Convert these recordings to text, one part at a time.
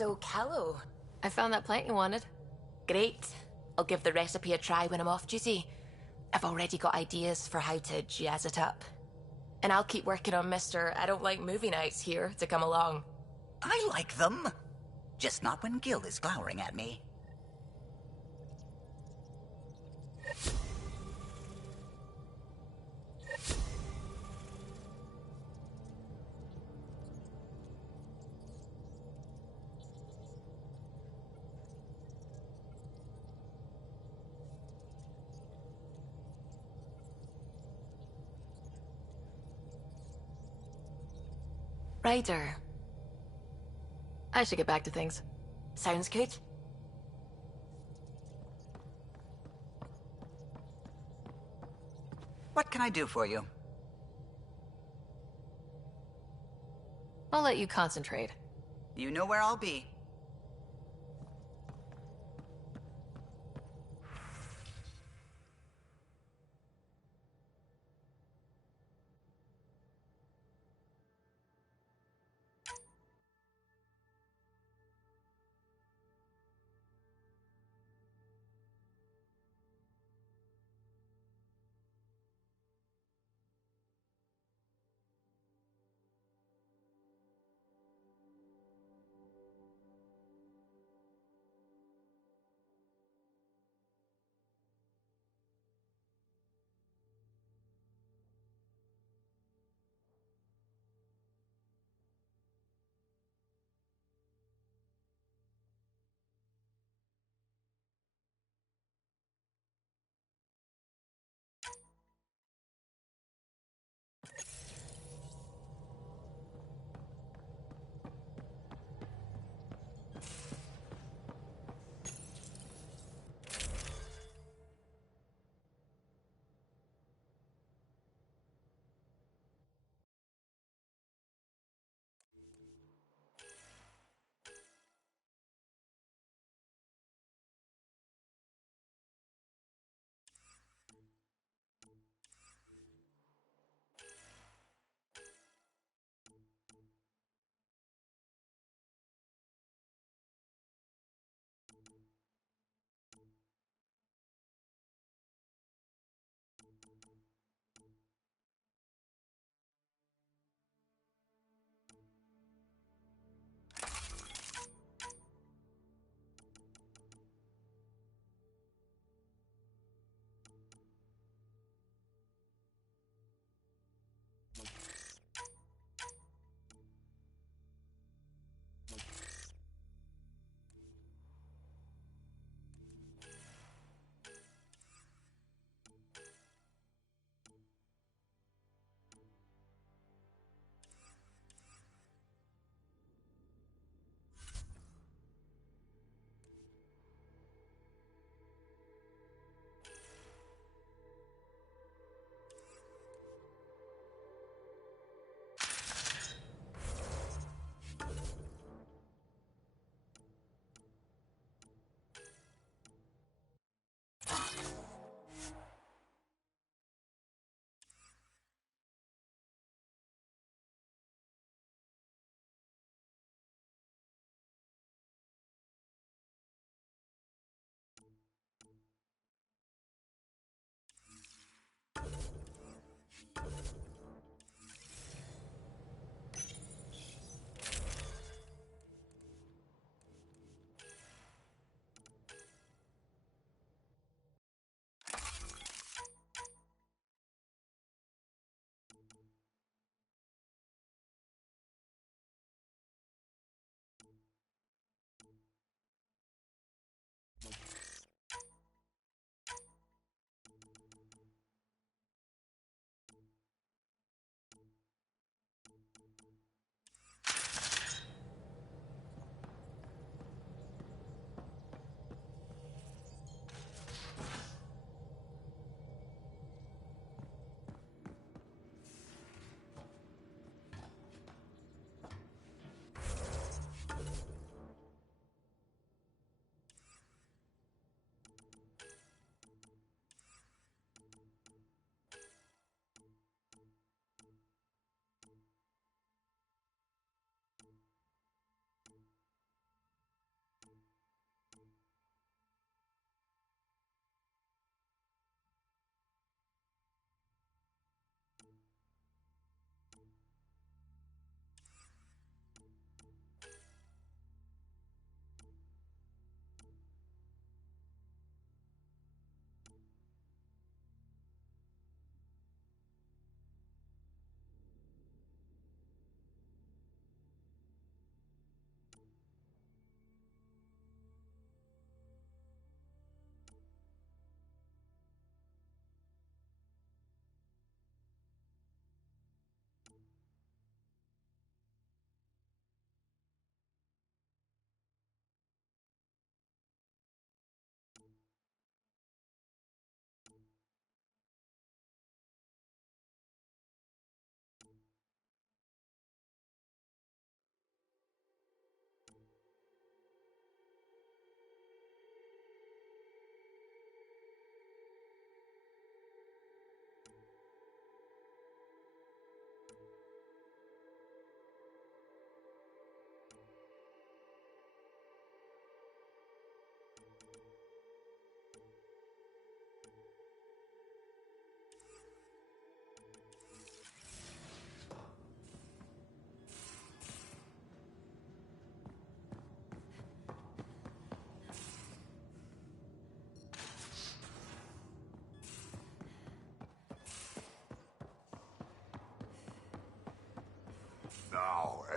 So, Callow, I found that plant you wanted. great. I'll give the recipe a try when I'm off duty. I've already got ideas for how to jazz it up. And I'll keep working on Mr. I don't like movie nights here to come along. I like them. Just not when Gil is glowering at me. Ryder, I should get back to things. sounds good. What can I do for you? I'll let you concentrate. You know where I'll be.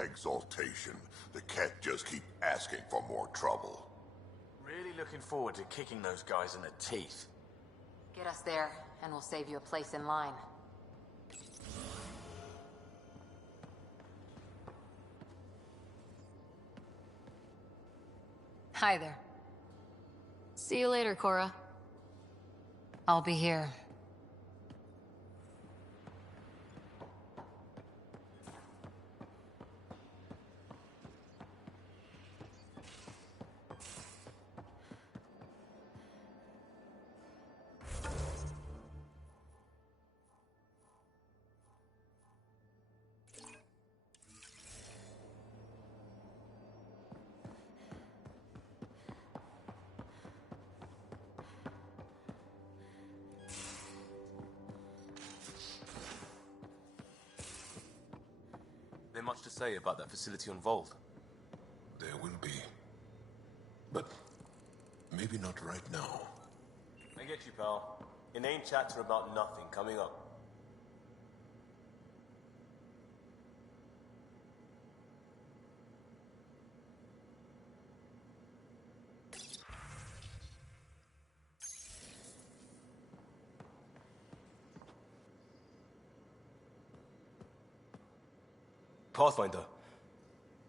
exaltation. The cat just keep asking for more trouble. Really looking forward to kicking those guys in the teeth. Get us there, and we'll save you a place in line. Hi there. See you later, Cora. I'll be here. There much to say about that facility on Vold? There will be. But maybe not right now. I get you, pal. Inane chatter about nothing coming up. Pathfinder.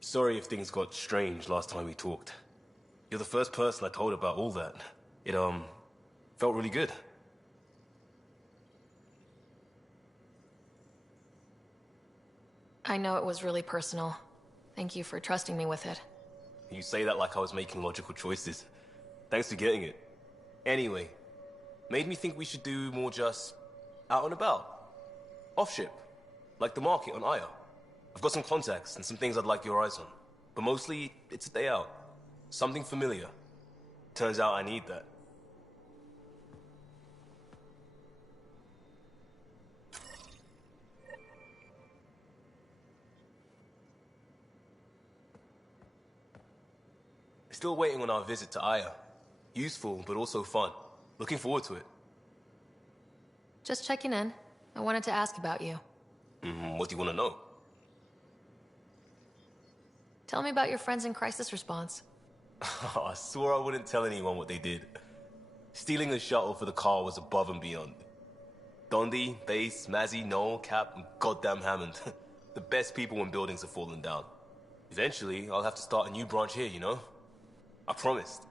Sorry if things got strange last time we talked. You're the first person I told about all that. It, felt really good. I know it was really personal. Thank you for trusting me with it. You say that like I was making logical choices. Thanks for getting it. Anyway, made me think we should do more just out and about. Off-ship. Like the market on Aya. I've got some contacts and some things I'd like your eyes on. But mostly, it's a day out. Something familiar. Turns out I need that. Still waiting on our visit to Aya. Useful, but also fun. Looking forward to it. Just checking in. I wanted to ask about you. What do you want to know? Tell me about your friends in crisis response. I swore I wouldn't tell anyone what they did. Stealing the shuttle for the car was above and beyond. Dondi, Base, Mazzy, Noel, Cap, and goddamn Hammond. The best people when buildings have fallen down. Eventually, I'll have to start a new branch here, you know? I promised.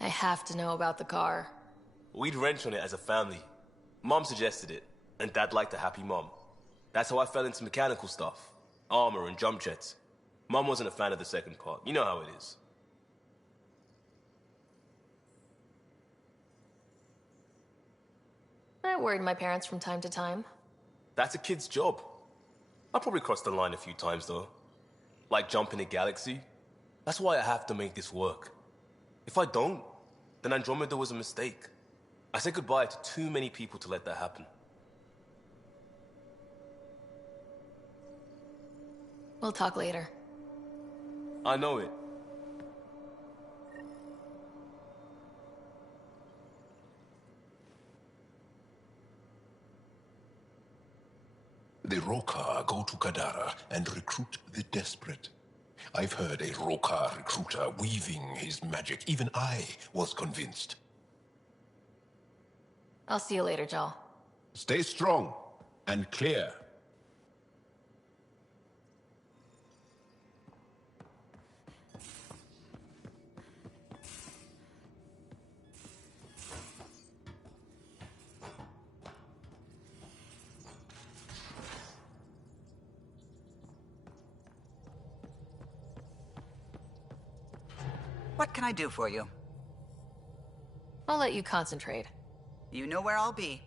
I have to know about the car. We'd wrench on it as a family. Mom suggested it, and Dad liked a happy mom. That's how I fell into mechanical stuff. Armor and jump jets. Mom wasn't a fan of the second part. You know how it is. I worried my parents from time to time. That's a kid's job. I probably crossed the line a few times, though. Like jumping a galaxy. That's why I have to make this work. If I don't, then Andromida was a mistake. I said goodbye to too many people to let that happen. We'll talk later. I know it. The Roka go to Kadara and recruit the desperate. I've heard a Roka recruiter weaving his magic. Even I was convinced. I'll see you later, Jal. Stay strong and clear. What can I do for you? I'll let you concentrate. You know where I'll be.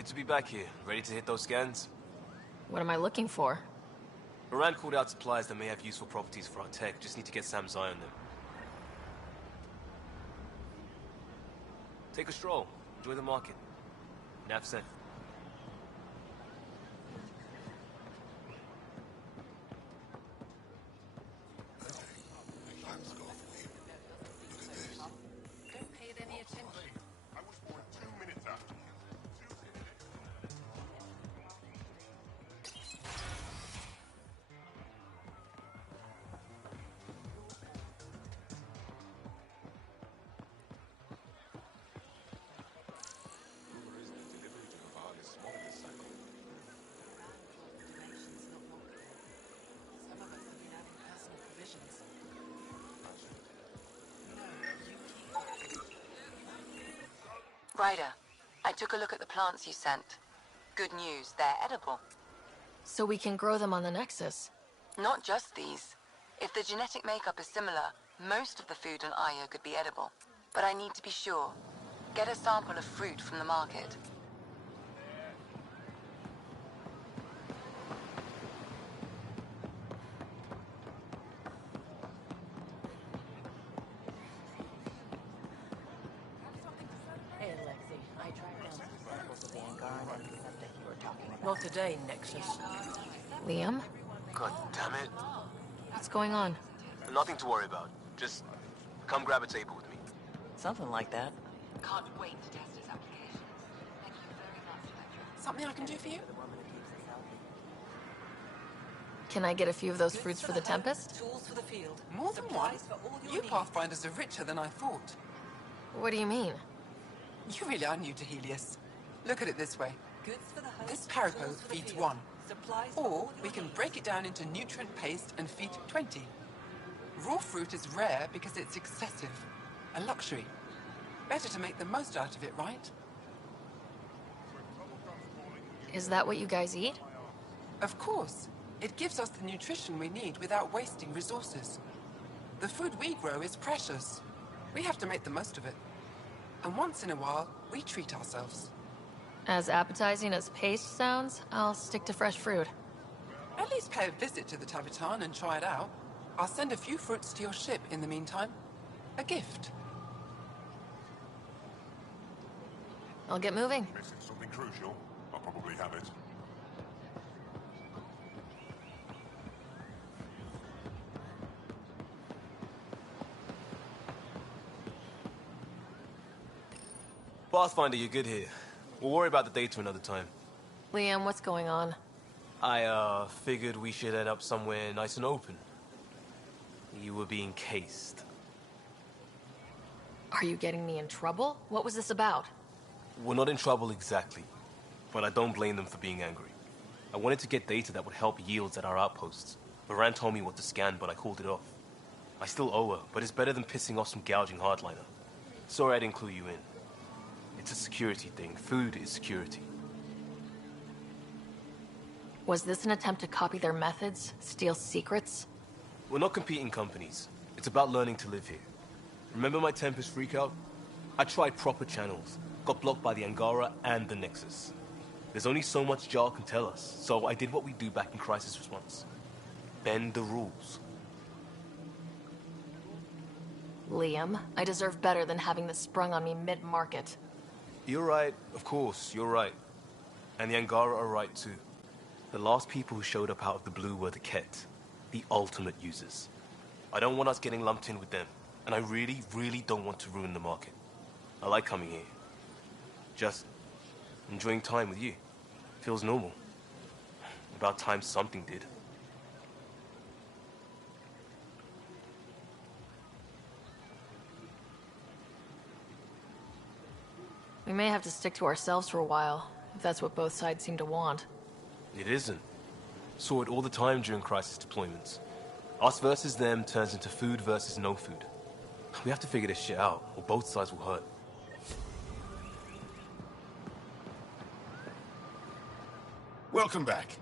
Good to be back here. Ready to hit those scans? What am I looking for? Moran called out supplies that may have useful properties for our tech. Just need to get Sam's eye on them. Take a stroll. Enjoy the market. Nav sent. Don't pay it any attention. I was born 2 minutes after you. Some of us have been having personal provisions. Ryder, I took a look at the plants you sent. Good news, they're edible. So we can grow them on the Nexus. Not just these. If the genetic makeup is similar, most of the food on Io could be edible. But I need to be sure. Get a sample of fruit from the market. Hey, Lexi. I tracked down some samples of the Angaran antiseptic you were talking about. Not today, Nexus. Liam? God damn it. What's going on? Nothing to worry about. Just come grab a table with me. Something like that. Can't wait to test his applications. Thank you very much, Petra. Something I can do for you? Can I get a few of those fruits for the Tempest? Tools for the field. More than one? Supplies for all your You needs. Pathfinders are richer than I thought. What do you mean? You really are new to Helios. Look at it this way. Goods for the home, This Paraco tools for the feeds field. 1. Supplies for Or all we your can needs. break it down into nutrient paste and feed 20. Raw fruit is rare because it's excessive. A luxury. Better to make the most out of it, right? Is that what you guys eat? Of course. It gives us the nutrition we need without wasting resources. The food we grow is precious. We have to make the most of it. And once in a while, we treat ourselves. As appetizing as paste sounds, I'll stick to fresh fruit. At least pay a visit to the Tavitan and try it out. I'll send a few fruits to your ship in the meantime. A gift. I'll get moving. Missing something crucial. I'll probably have it. Pathfinder, you're good here. We'll worry about the data another time. Liam, what's going on? I, figured we should end up somewhere nice and open. You were being cased. Are you getting me in trouble? What was this about? We're not in trouble exactly, but I don't blame them for being angry. I wanted to get data that would help yields at our outposts. Moran told me what to scan, but I called it off. I still owe her, but it's better than pissing off some gouging hardliner. Sorry I didn't clue you in. It's a security thing. Food is security. Was this an attempt to copy their methods? Steal secrets? We're not competing companies. It's about learning to live here. Remember my Tempest freakout? I tried proper channels. Got blocked by the Angara and the Nexus. There's only so much Jar can tell us, so I did what we do back in crisis response. Bend the rules. Liam, I deserve better than having this sprung on me mid-market. You're right, of course, you're right. And the Angara are right too. The last people who showed up out of the blue were the Ket, the ultimate users. I don't want us getting lumped in with them, and I really, really don't want to ruin the market. I like coming here. Just enjoying time with you. Feels normal. About time something did. We may have to stick to ourselves for a while, if that's what both sides seem to want. It isn't. Saw it all the time during crisis deployments. Us versus them turns into food versus no food. We have to figure this shit out, or both sides will hurt. Welcome back.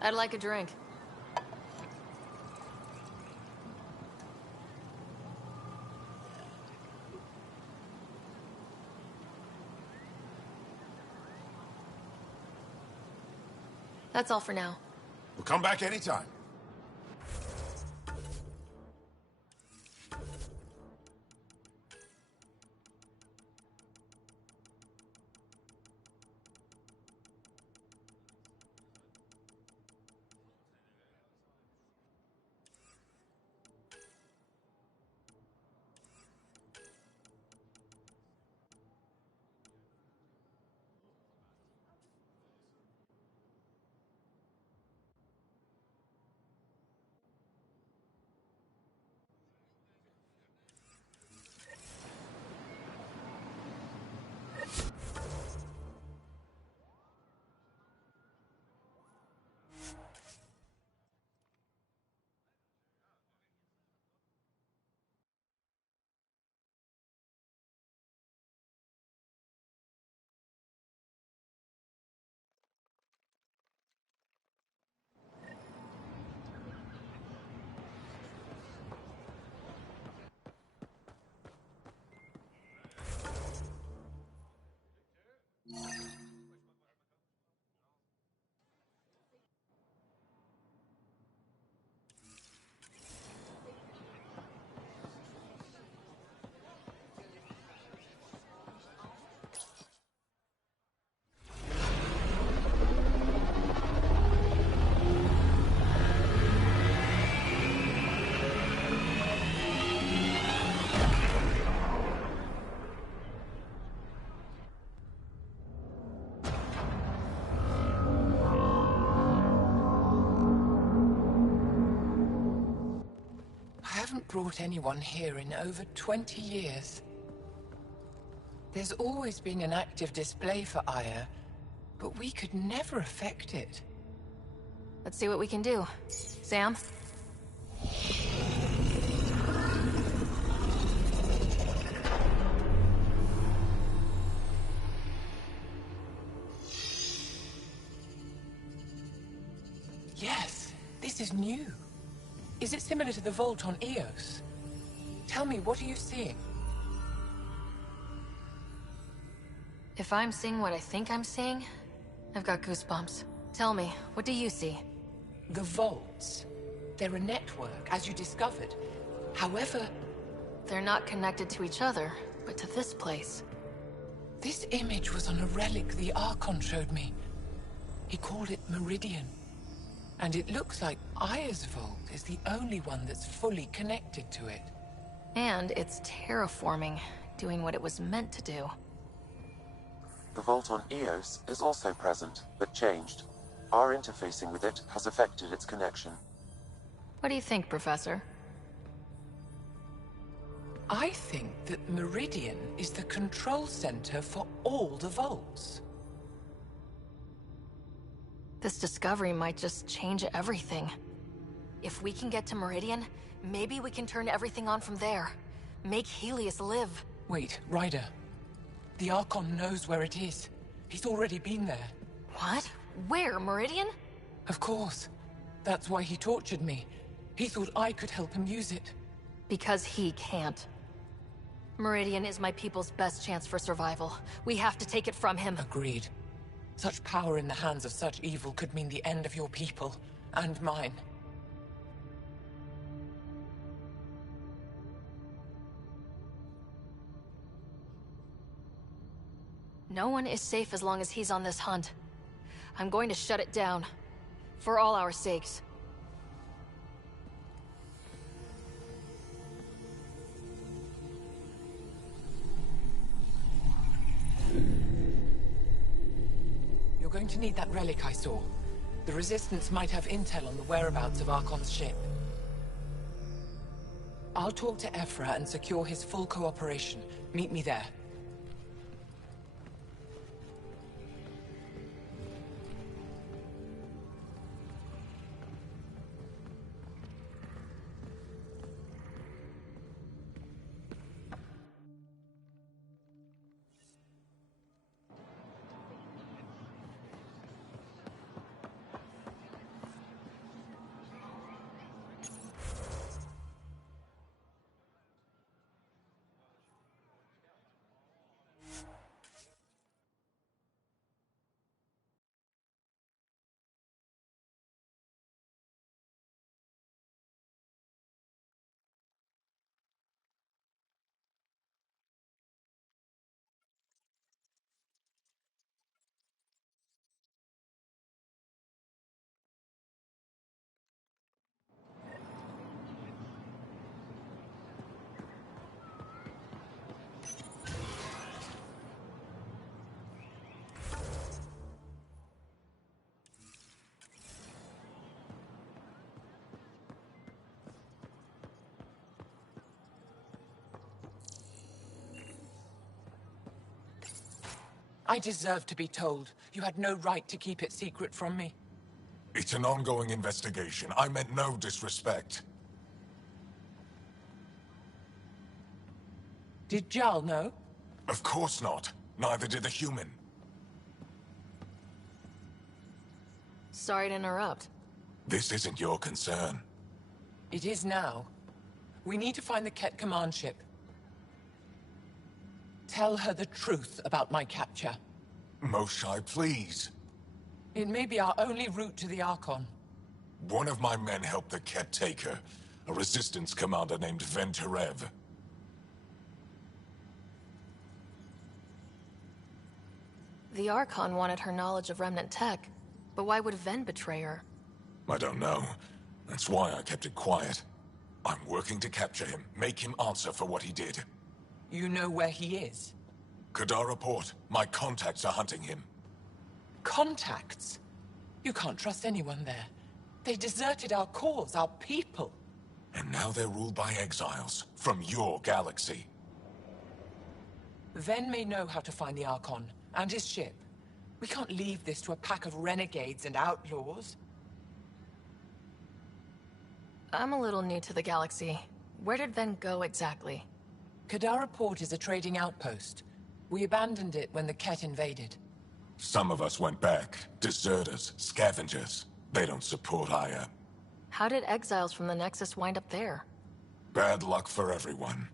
I'd like a drink. That's all for now. We'll come back anytime. I haven't brought anyone here in over 20 years. There's always been an active display for Aya, but we could never affect it. Let's see what we can do. Sam? Yes, this is new. Is it similar to the vault on Eos? Tell me, what are you seeing? If I'm seeing what I think I'm seeing, I've got goosebumps. Tell me, what do you see? The vaults. They're a network, as you discovered. However, They're not connected to each other, but to this place. this image was on a relic the Archon showed me. He called it Meridian. And it looks like Aya's vault is the only one that's fully connected to it. And it's terraforming, doing what it was meant to do. The vault on Eos is also present, but changed. Our interfacing with it has affected its connection. What do you think, Professor? I think that Meridian is the control center for all the vaults. This discovery might just change everything. If we can get to Meridian, maybe we can turn everything on from there. Make Helios live. Wait, Ryder. The Archon knows where it is. He's already been there. What? Where? Meridian? Of course. That's why he tortured me. He thought I could help him use it. Because he can't. Meridian is my people's best chance for survival. We have to take it from him. Agreed. Such power in the hands of such evil could mean the end of your people, and mine. No one is safe as long as he's on this hunt. I'm going to shut it down. For all our sakes. You're going to need that relic I saw. The Resistance might have intel on the whereabouts of Archon's ship. I'll talk to Ephra and secure his full cooperation. Meet me there. I deserve to be told. You had no right to keep it secret from me. It's an ongoing investigation. I meant no disrespect. Did Jal know? Of course not. Neither did the human. Sorry to interrupt. This isn't your concern. It is now. We need to find the Ket command ship. Tell her the truth about my capture. Moshai, please. It may be our only route to the Archon. One of my men helped the Ket take her. A resistance commander named Venturev. The Archon wanted her knowledge of Remnant tech, but why would Ven betray her? I don't know. That's why I kept it quiet. I'm working to capture him, make him answer for what he did. You know where he is? Kadara Port. My contacts are hunting him. Contacts? You can't trust anyone there. They deserted our cause, our people. And now they're ruled by exiles from your galaxy. Ven may know how to find the Archon and his ship. We can't leave this to a pack of renegades and outlaws. I'm a little new to the galaxy. Where did Ven go exactly? Kadara Port is a trading outpost. We abandoned it when the Ket invaded. Some of us went back. Deserters, scavengers. They don't support Aya. How did exiles from the Nexus wind up there? Bad luck for everyone.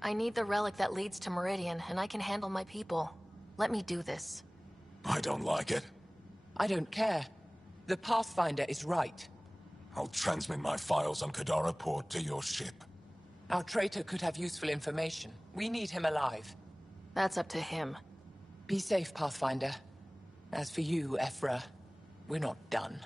I need the relic that leads to Meridian, and I can handle my people. Let me do this. I don't like it. I don't care. The Pathfinder is right. I'll transmit my files on Kadara Port to your ship. Our traitor could have useful information. We need him alive. That's up to him. Be safe, Pathfinder. As for you, Ephra, we're not done.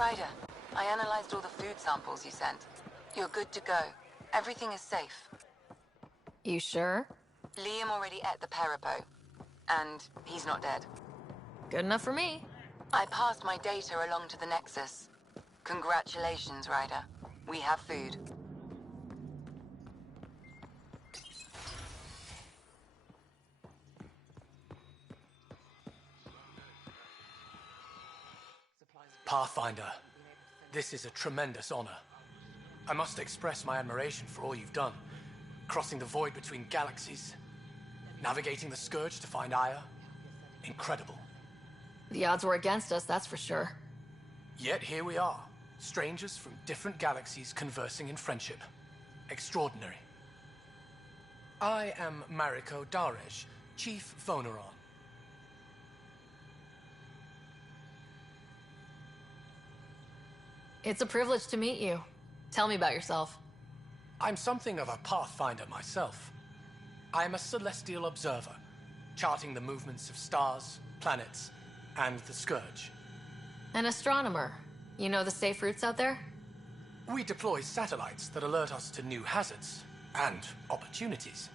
Ryder, I analyzed all the food samples you sent. You're good to go. Everything is safe. You sure? Liam already ate the Peripo. And he's not dead. Good enough for me. I passed my data along to the Nexus. Congratulations, Ryder. We have food. Pathfinder, this is a tremendous honor. I must express my admiration for all you've done. Crossing the void between galaxies, navigating the Scourge to find Aya. Incredible. The odds were against us, that's for sure. Yet here we are, strangers from different galaxies conversing in friendship. Extraordinary. I am Mariko Darej, Chief Voneron. It's a privilege to meet you. Tell me about yourself. I'm something of a pathfinder myself. I am a celestial observer, charting the movements of stars, planets, and the Scourge. An astronomer. You know the safe routes out there? We deploy satellites that alert us to new hazards and opportunities.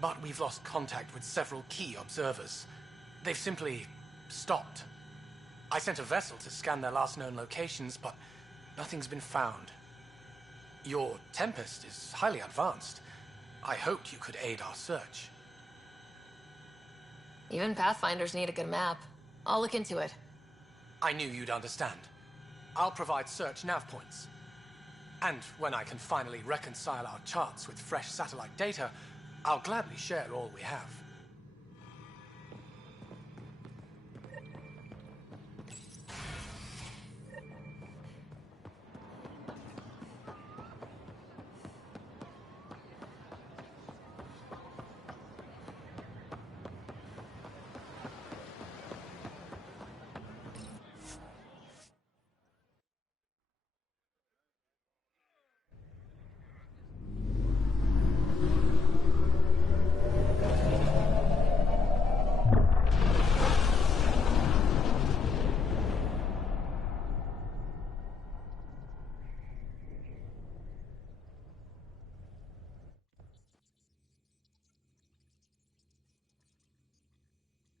But we've lost contact with several key observers. They've simply stopped. I sent a vessel to scan their last known locations, but nothing's been found. Your Tempest is highly advanced. I hoped you could aid our search. Even Pathfinders need a good map. I'll look into it. I knew you'd understand. I'll provide search nav points. And when I can finally reconcile our charts with fresh satellite data, I'll gladly share all we have.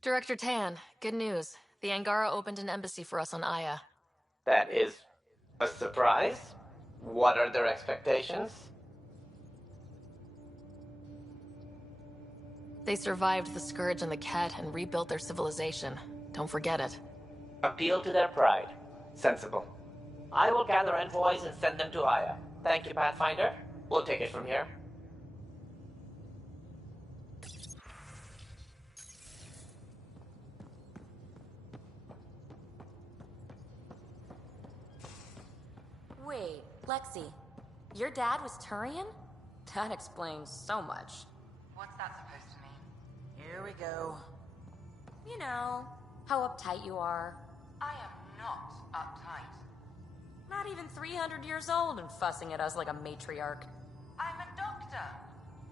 Director Tan, good news. The Angara opened an embassy for us on Aya. That is a surprise? What are their expectations? They survived the Scourge and the Ket and rebuilt their civilization. Don't forget it. Appeal to their pride. Sensible. I will gather envoys and send them to Aya. Thank you, Pathfinder. We'll take it from here. Wait, Lexi, your dad was Turian? That explains so much. What's that supposed to mean? Here we go. You know, how uptight you are. I am not uptight. Not even 300 years old and fussing at us like a matriarch. I'm a doctor.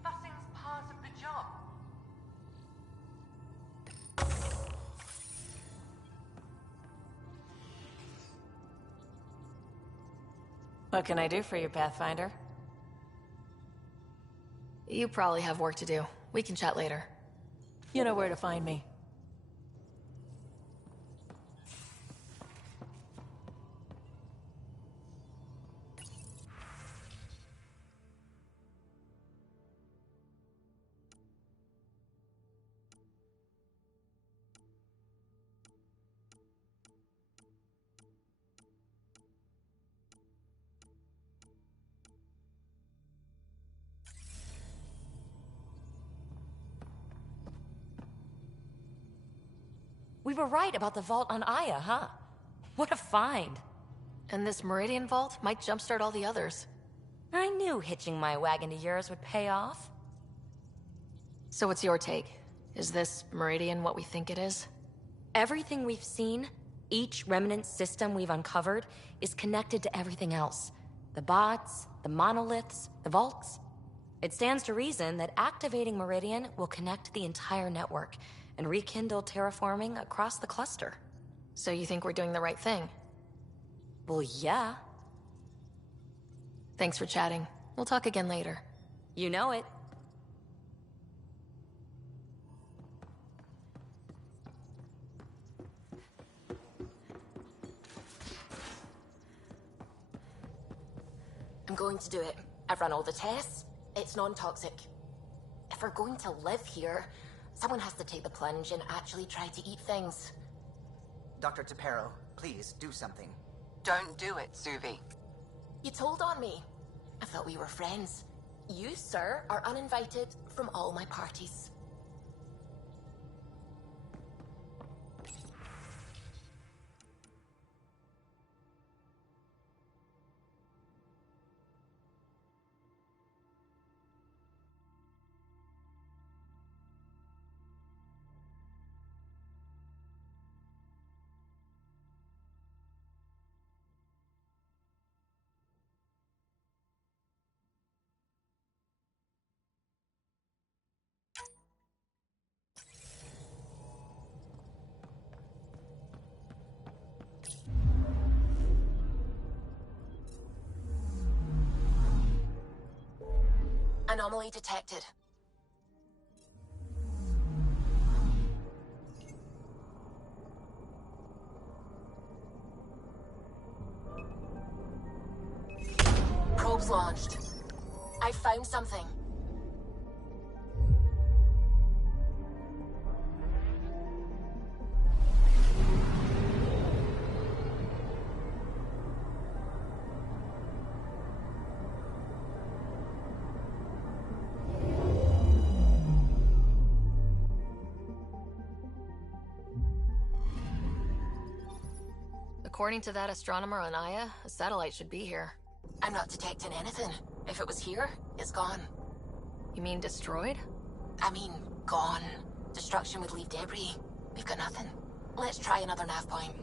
Fussing's part of the job. What can I do for you, Pathfinder? You probably have work to do. We can chat later. You know where to find me. We were right about the vault on Aya, huh? What a find. And this Meridian vault might jumpstart all the others. I knew hitching my wagon to yours would pay off. So what's your take? Is this Meridian what we think it is? Everything we've seen, each remnant system we've uncovered, is connected to everything else. The bots, the monoliths, the vaults. It stands to reason that activating Meridian will connect the entire network and rekindle terraforming across the cluster. So you think we're doing the right thing? Well, yeah. Thanks for chatting. We'll talk again later. You know it. I'm going to do it. I've run all the tests. It's non-toxic. If we're going to live here, someone has to take the plunge and actually try to eat things. Dr. Tapero, please do something. Don't do it, Suvi. You told on me. I thought we were friends. You, sir, are uninvited from all my parties. Anomaly detected. Probes launched. I found something. According to that astronomer on Aya, a satellite should be here. I'm not detecting anything. If it was here, it's gone. You mean destroyed? I mean, gone. Destruction would leave debris. We've got nothing. Let's try another nav point.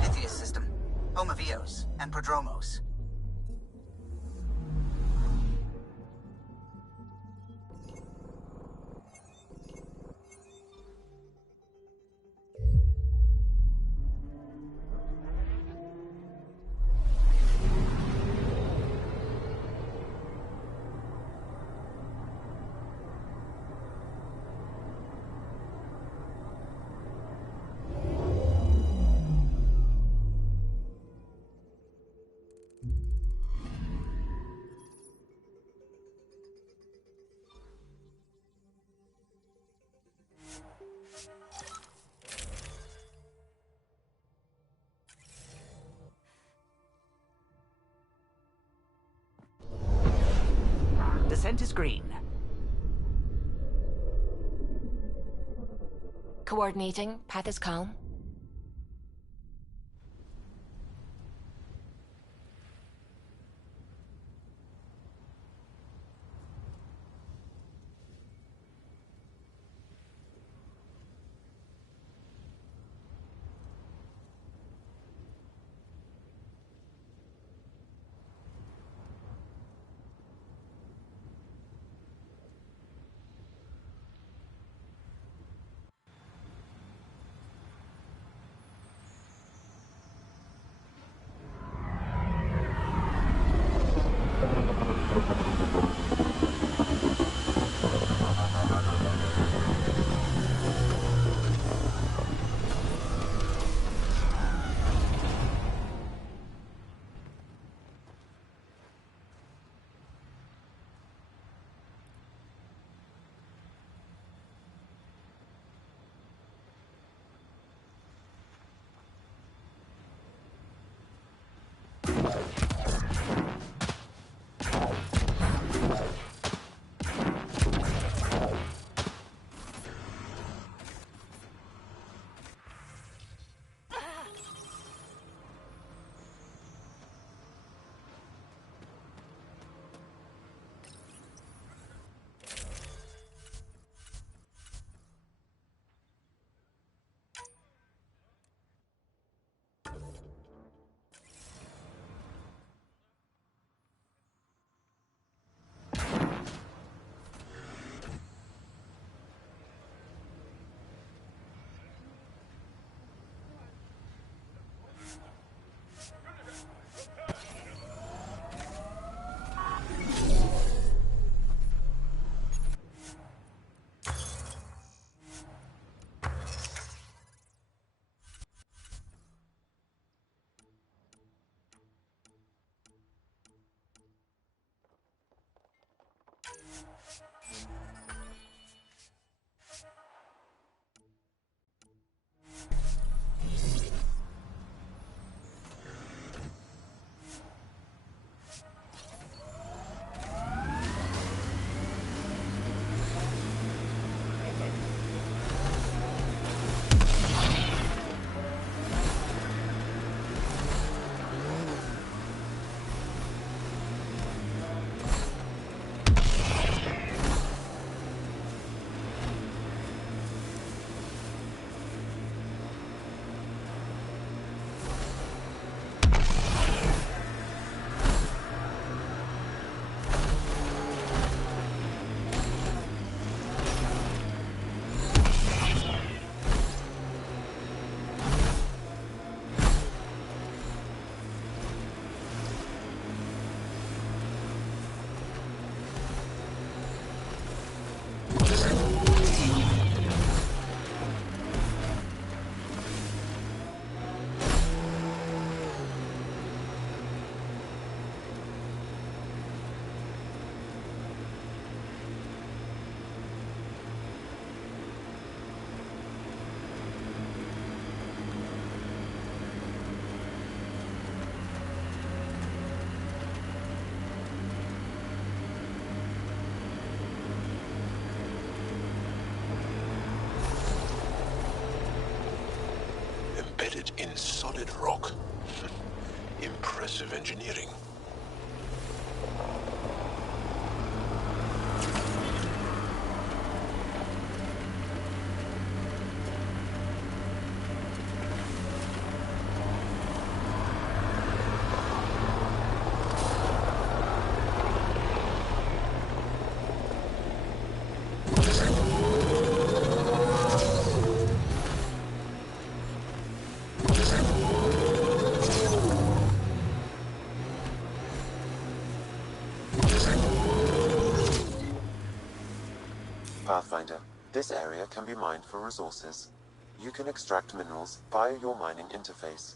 Pythias system. Home of Eos and Prodromos. Descent is green. Coordinating. Path is calm. Embedded in solid rock. Impressive engineering. Pathfinder, this area can be mined for resources. You can extract minerals via your mining interface.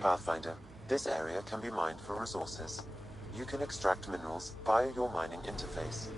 Pathfinder, this area can be mined for resources. You can extract minerals via your mining interface.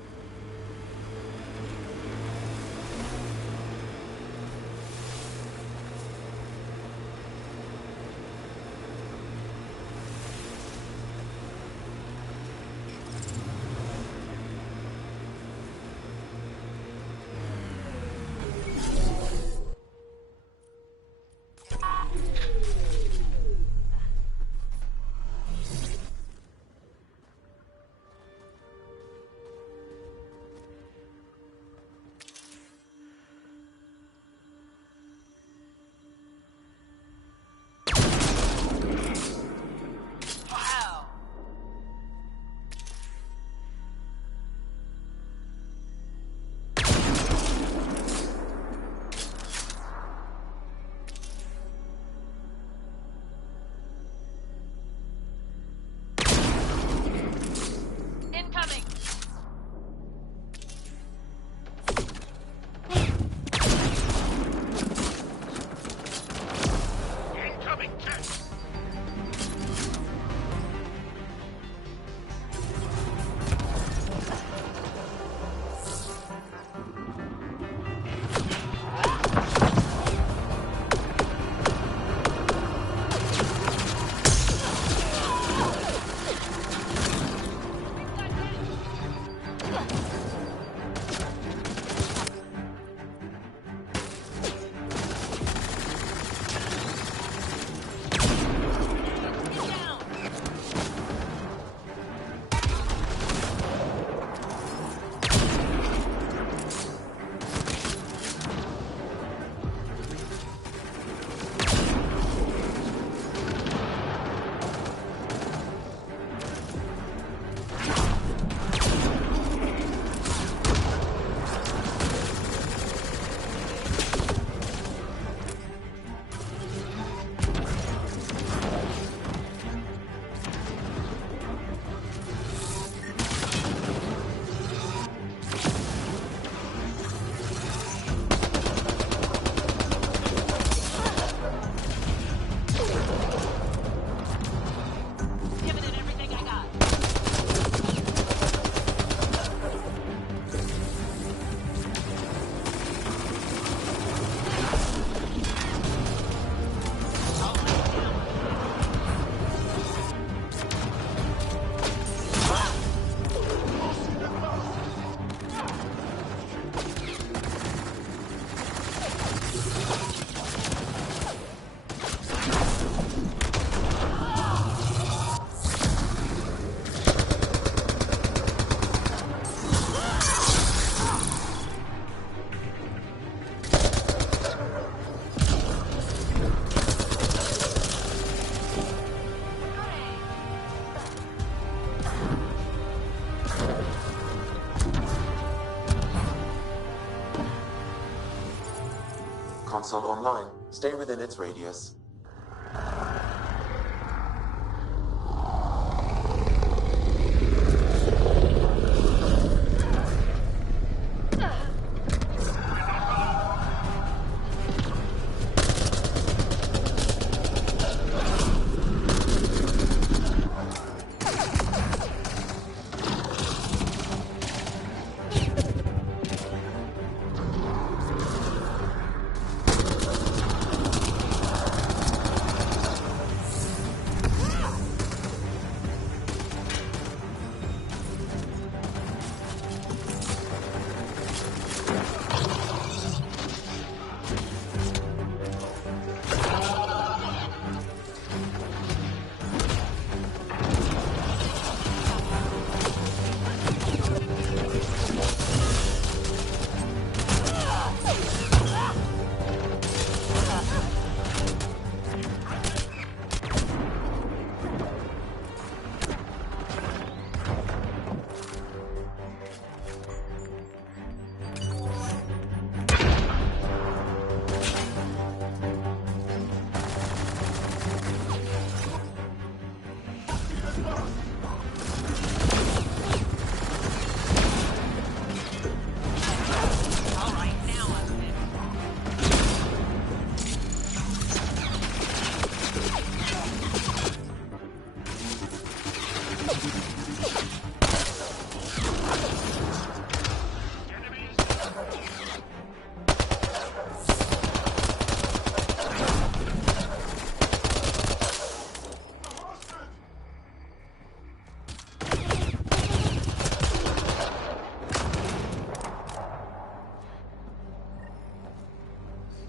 console online. Stay within its radius.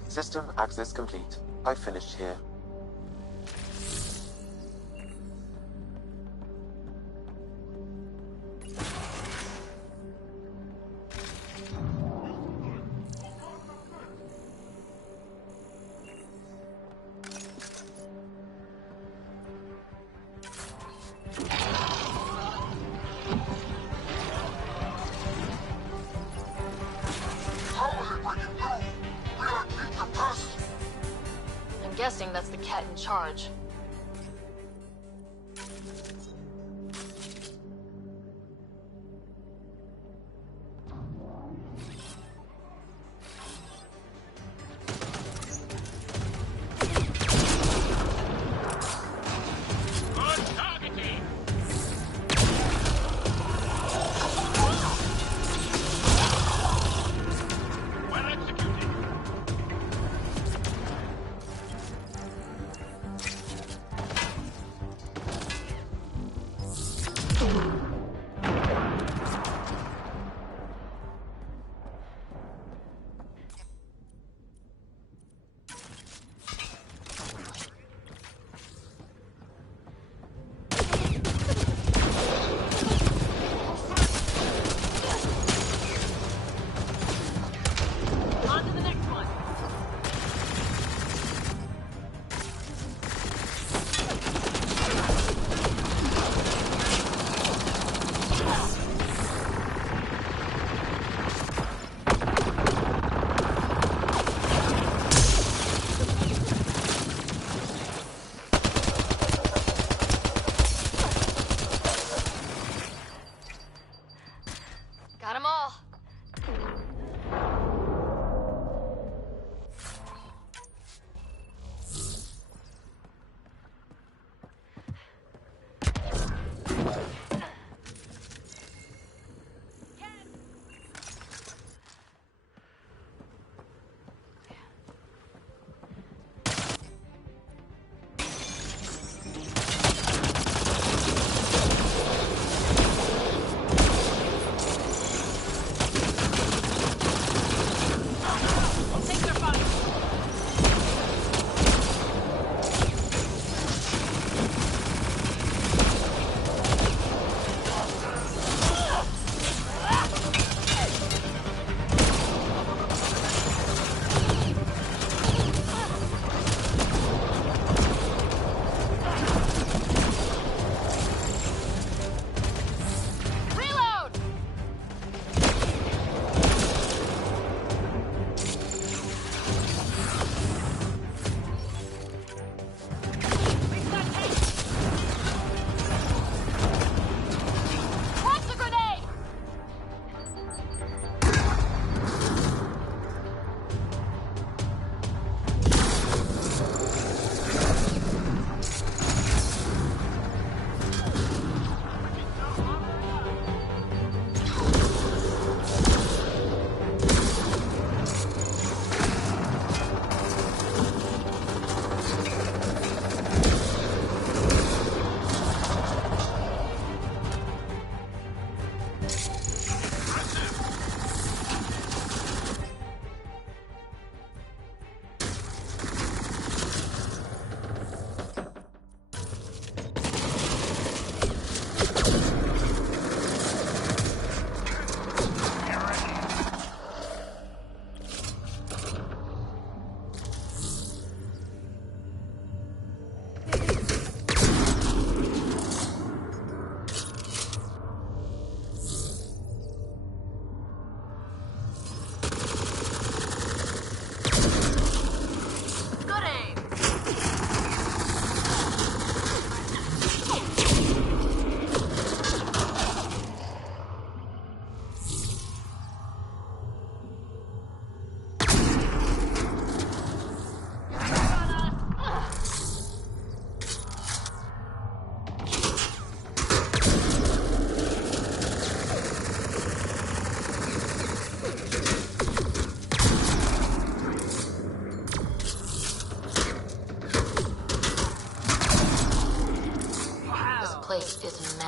System access complete. I finished here. I'm guessing that's the cat in charge. Got 'em all.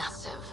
massive.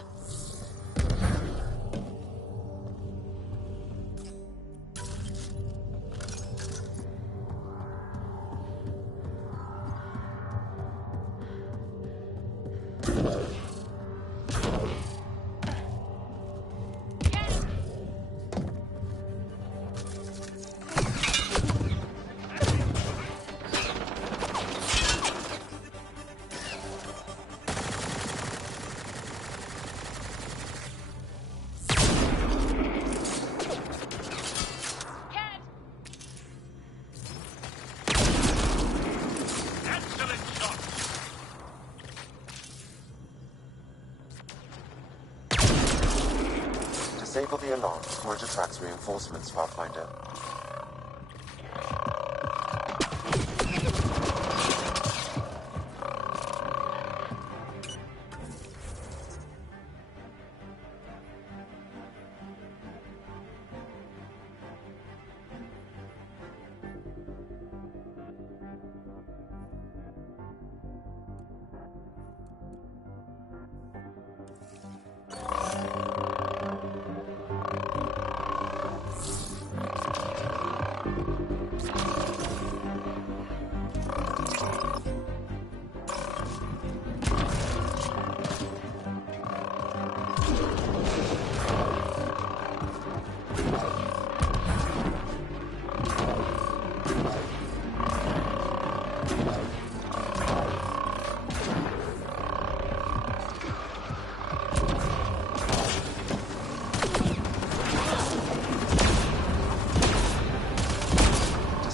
Disable the alarm before it attracts reinforcements, Pathfinder.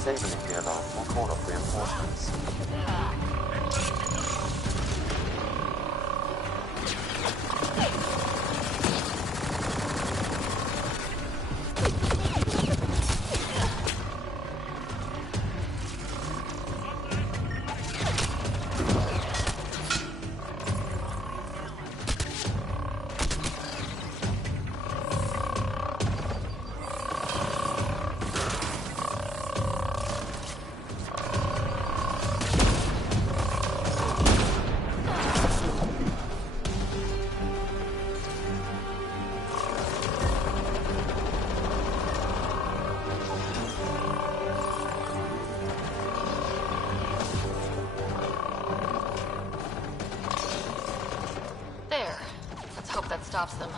Disabling the alarm will call off reinforcements. There. Let's hope that stops them.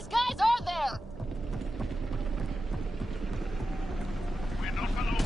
these guys are there? We're not alone.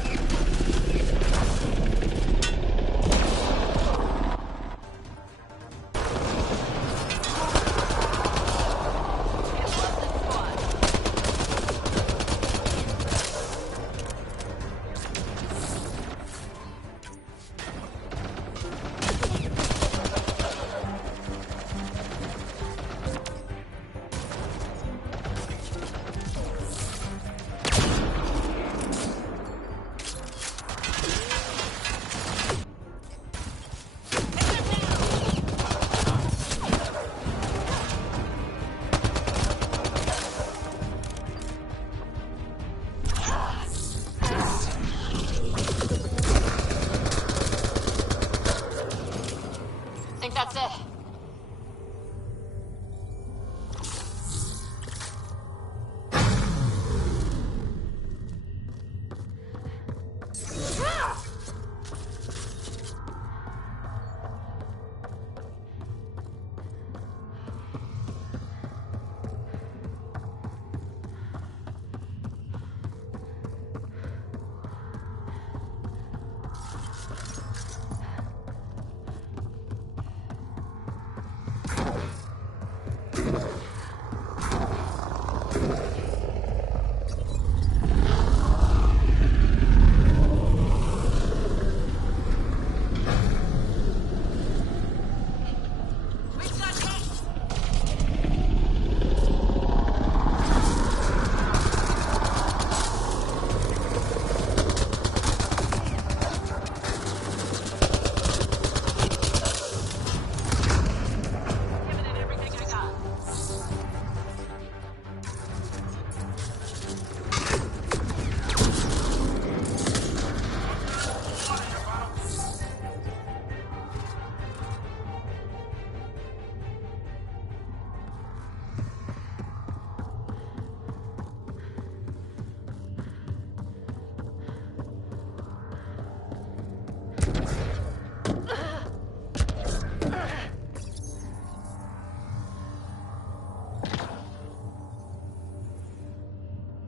Think that's it.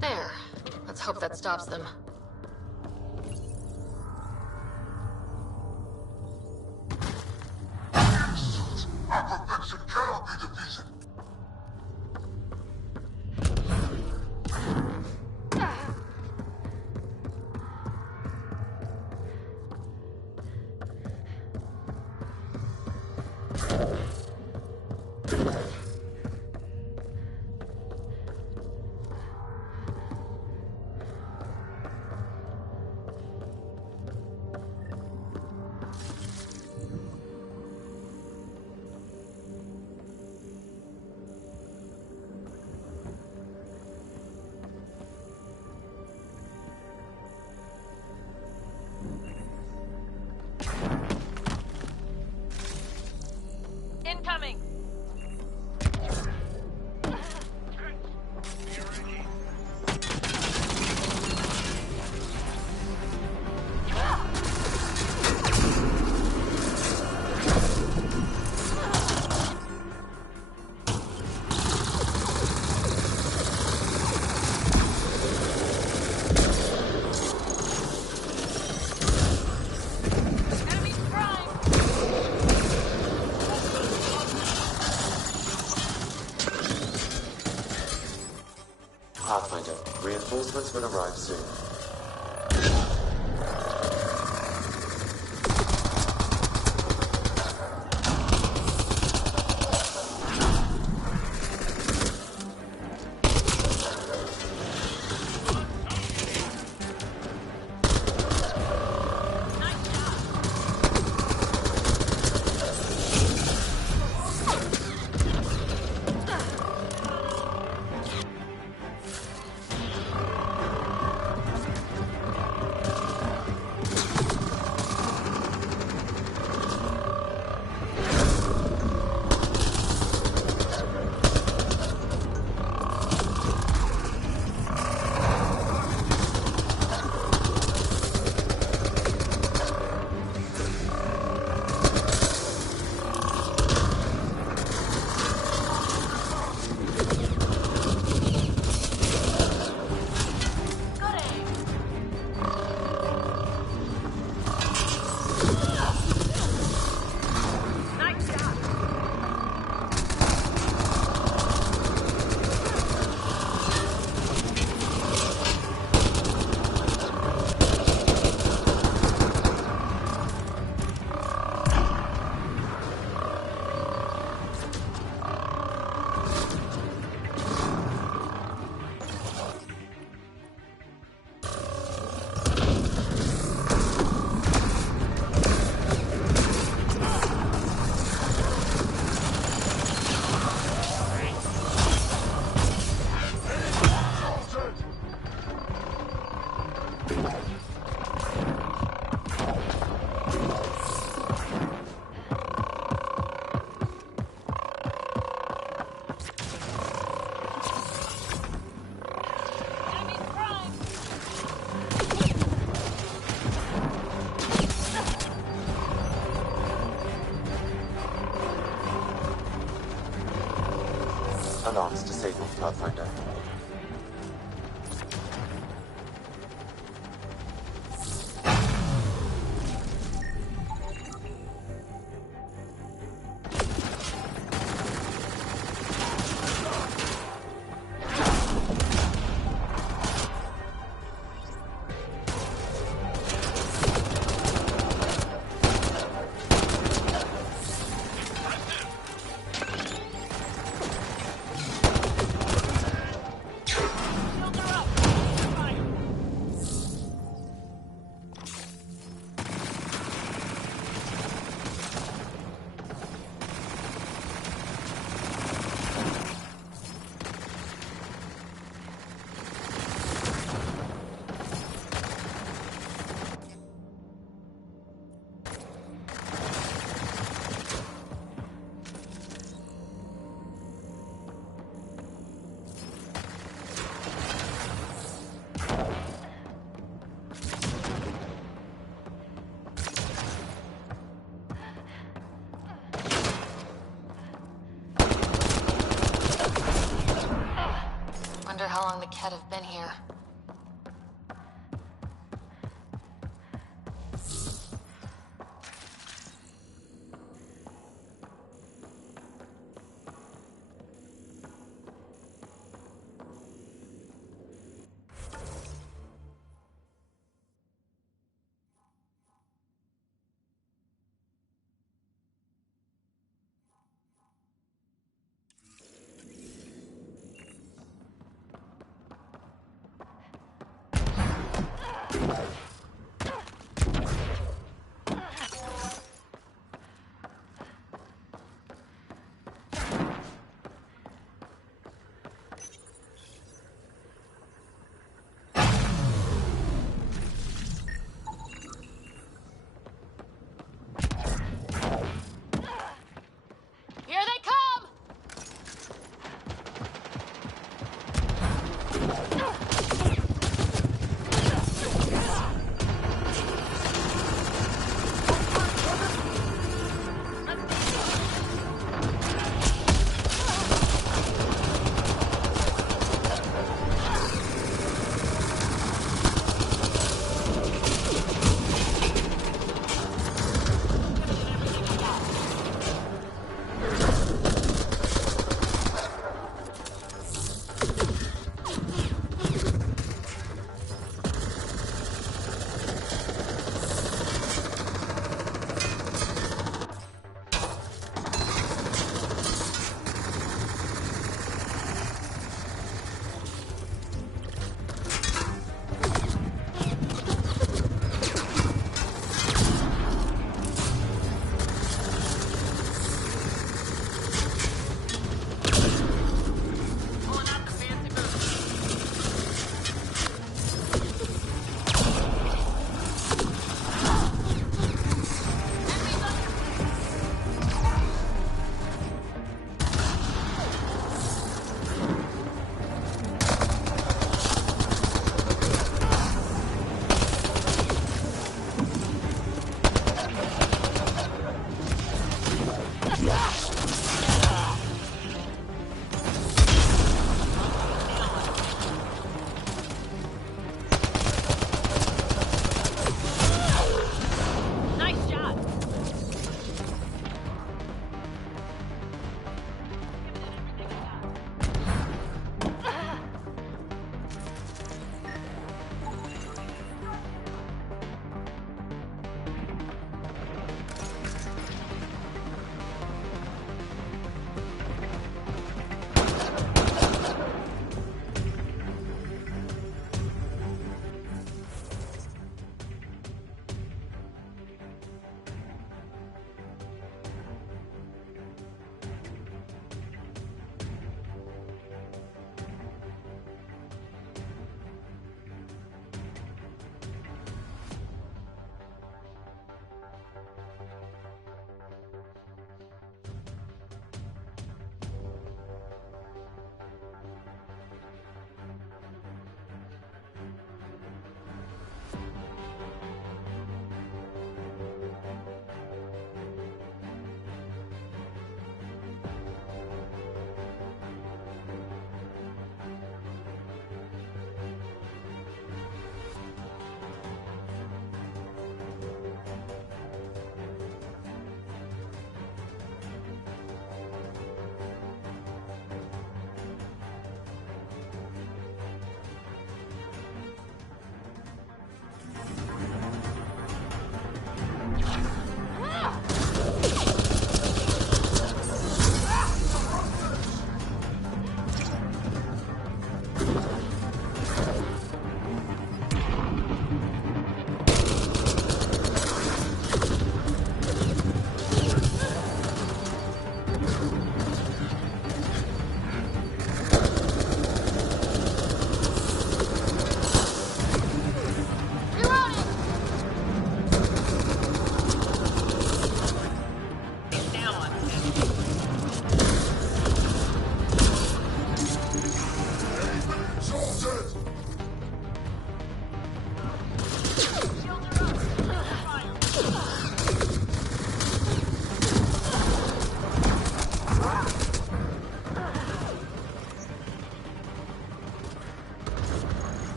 There. Let's hope that stops them. Aggravation cannot be defeated. Incoming! Pathfinder, reinforcements will arrive soon. Alarms disabled, Pathfinder. Wonder how long the Ket have been here.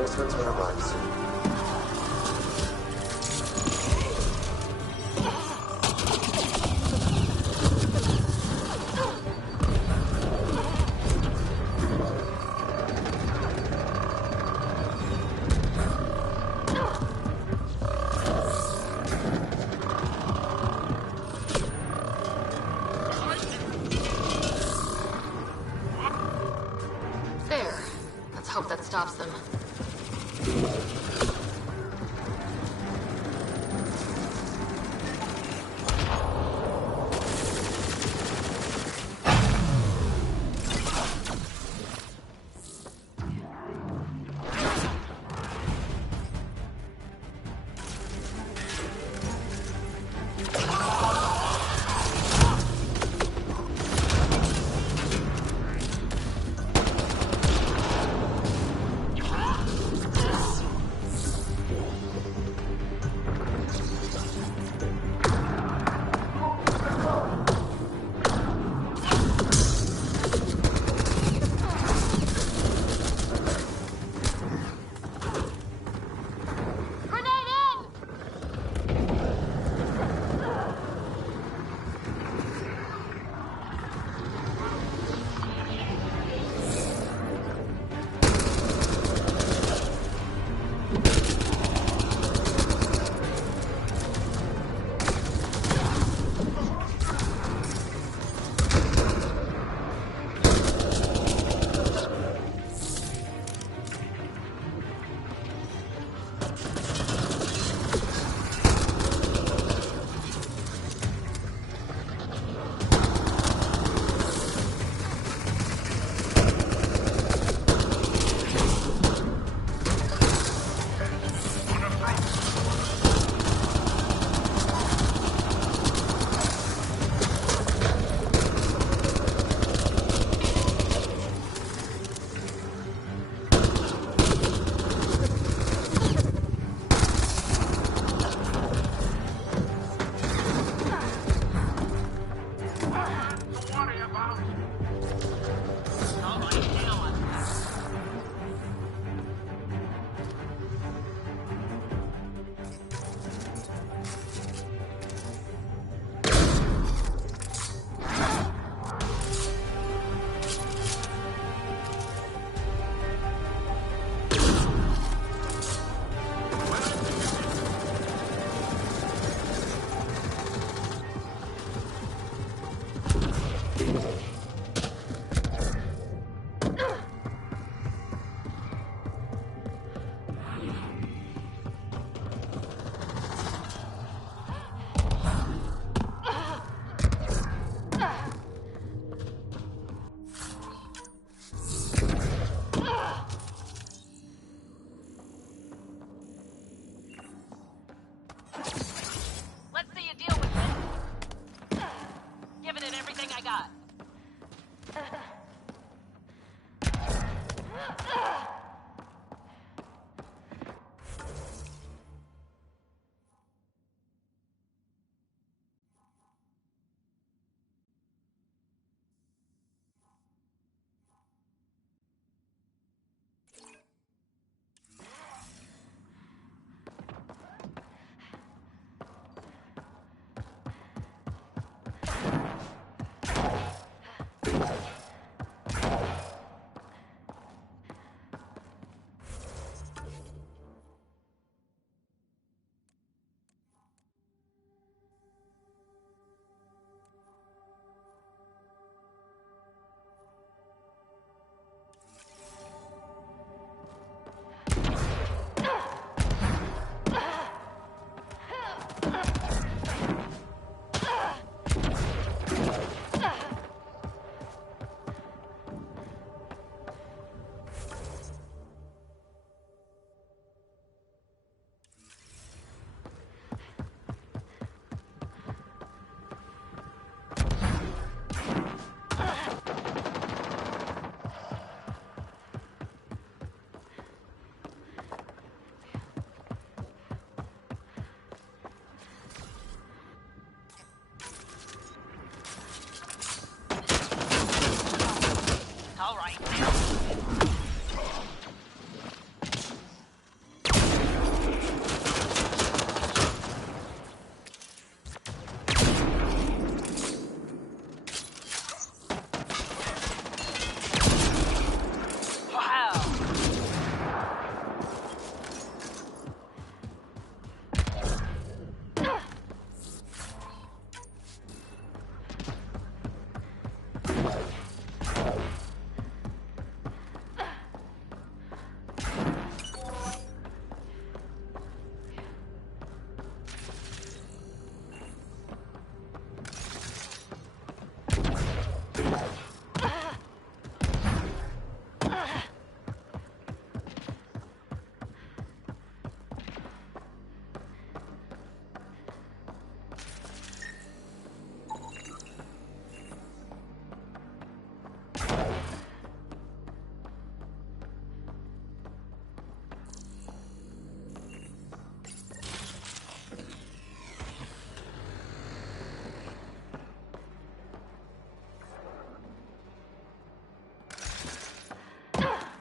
Reinforcements will arrive soon. There. Let's hope that stops them.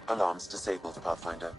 Alarms disabled, Pathfinder.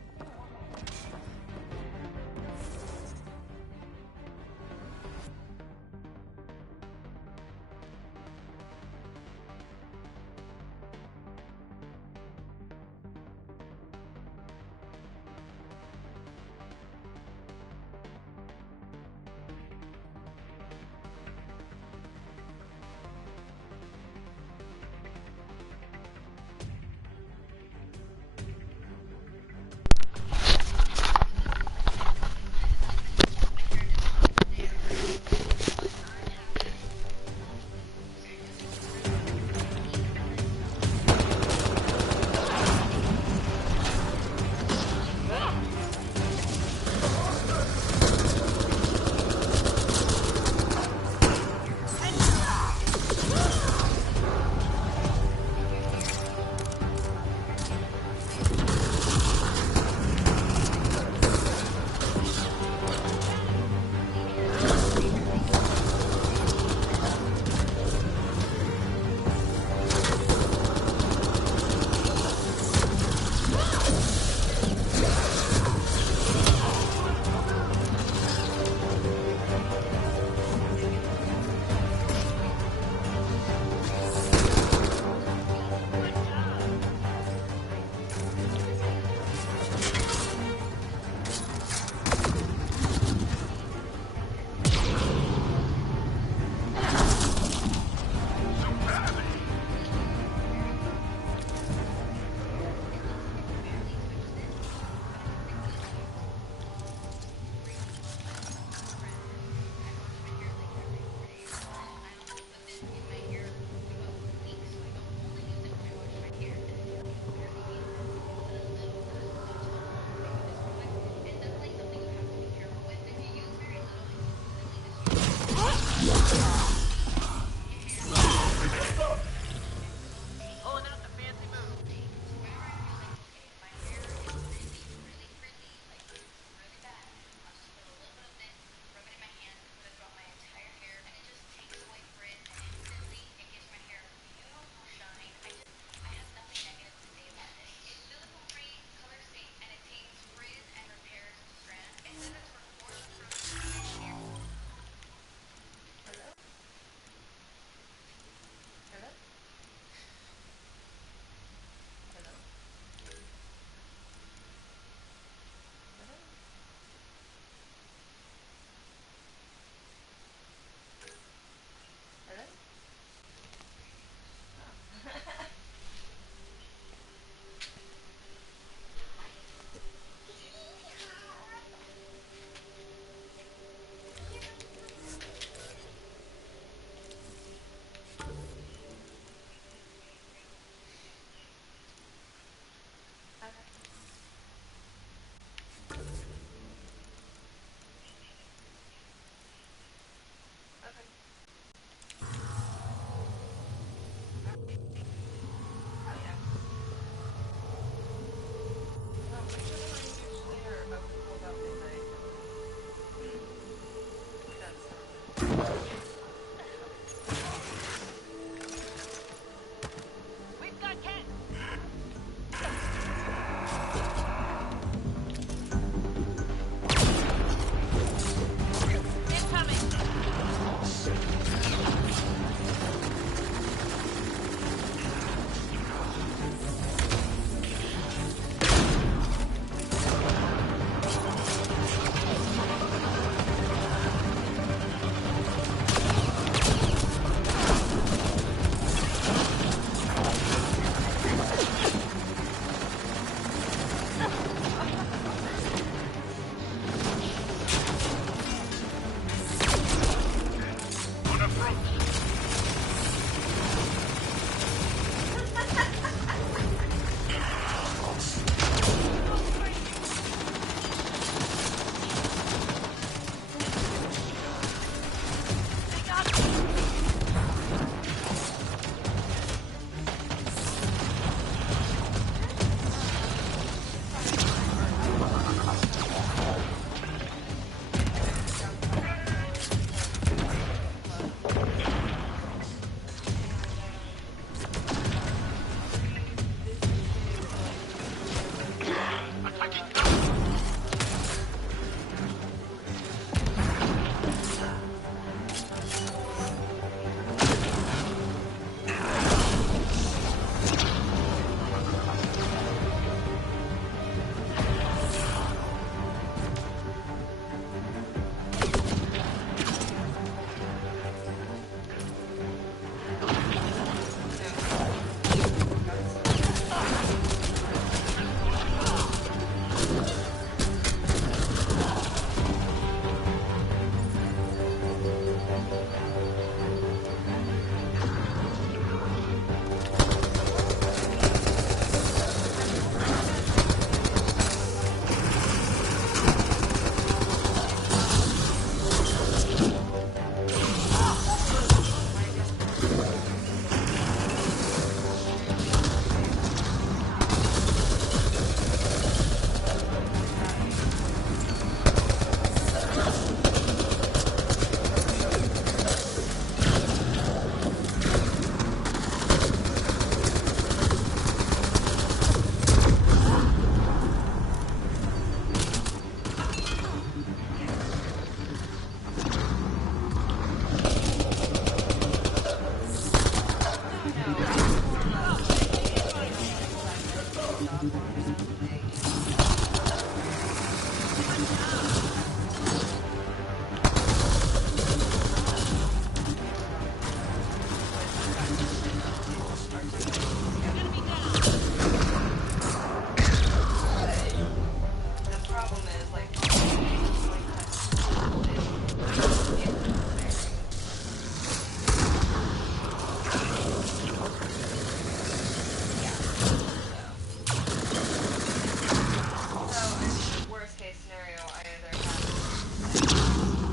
Worst case scenario, I either have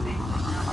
basically not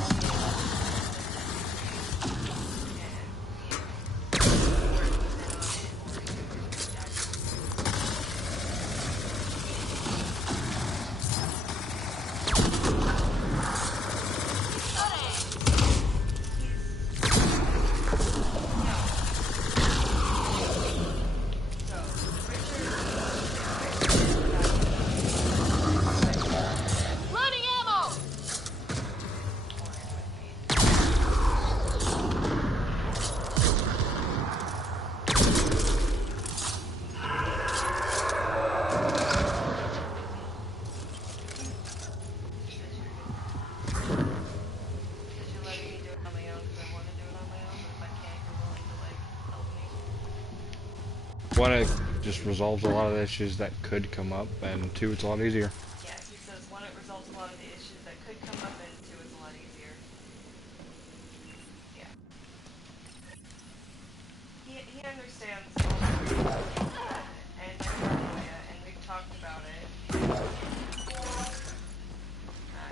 One, it just resolves a lot of the issues that could come up, and two, it's a lot easier. Yeah, he says one, it resolves a lot of the issues that could come up, and two, it's a lot easier. Yeah. He understands all the and paranoia, and we've talked about it. I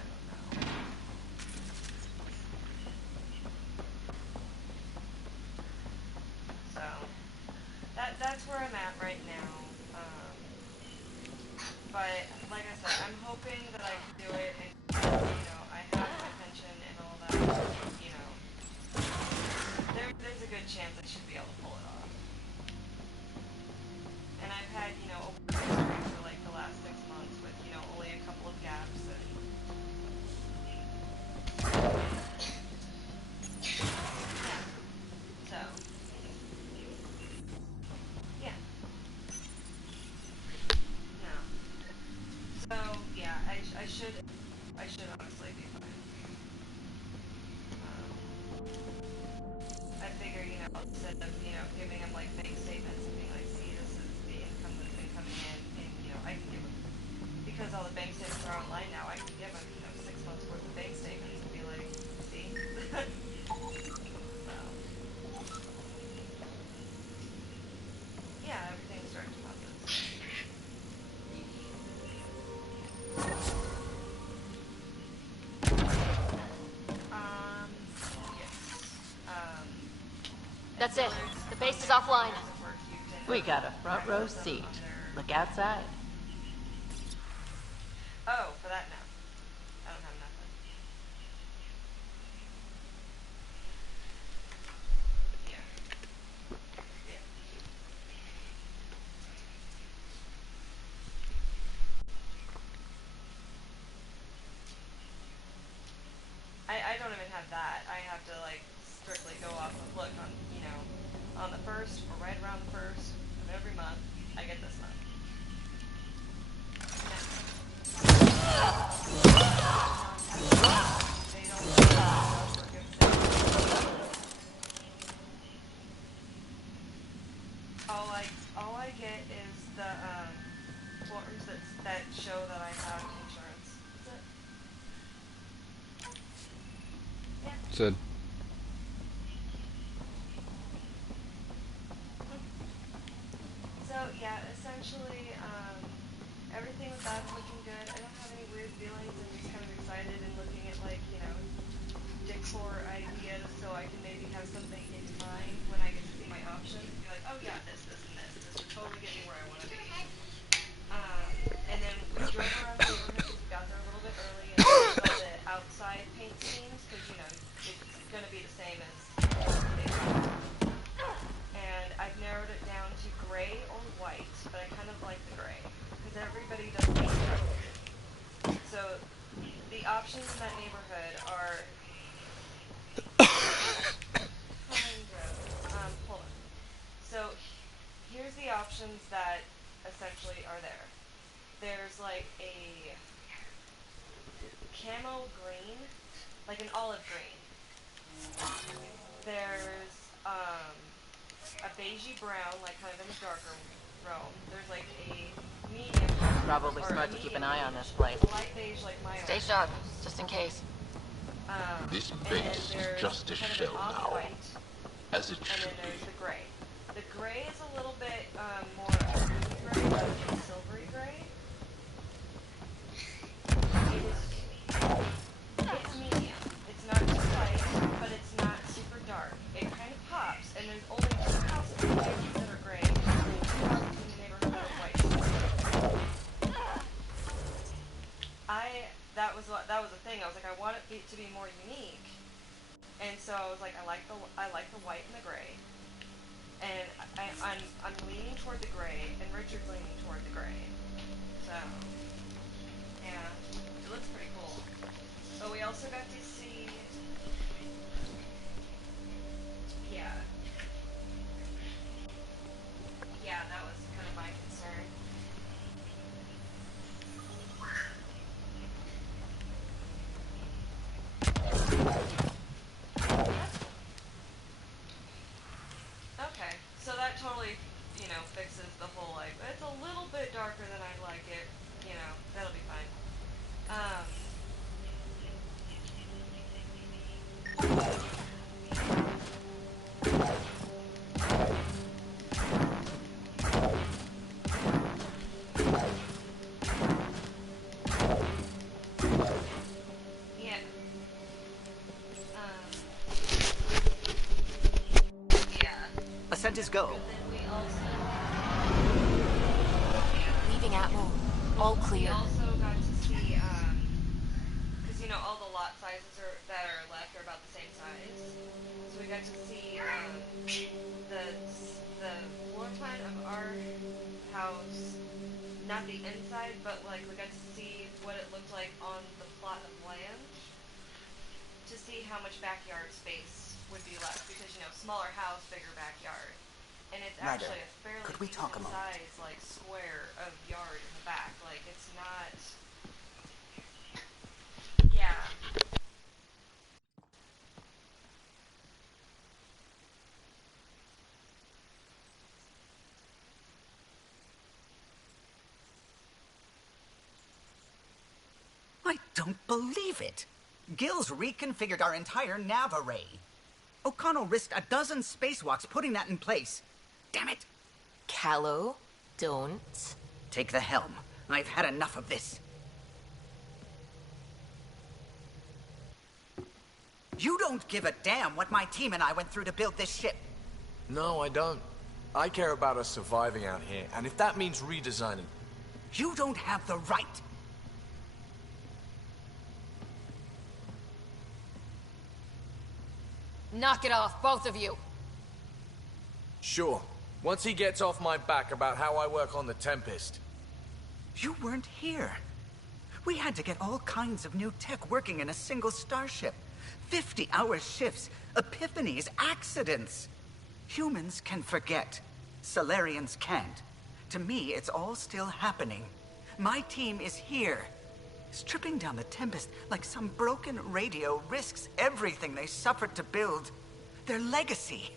don't know. So, that's where I'm at right now. But, like I said, I'm hoping that I can do it, and, you know, I have my pension and all that, you know. There's a good chance I should be able to pull it off. And I've had, you know, a history for, like, the last 6 months with, you know, only a couple of gaps, and... yeah. So... yeah. No. So, yeah, I should honestly be fine. I figure, you know, instead of, you know, giving them, like, bank statements and being like, see, this is the income that's been coming in, and, you know, I can give them, because all the bank statements are online now, I can give them, you know, 6 months worth of bank statements and be like, see? So, yeah, everything's direct deposits. That's it. The base is offline. We got a front row seat. Look outside. Oh, for that, no. I don't have nothing. Yeah. Yeah. I don't even have that. I have to, like, strictly go off of, look, on, you know, on the 1st, or right around the 1st of every month, I get this month. All I get is the, forms that show that I have insurance. That's it. Said. So, yeah, essentially, everything with that's looking good. I don't have any weird feelings. I'm just kind of excited and looking at, like, you know, decor ideas so I can maybe have something in mind when I get to see my options. Be like, oh yeah, this, and this. This would totally get me where I want to be. And then we drove around the neighborhood because we got there a little bit early and did all the outside paint schemes because, you know, it's going to be the same as and I've narrowed it down to gray or white, but I kind of like the gray because everybody does paint. So the options in that neighborhood are hold on. So here's the options that essentially are there. There's like a camo green, like an olive green. There's a beigey brown, like kind of in the darker realm. There's like a medium. Probably smart to keep an eye on this place. Light beige, like my Stay sharp, just in case. This base is just a shell now, as it should be. And then there's the gray. The gray is a little bit more it to be more unique. And so I was like, I like the white and the gray. And I'm leaning toward the gray, and Richard's leaning toward the gray. So, yeah, it looks pretty cool. But we also got to see, yeah, that was kind of my concern. Okay, so that totally, fixes the whole, like, it's a little bit darker than I'd like it, that'll be fine. Yeah. Ascent is go. Leaving Atmo. All clear. We also got to see, because all the lot sizes that are left are about the same size. So we got to see the floor plan of our house, not the inside, but like we got to see what it looked like on the plot of land, to see how much backyard space would be left, because smaller house, bigger backyard. And it's Ryder, actually a fairly could we talk a decent moment? size, like, square of yard in the back. Like, it's not... Yeah. I don't believe it. Gil's reconfigured our entire nav array. O'Connell risked a dozen spacewalks putting that in place. Damn it. Callow, don't. Take the helm. I've had enough of this. You don't give a damn what my team and I went through to build this ship. No, I don't. I care about us surviving out here, and if that means redesigning... You don't have the right. Knock it off, both of you. Sure. Once he gets off my back about how I work on the Tempest. You weren't here. We had to get all kinds of new tech working in a single starship. 50-hour shifts, epiphanies, accidents. Humans can forget. Solarians can't. To me, it's all still happening. My team is here. Stripping down the Tempest like some broken radio risks everything they suffered to build. Their legacy.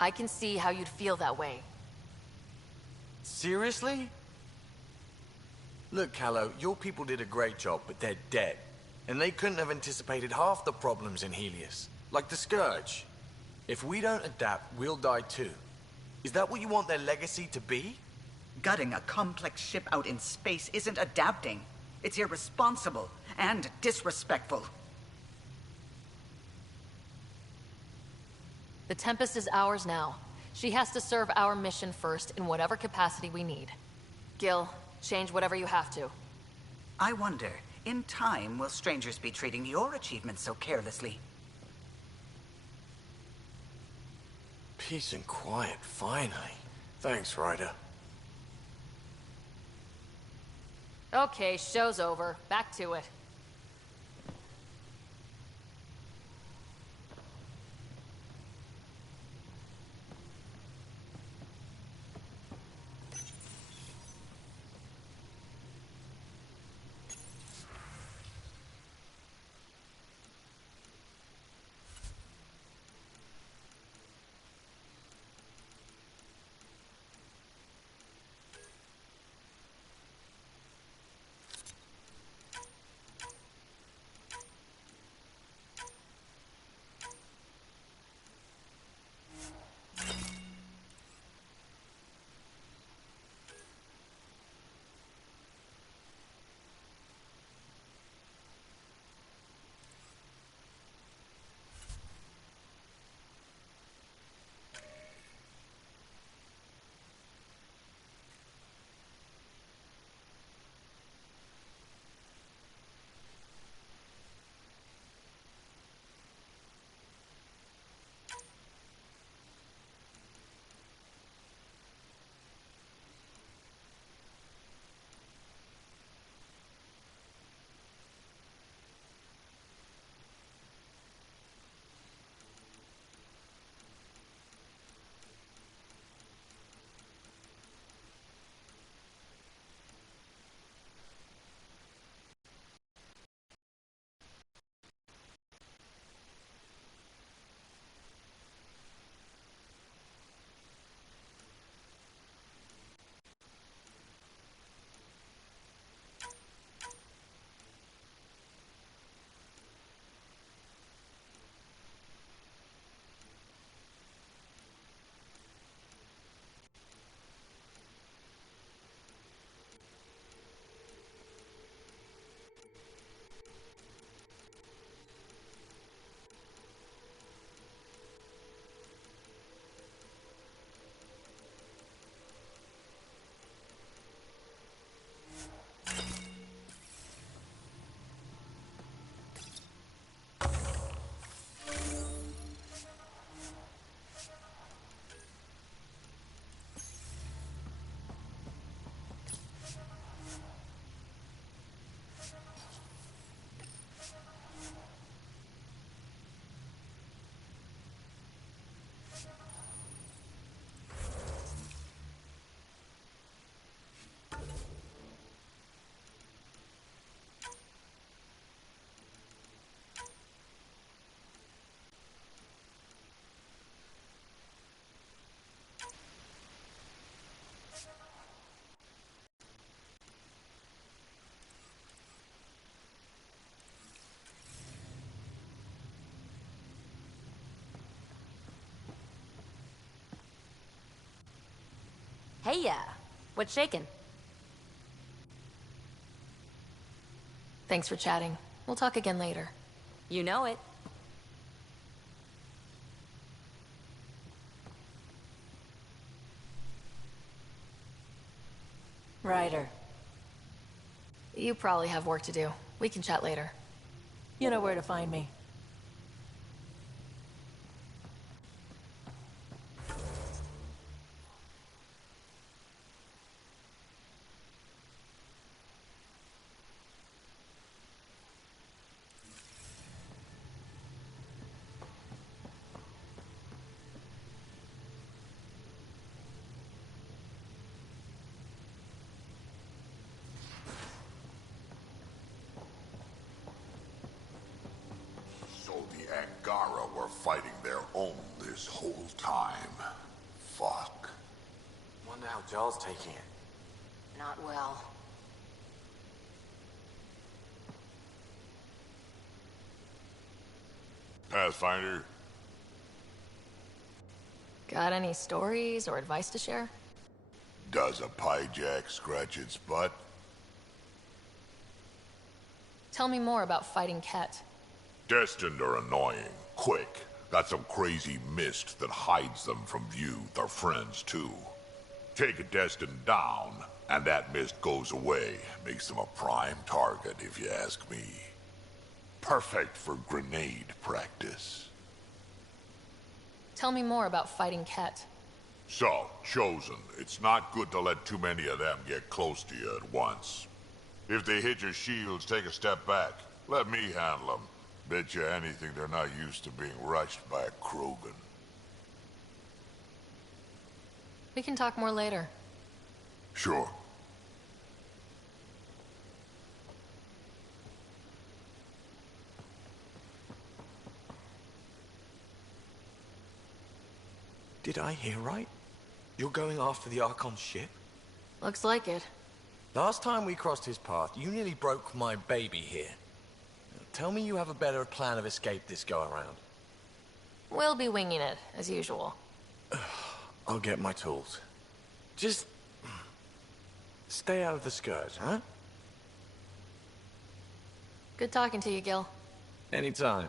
I can see how you'd feel that way. Seriously? Look, Callow, your people did a great job, but they're dead. And they couldn't have anticipated half the problems in Helios. Like the Scourge. If we don't adapt, we'll die too. Is that what you want their legacy to be? Gutting a complex ship out in space isn't adapting. It's irresponsible and disrespectful. The Tempest is ours now. She has to serve our mission first in whatever capacity we need. Gil, change whatever you have to. I wonder, in time, will strangers be treating your achievements so carelessly? Peace and quiet, finally. Thanks, Ryder. Okay, show's over. Back to it. Hey, what's shaking? Thanks for chatting. We'll talk again later. You know it. Ryder. You probably have work to do. We can chat later. You know where to find me. So the Angara were fighting their own this whole time. Fuck. Wonder how Jarl's taking it. Not well. Pathfinder? Got any stories or advice to share? Does a pyjak scratch its butt? Tell me more about fighting Ket. Destined are annoying. Quick. Got some crazy mist that hides them from view. Their friends, too. Take a Destined down, and that mist goes away. Makes them a prime target, if you ask me. Perfect for grenade practice. Tell me more about fighting Ket. So, Chosen, it's not good to let too many of them get close to you at once. If they hit your shields, take a step back. Let me handle them. Bet you anything they're not used to being rushed by a Krogan. We can talk more later. Sure. Did I hear right? You're going after the Archon's ship? Looks like it. Last time we crossed his path, you nearly broke my baby here. Now, tell me you have a better plan of escape this go-around. We'll be winging it, as usual. I'll get my tools. Just... stay out of the Scourge, huh? Good talking to you, Gil. Anytime.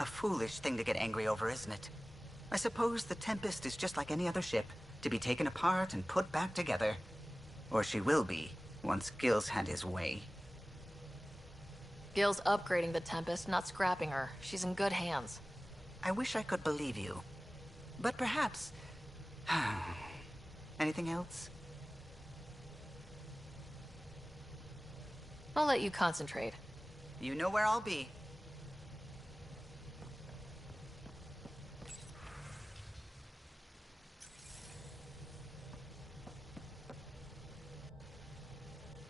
A foolish thing to get angry over, isn't it? I suppose the Tempest is just like any other ship, to be taken apart and put back together. Or she will be, once Gil's had his way. Gil's upgrading the Tempest, not scrapping her. She's in good hands. I wish I could believe you. But perhaps... Anything else? I'll let you concentrate. You know where I'll be.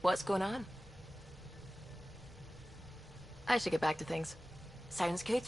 What's going on? I should get back to things. Sounds good.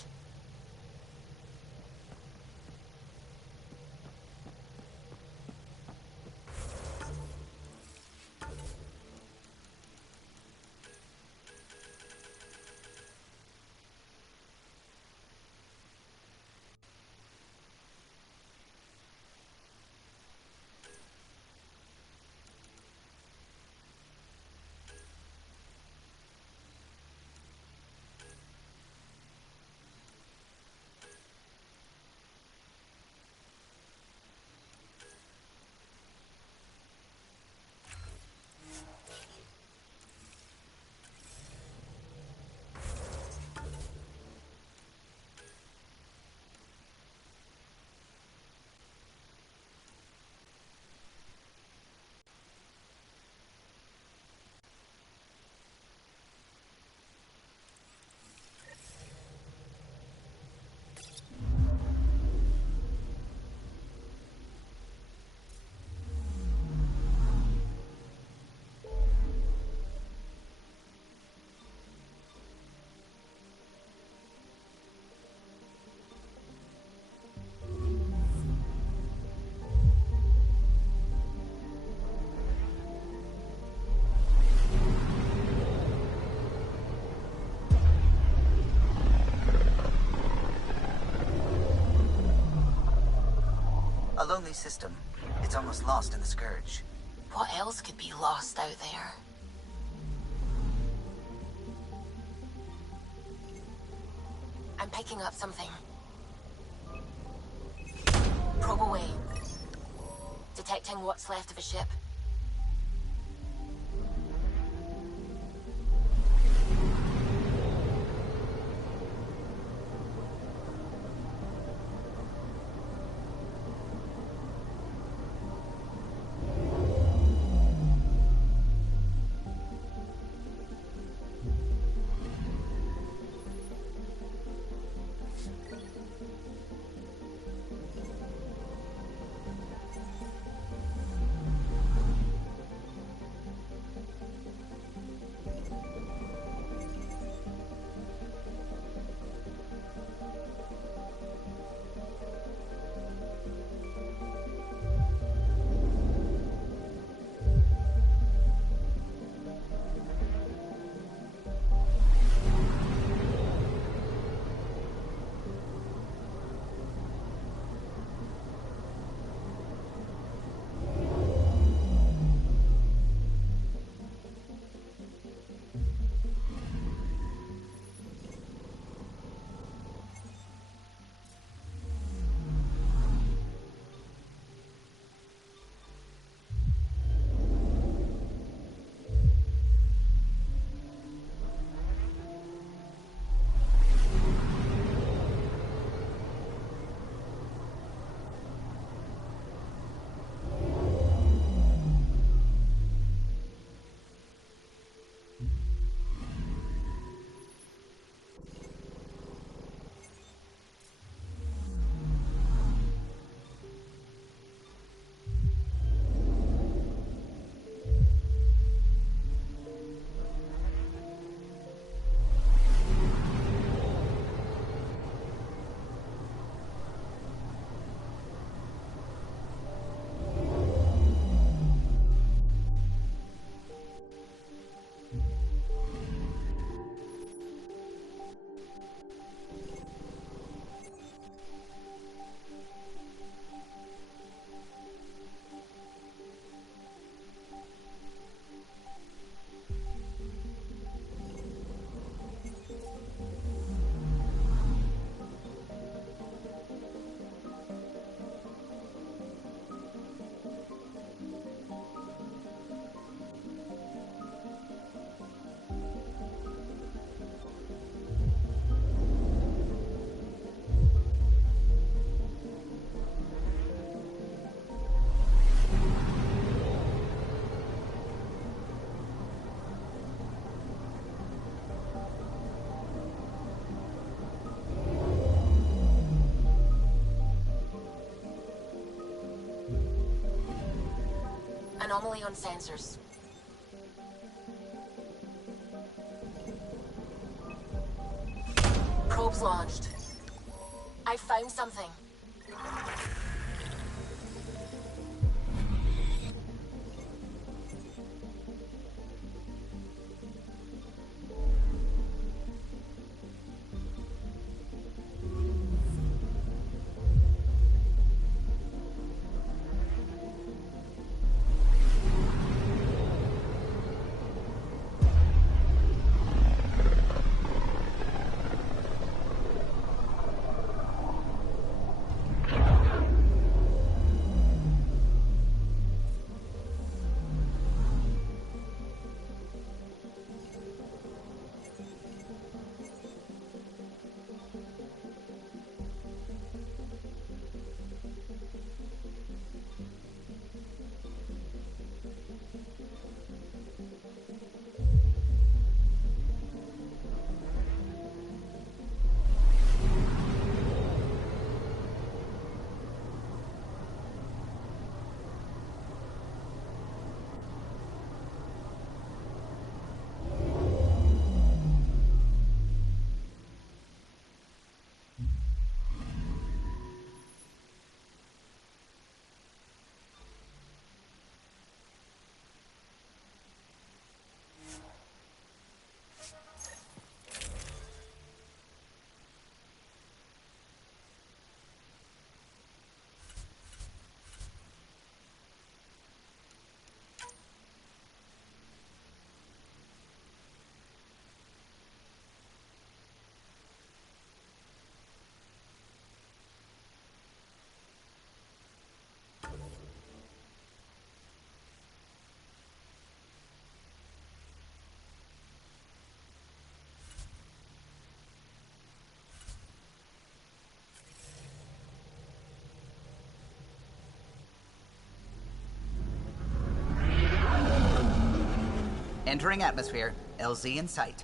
A lonely system. It's almost lost in the Scourge. What else could be lost out there? I'm picking up something. Probe away. Detecting what's left of a ship. Anomaly on sensors. Probes launched. I found something. Entering atmosphere. LZ in sight.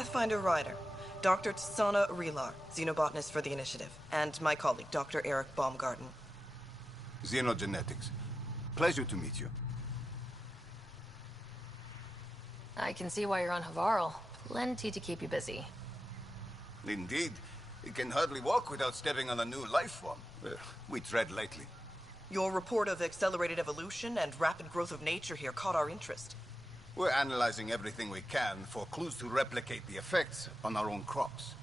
Pathfinder Ryder, Dr. Tsana Relar, xenobotanist for the Initiative, and my colleague, Dr. Eric Baumgarten. Xenogenetics. Pleasure to meet you. I can see why you're on Havarl. Plenty to keep you busy. Indeed. You can hardly walk without stepping on a new life form. We tread lightly. Your report of accelerated evolution and rapid growth of nature here caught our interest. We're analyzing everything we can for clues to replicate the effects on our own crops.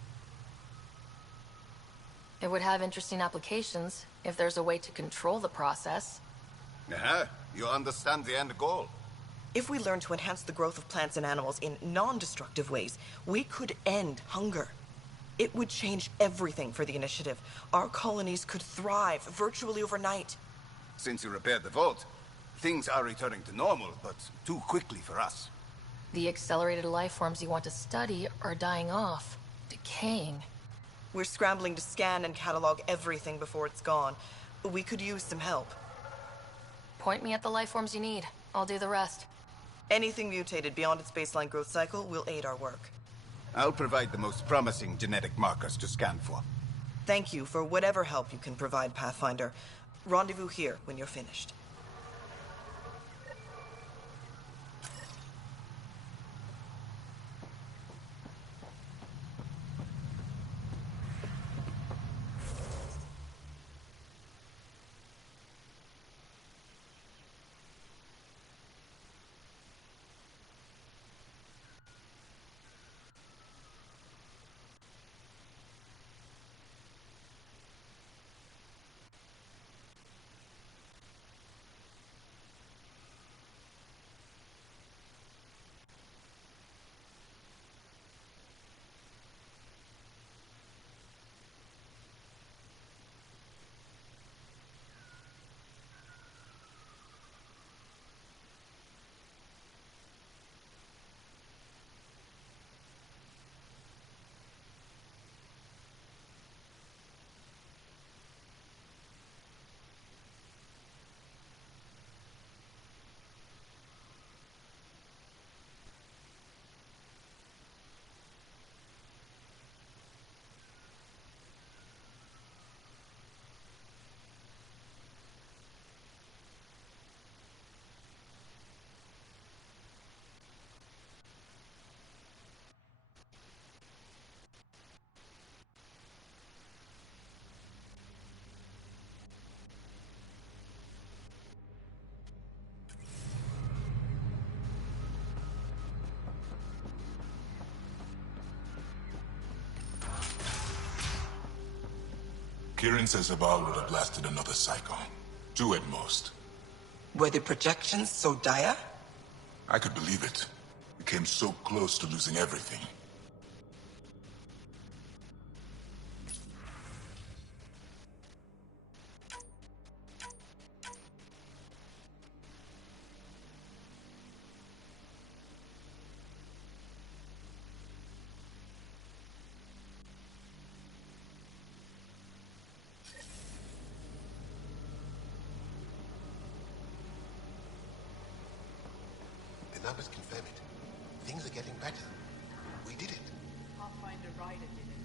It would have interesting applications if there's a way to control the process. You understand the end goal. If we learn to enhance the growth of plants and animals in non-destructive ways, we could end hunger. It would change everything for the Initiative. Our colonies could thrive virtually overnight. Since you repaired the vault, things are returning to normal, but too quickly for us. The accelerated life forms you want to study are dying off, decaying. We're scrambling to scan and catalog everything before it's gone. We could use some help. Point me at the life forms you need. I'll do the rest. Anything mutated beyond its baseline growth cycle will aid our work. I'll provide the most promising genetic markers to scan for. Thank you for whatever help you can provide, Pathfinder. Rendezvous here when you're finished. Kirin says Aval would have lasted another cycle. 2 at most. Were the projections so dire? I could believe it. We came so close to losing everything. The numbers confirm it. Things are getting better. We did it. Pathfinder Ryder did it.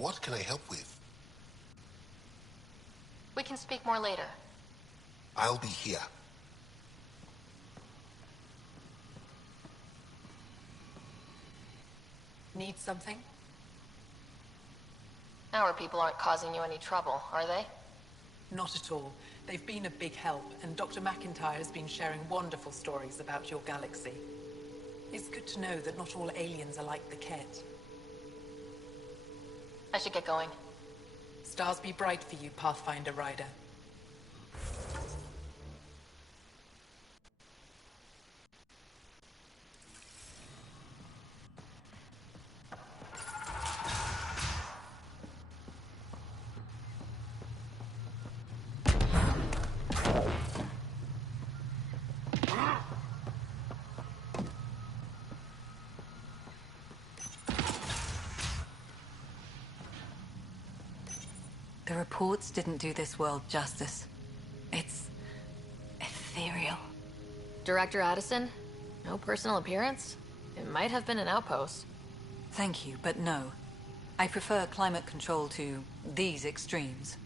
What can I help with? We can speak more later. I'll be here. Need something? Our people aren't causing you any trouble, are they? Not at all. They've been a big help, and Dr. McIntyre has been sharing wonderful stories about your galaxy. It's good to know that not all aliens are like the Ket. I should get going. Stars be bright for you, Pathfinder Rider. The reports didn't do this world justice. It's ethereal. Director Addison? No personal appearance? It might have been an outpost. Thank you, but no. I prefer climate control to these extremes.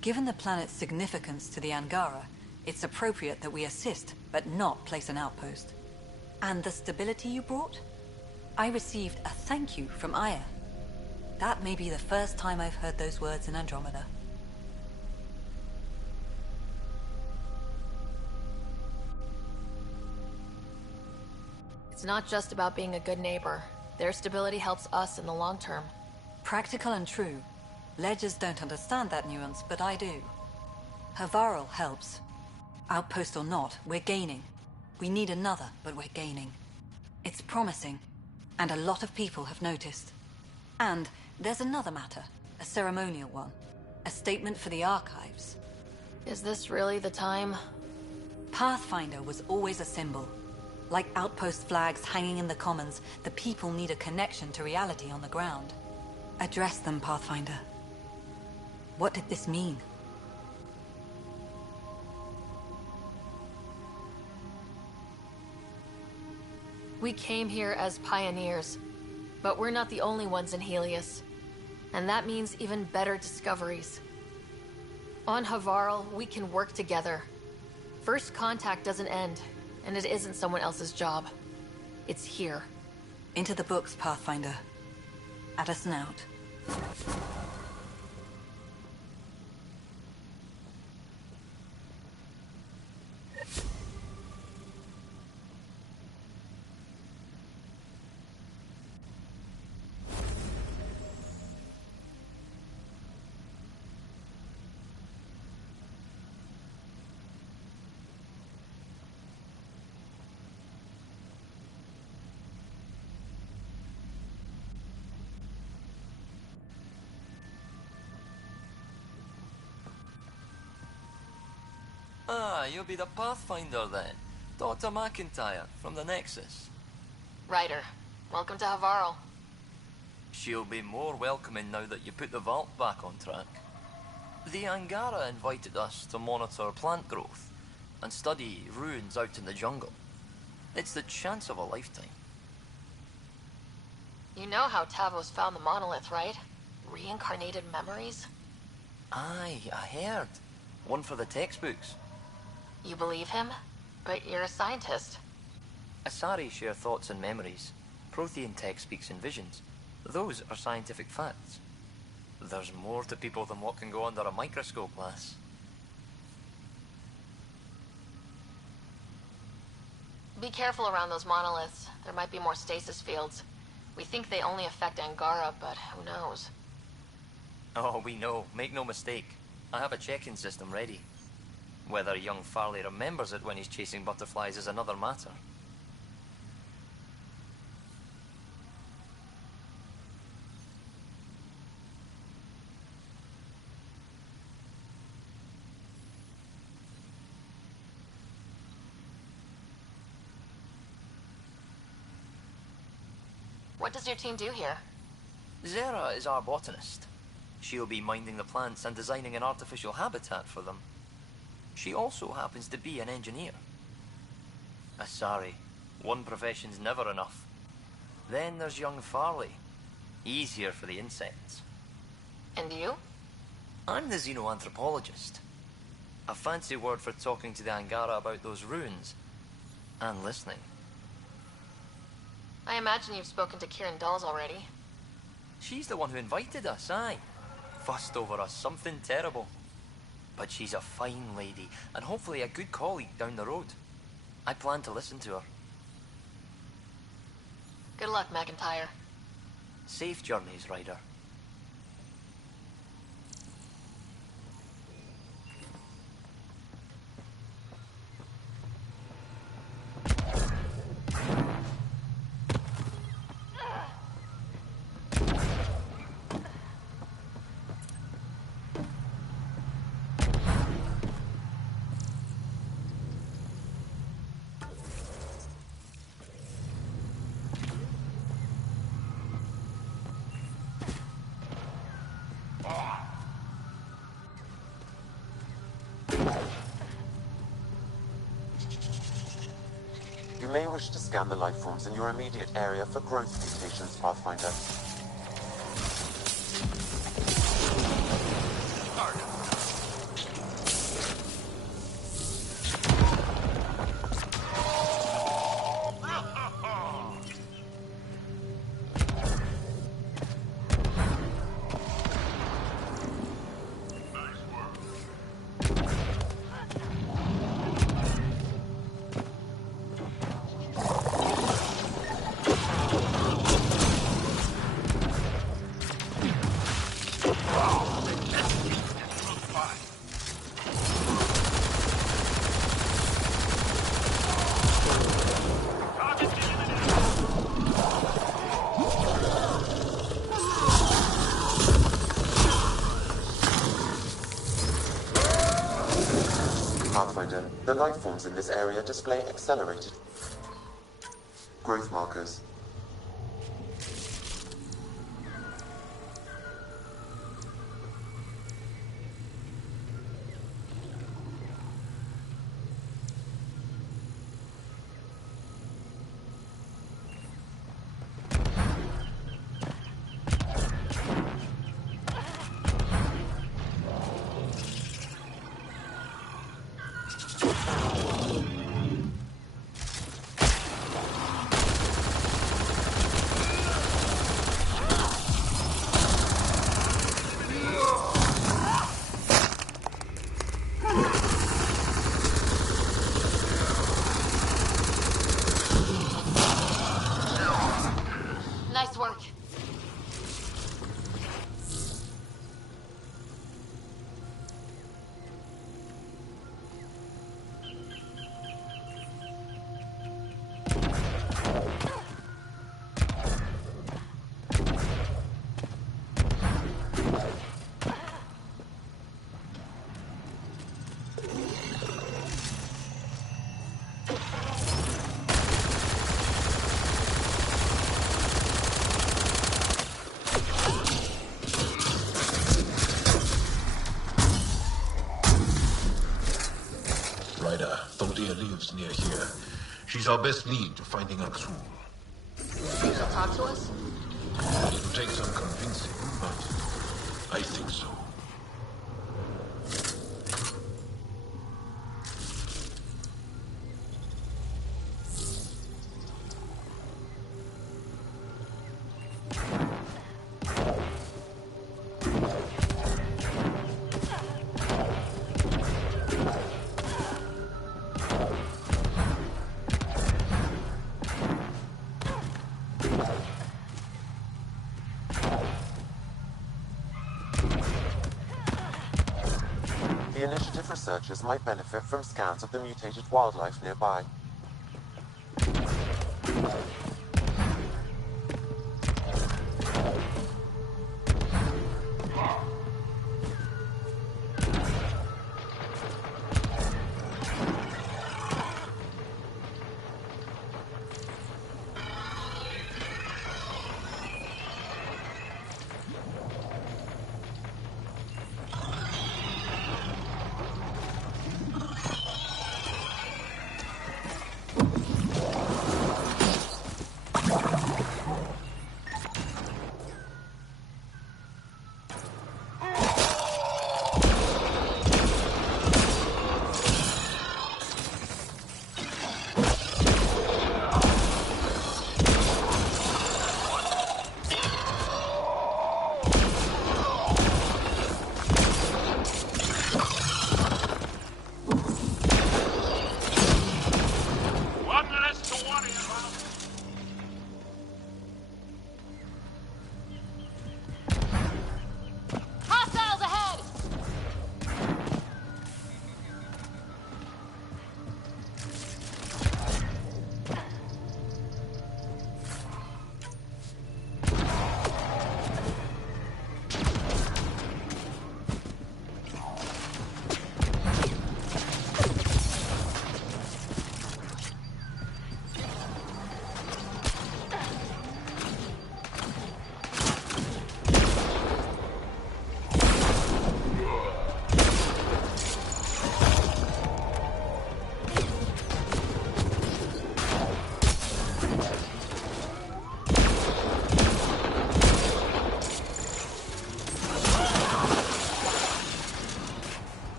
Given the planet's significance to the Angara, it's appropriate that we assist, but not place an outpost. And the stability you brought? I received a thank you from Aya. That may be the first time I've heard those words in Andromeda. It's not just about being a good neighbor. Their stability helps us in the long term. Practical and true. Ledgers don't understand that nuance, but I do. Havarl helps. Outpost or not, we're gaining. We need another, but we're gaining. It's promising, and a lot of people have noticed. And there's another matter, a ceremonial one. A statement for the archives. Is this really the time? Pathfinder was always a symbol. Like outpost flags hanging in the commons, the people need a connection to reality on the ground. Address them, Pathfinder. What did this mean? We came here as pioneers, but we're not the only ones in Helios. And that means even better discoveries. On Havarl, we can work together. First contact doesn't end, and it isn't someone else's job. It's here. Into the books, Pathfinder. Addison out. Ah, you'll be the Pathfinder then. Dr. McIntyre, from the Nexus. Ryder, welcome to Havarl. She'll be more welcoming now that you put the vault back on track. The Angara invited us to monitor plant growth and study ruins out in the jungle. It's the chance of a lifetime. You know how Tavos found the monolith, right? Reincarnated memories? Aye, I heard. One for the textbooks. You believe him? But you're a scientist. Asari share thoughts and memories. Prothean tech speaks in visions. Those are scientific facts. There's more to people than what can go under a microscope, lass. Be careful around those monoliths. There might be more stasis fields. We think they only affect Angara, but who knows? Oh, we know. Make no mistake. I have a check-in system ready. Whether young Farley remembers it when he's chasing butterflies is another matter. What does your team do here? Zera is our botanist. She'll be minding the plants and designing an artificial habitat for them. She also happens to be an engineer. Asari, one profession's never enough. Then there's young Farley. He's here for the insects. And you? I'm the xenoanthropologist. A fancy word for talking to the Angara about those ruins. And listening. I imagine you've spoken to Kieran Dawes already. She's the one who invited us, aye. Fussed over us something terrible. But she's a fine lady, and hopefully a good colleague down the road. I plan to listen to her. Good luck, McIntyre. Safe journeys, Ryder. You may wish to scan the life forms in your immediate area for growth mutations, Pathfinder. Pathfinder, the life forms in this area display accelerated growth markers. Nice work. Ryder, Thondia lives near here. She's our best lead to finding Aksul. Think she'll talk to us? It'll take some convincing, but I think so. The initiative researchers might benefit from scans of the mutated wildlife nearby.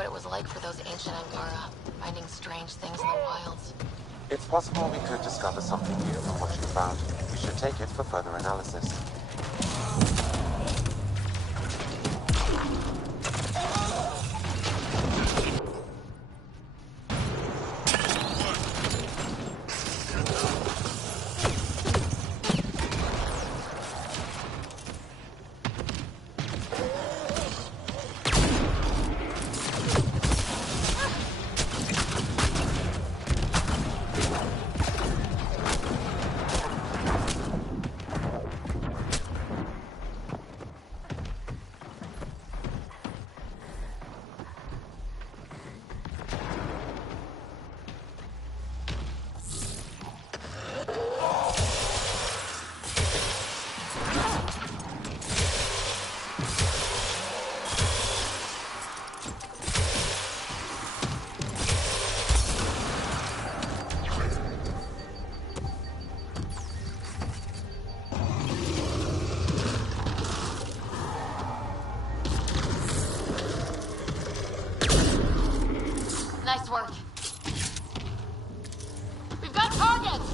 what it was like for those ancient Angara, finding strange things in the wilds. It's possible we could discover something new from what you found. We should take it for further analysis. Nice work. We've got targets!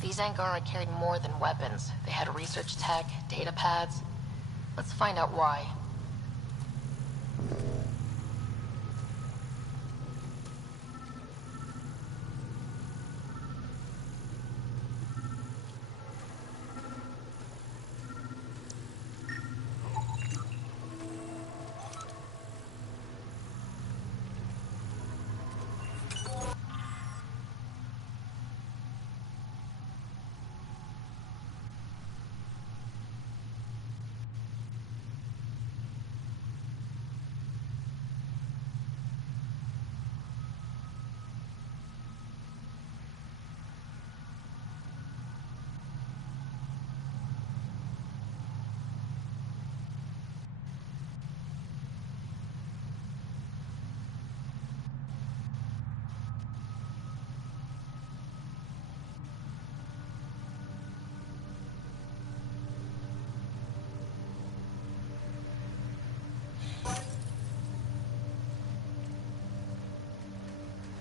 These Angara carried more than weapons. They had research tech, data pads. Let's find out why.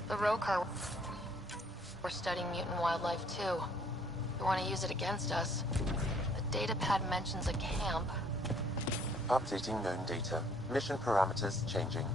The Rokar were studying mutant wildlife too. You want to use it against us? The datapad mentions a camp. Updating known data. Mission parameters changing.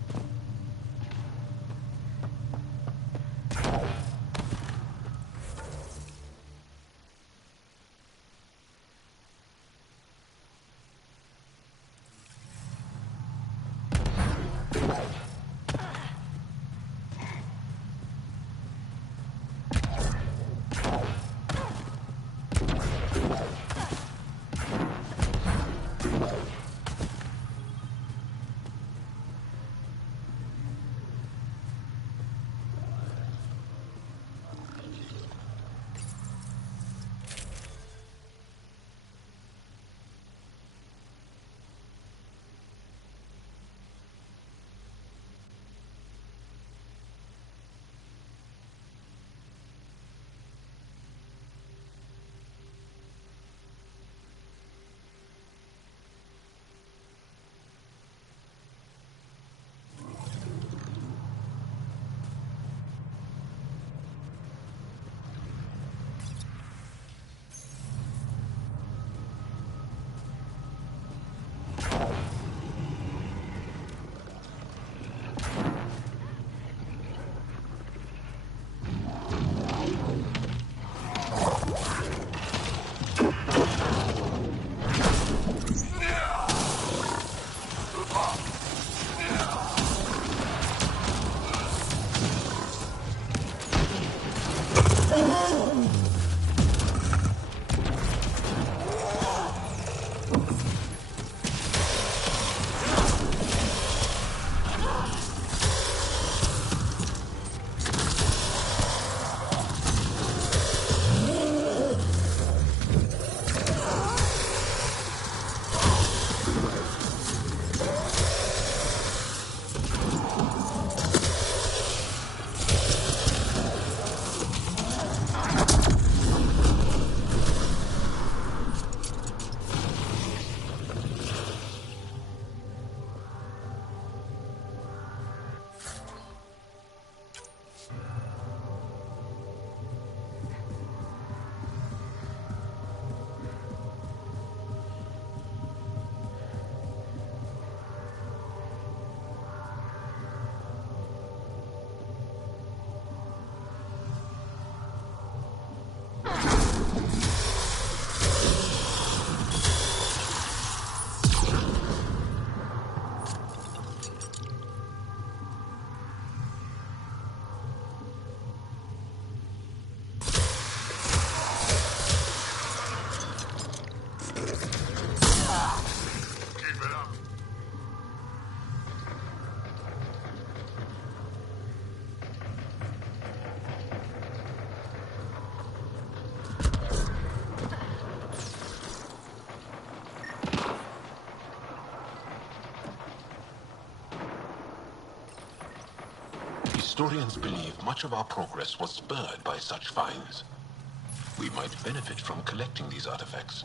Historians believe much of our progress was spurred by such finds. We might benefit from collecting these artifacts.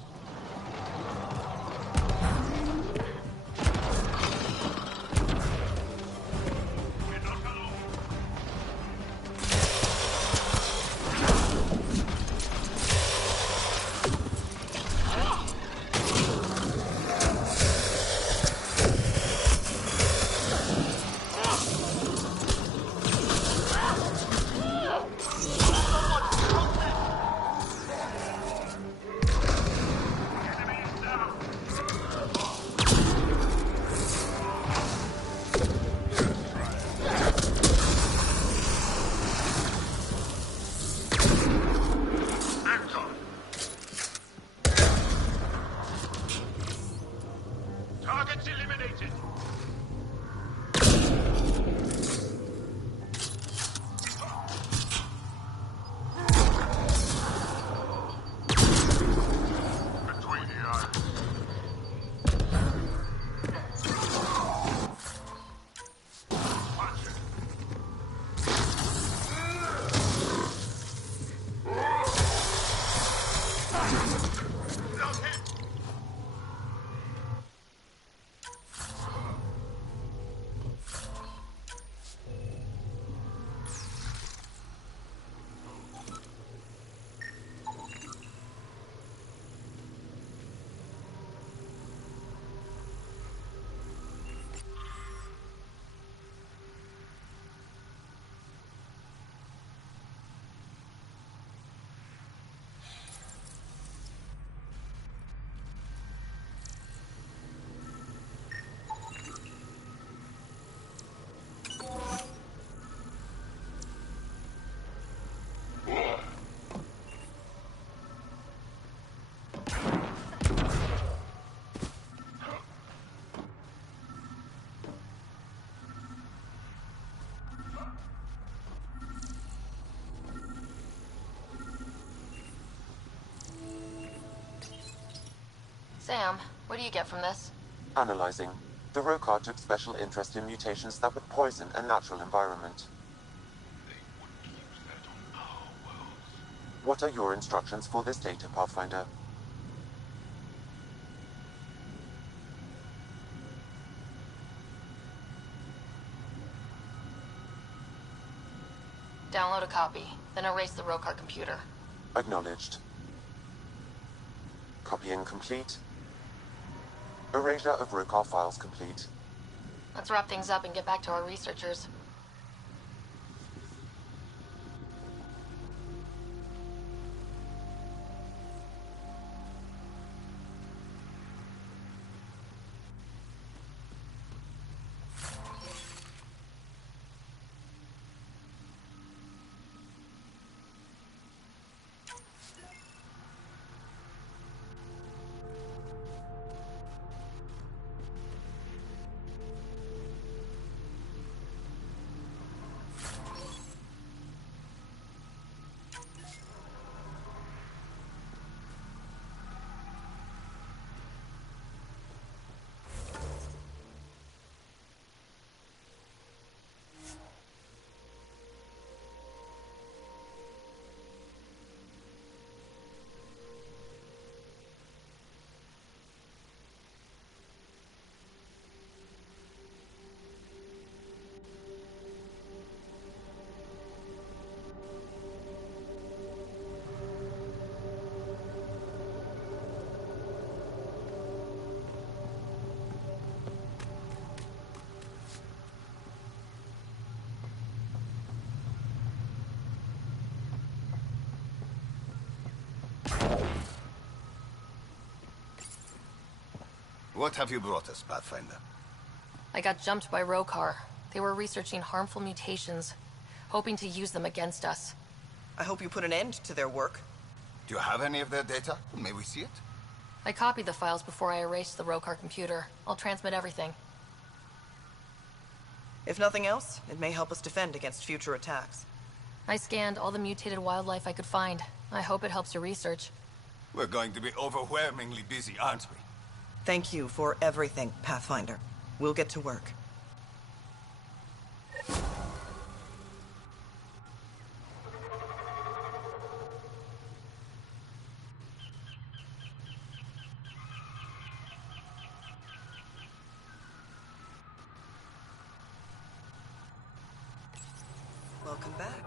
Targets eliminated. Between the eyes. Punch it. Not hit. Sam, what do you get from this? Analyzing. The Rokar took special interest in mutations that would poison a natural environment. What are your instructions for this data, Pathfinder? Download a copy, then erase the Rokar computer. Acknowledged. Copying complete. Erasure of Rokar files complete. Let's wrap things up and get back to our researchers. What have you brought us, Pathfinder? I got jumped by Rokar. They were researching harmful mutations, hoping to use them against us. I hope you put an end to their work. Do you have any of their data? May we see it? I copied the files before I erased the Rokar computer. I'll transmit everything. If nothing else, it may help us defend against future attacks. I scanned all the mutated wildlife I could find. I hope it helps your research. We're going to be overwhelmingly busy, aren't we? Thank you for everything, Pathfinder. We'll get to work. Welcome back.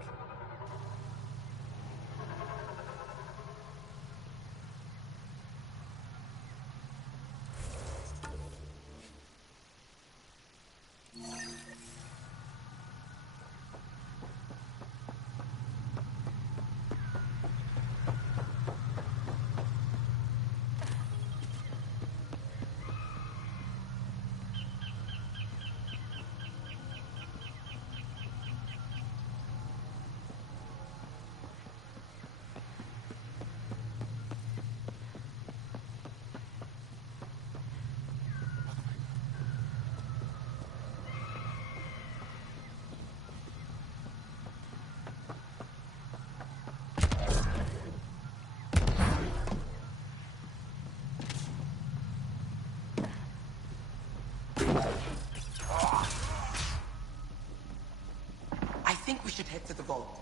I think we should head to the vault.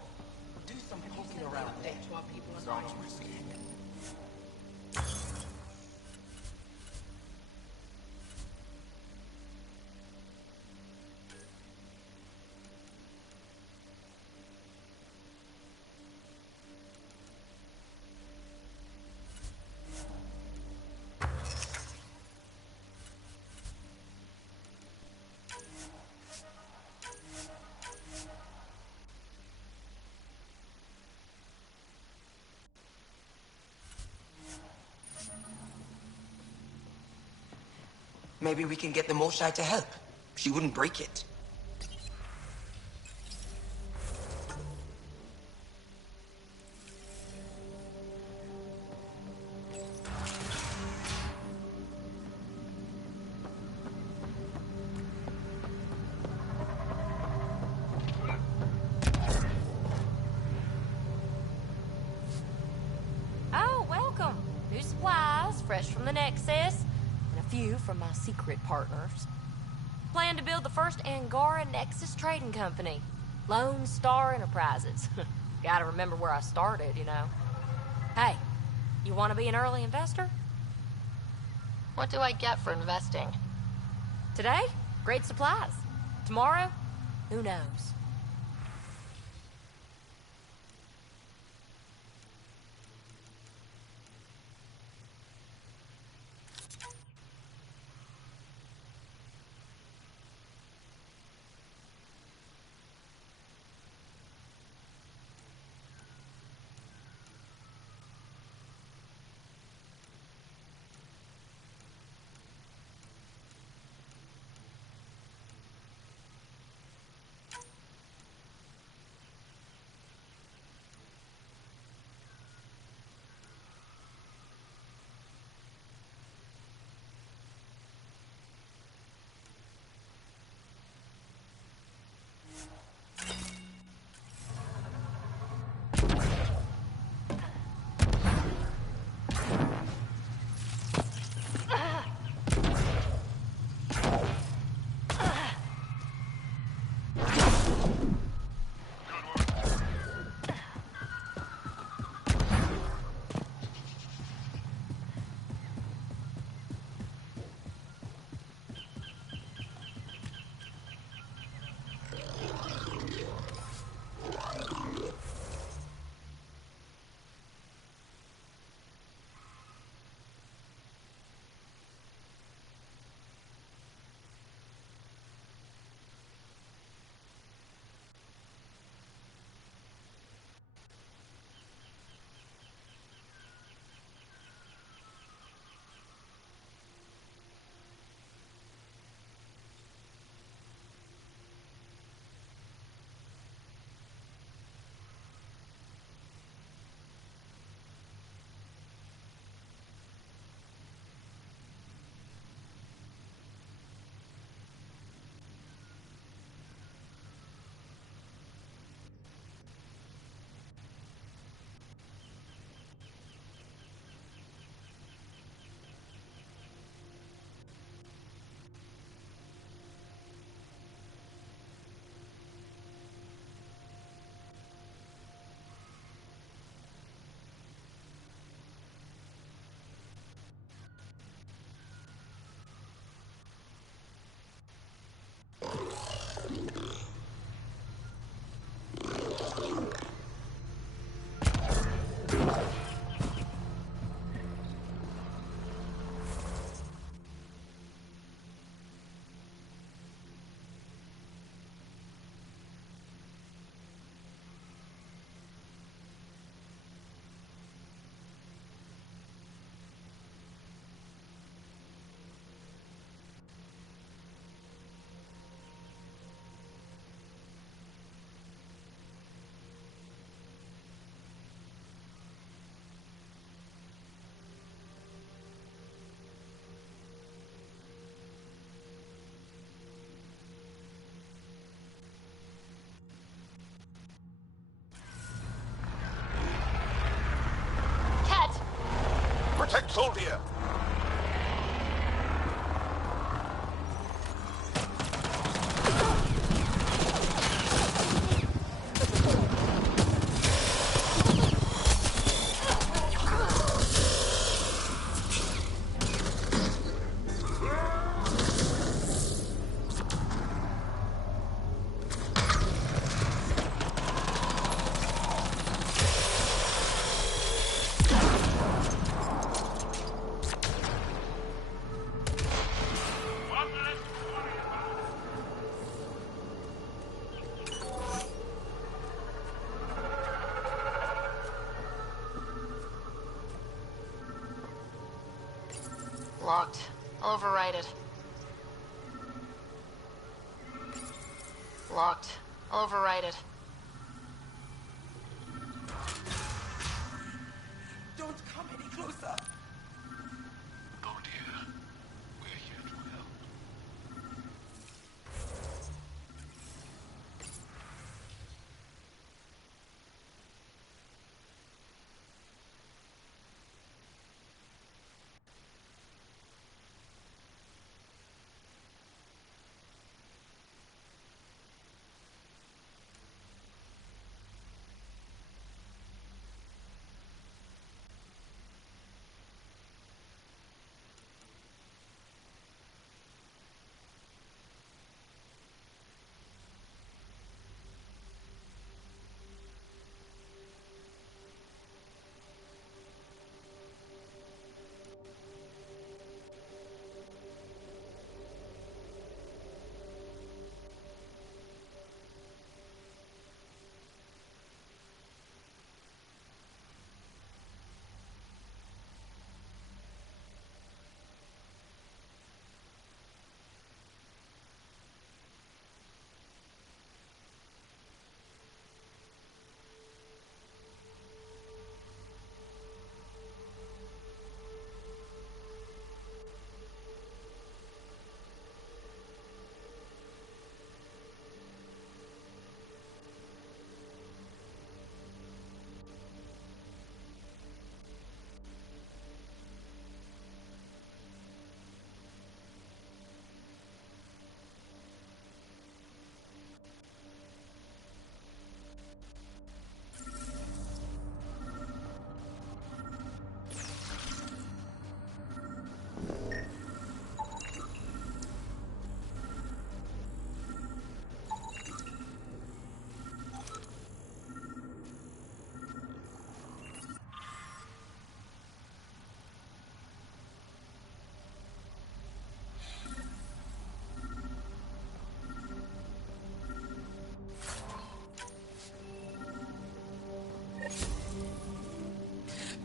Do some poking around there. Maybe we can get the Moshai to help. She wouldn't break it. Oh, welcome. New supplies, fresh from the Nexus, and a few from my secret partners. Plan to build the first Angara Nexus trading company. Lone Star Enterprises. Gotta remember where I started, you know. Hey, you want to be an early investor? What do I get for investing? Today, great supplies. Tomorrow, who knows? Protect Soldier! Locked. I'll override it. Locked. I'll override it. Don't come any closer. Oh dear. We're here to help.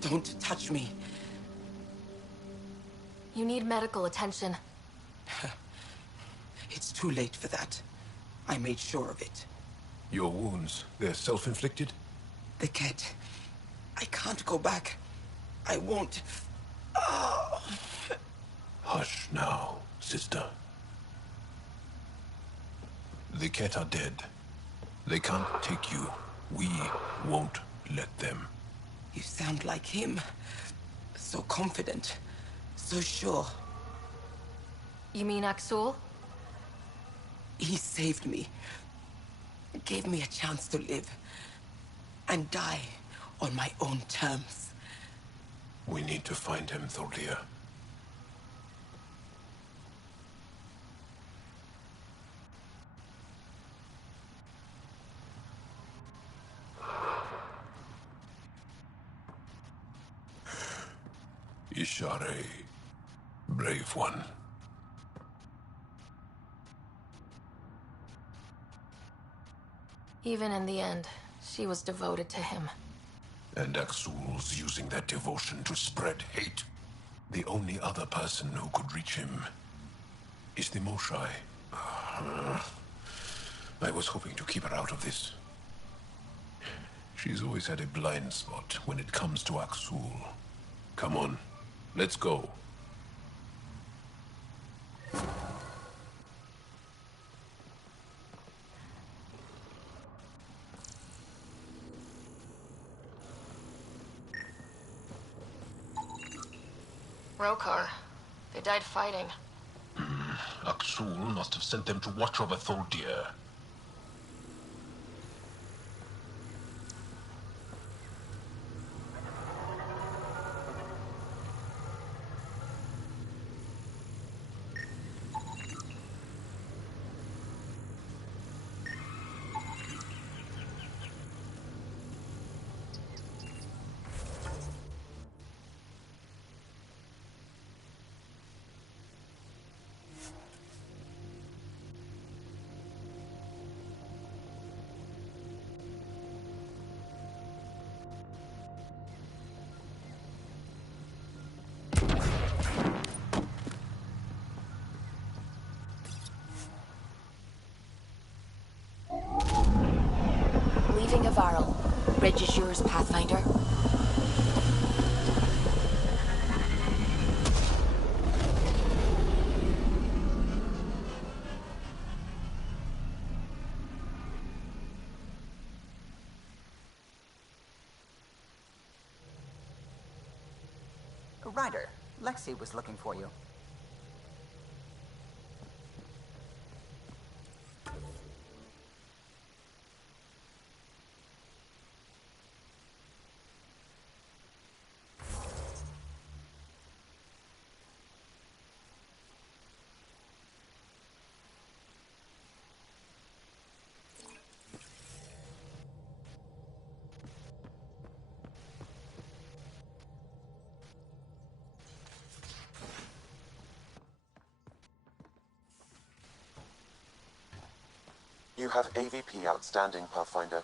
Don't touch me. You need medical attention. It's too late for that. I made sure of it. Your wounds, they're self-inflicted? The cat. I can't go back. I won't. Oh. Hush now, sister. The cat are dead. They can't take you. We won't let them. You sound like him. So confident. So sure. You mean Axul? He saved me. Gave me a chance to live. And die on my own terms. We need to find him, Thordia. Ishare, brave one. Even in the end, she was devoted to him. And Axul's using that devotion to spread hate. The only other person who could reach him is the Moshai. I was hoping to keep her out of this. She's always had a blind spot when it comes to Axul. Come on, let's go. Rokar. They died fighting. Aksul must have sent them to watch over Thordir. Leaving Avarl. Bridge is yours, Pathfinder. Ryder, Lexi was looking for you. You have AVP outstanding, Pathfinder.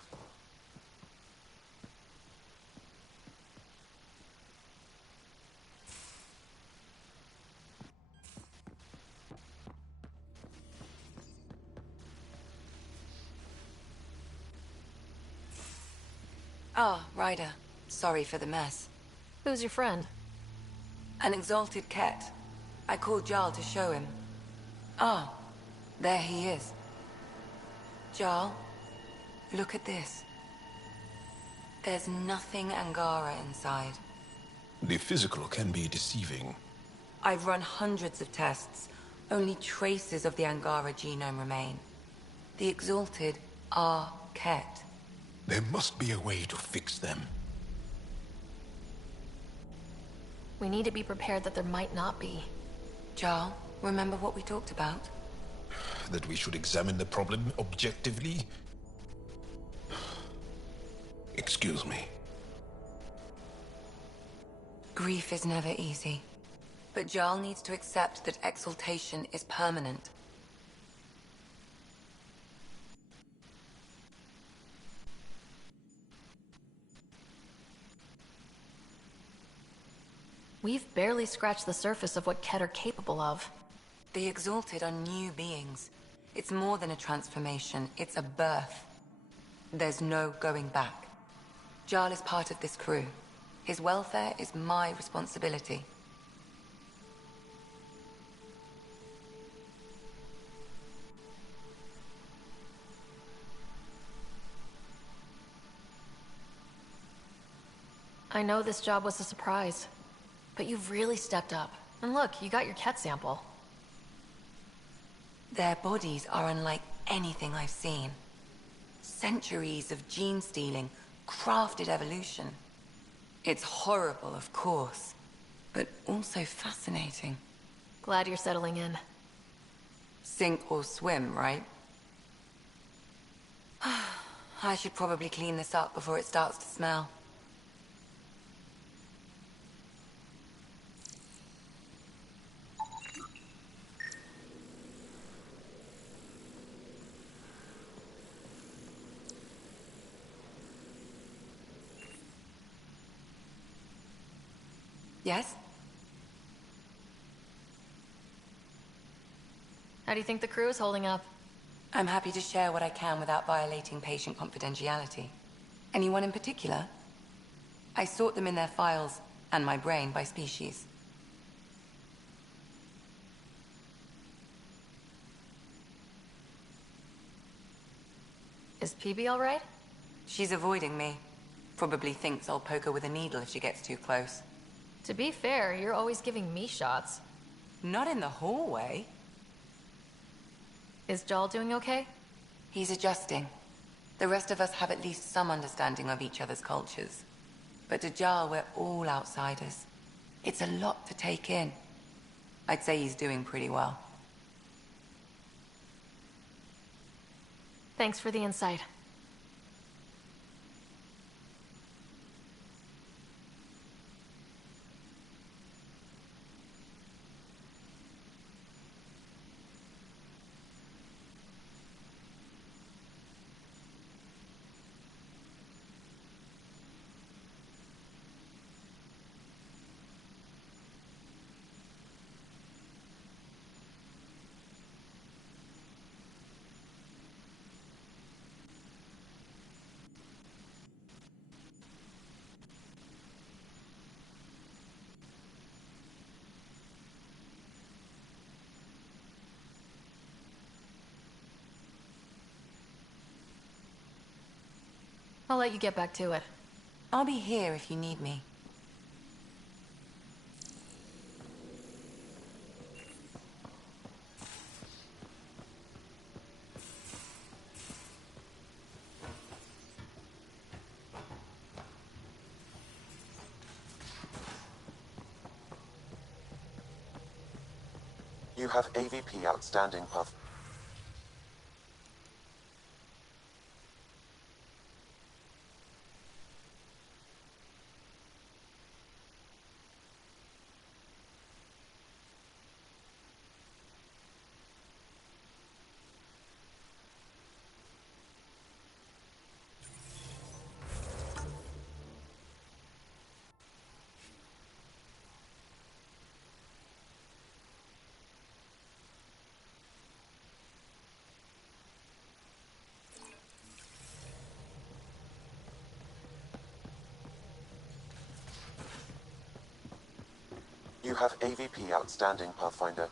Ah, Ryder. Sorry for the mess. Who's your friend? An exalted Ket. I called Jarl to show him. Ah, there he is. Jarl, look at this. There's nothing Angara inside. The physical can be deceiving. I've run hundreds of tests. Only traces of the Angara genome remain. The exalted are Ket. There must be a way to fix them. We need to be prepared that there might not be. Jarl, remember what we talked about? That we should examine the problem objectively? Excuse me. Grief is never easy. But Jarl needs to accept that exaltation is permanent. We've barely scratched the surface of what Ket are capable of. The Exalted are new beings. It's more than a transformation, it's a birth. There's no going back. Jarl is part of this crew. His welfare is my responsibility. I know this job was a surprise, but you've really stepped up. And look, you got your Ket sample. Their bodies are unlike anything I've seen. Centuries of gene stealing, crafted evolution. It's horrible, of course, but also fascinating. Glad you're settling in. Sink or swim, right? I should probably clean this up before it starts to smell. Yes? How do you think the crew is holding up? I'm happy to share what I can without violating patient confidentiality. Anyone in particular? I sort them in their files, and my brain, by species. Is PB all right? She's avoiding me. Probably thinks I'll poke her with a needle if she gets too close. To be fair, you're always giving me shots. Not in the hallway. Is Jal doing okay? He's adjusting. The rest of us have at least some understanding of each other's cultures. But to Jal, we're all outsiders. It's a lot to take in. I'd say he's doing pretty well. Thanks for the insight. I'll let you get back to it. I'll be here if you need me. You have AVP outstanding, Puff. You have AVP outstanding, Pathfinder.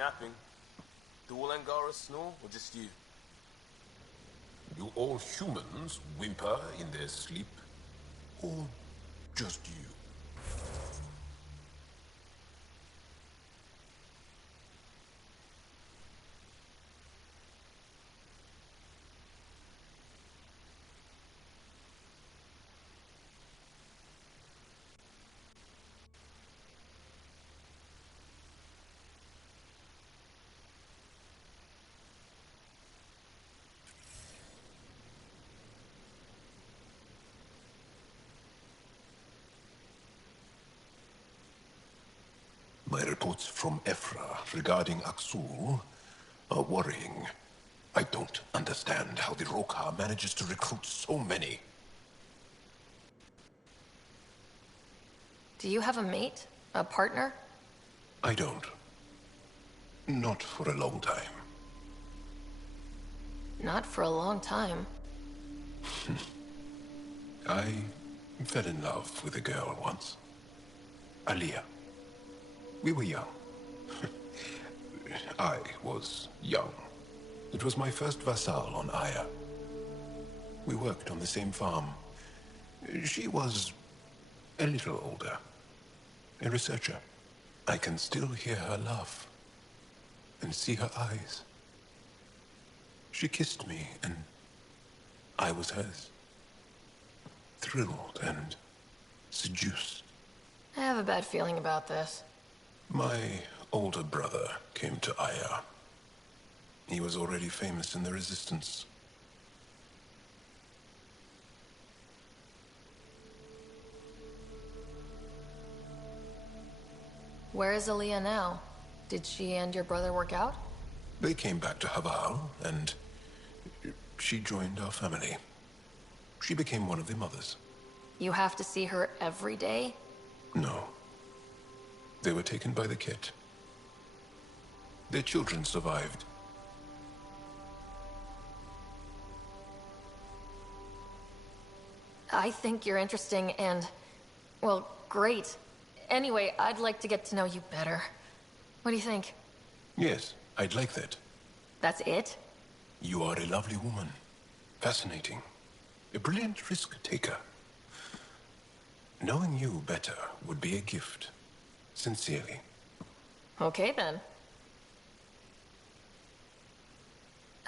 napping. Do all Angara snore, or just you? Do all humans whimper in their sleep? Or just you? My reports from Ephra regarding Aksul are worrying. I don't understand how the Rokar manages to recruit so many. Do you have a mate? A partner? I don't. Not for a long time. Not for a long time. I fell in love with a girl once. Aliyah. We were young. I was young. It was my first vassal on Aya. We worked on the same farm. She was a little older. A researcher. I can still hear her laugh and see her eyes. She kissed me and I was hers. Thrilled and seduced. I have a bad feeling about this. My older brother came to Aya. He was already famous in the Resistance. Where is Aaliyah now? Did she and your brother work out? They came back to Haval, and she joined our family. She became one of the mothers. You have to see her every day? No. They were taken by the Kett. Their children survived. I think you're interesting and, well, great. Anyway, I'd like to get to know you better. What do you think? Yes, I'd like that. That's it? You are a lovely woman. Fascinating. A brilliant risk-taker. Knowing you better would be a gift. Sincerely. Okay, then.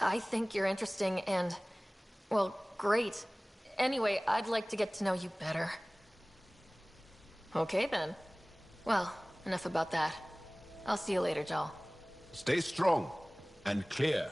I think you're interesting and, well, great. Anyway, I'd like to get to know you better. Okay, then. Well, enough about that. I'll see you later, Jal. Stay strong and clear.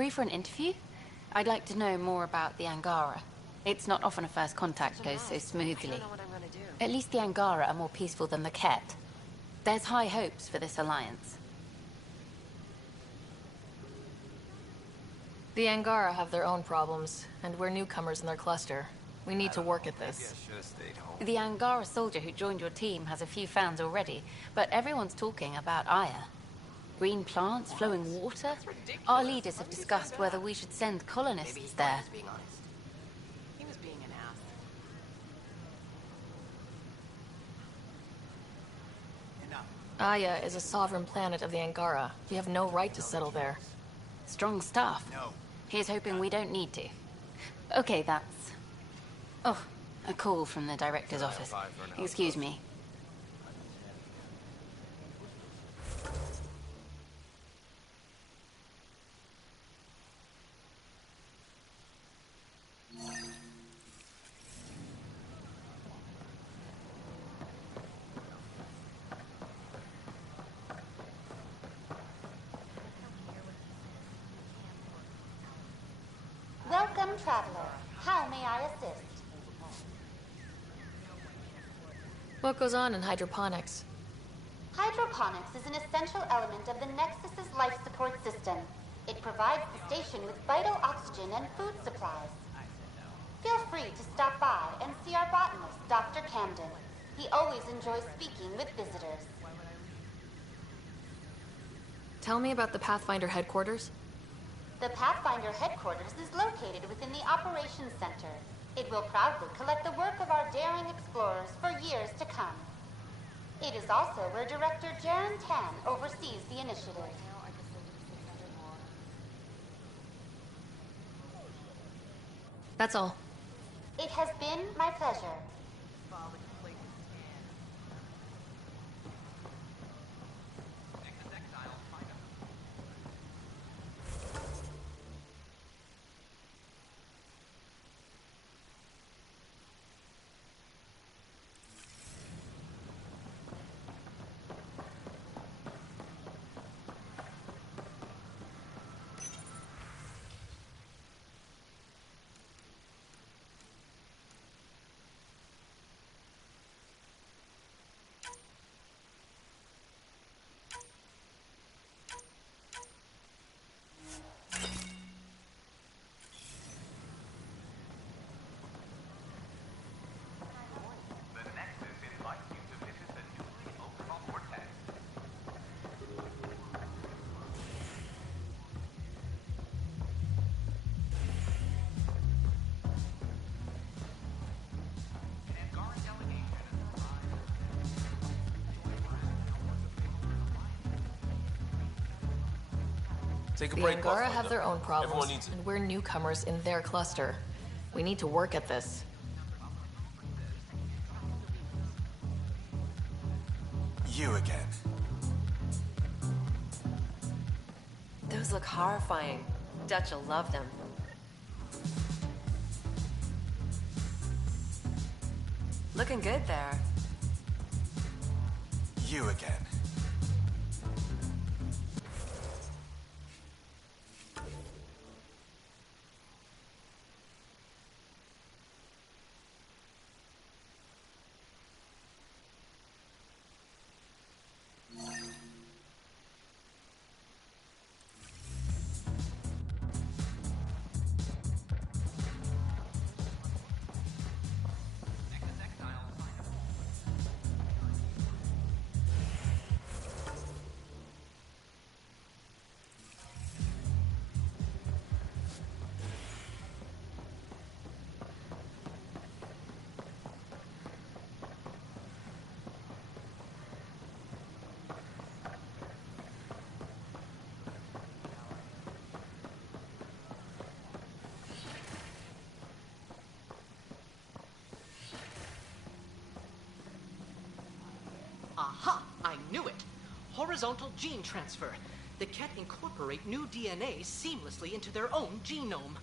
free for an interview? I'd like to know more about the Angara. It's not often a first contact goes so smoothly. At least the Angara are more peaceful than the Ket. There's high hopes for this alliance. The Angara have their own problems, and we're newcomers in their cluster. We need to work at this. The Angara soldier who joined your team has a few fans already, but everyone's talking about Aya. Green plants, flowing water. Our leaders have discussed whether we should send colonists there. He was being an ass. Aya is a sovereign planet of the Angara. We have no right to settle there. Strong stuff. Here's hoping we don't need to. Okay, that's... Oh, a call from the director's office. Excuse me. Welcome, traveler. How may I assist? What goes on in hydroponics? Hydroponics is an essential element of the Nexus's life support system. It provides the station with vital oxygen and food supplies. Feel free to stop by and see our botanist, Dr. Camden. He always enjoys speaking with visitors. Tell me about the Pathfinder headquarters. The Pathfinder headquarters is located within the Operations Center. It will proudly collect the work of our daring explorers for years to come. It is also where Director Jaren Tan oversees the initiative. That's all. It has been my pleasure. The Angara have their own problems, and we're newcomers in their cluster. We need to work at this. You again. Those look horrifying. Dutch will love them. Looking good there. You again. Aha! I knew it! Horizontal gene transfer. The Ket incorporate new DNA seamlessly into their own genome.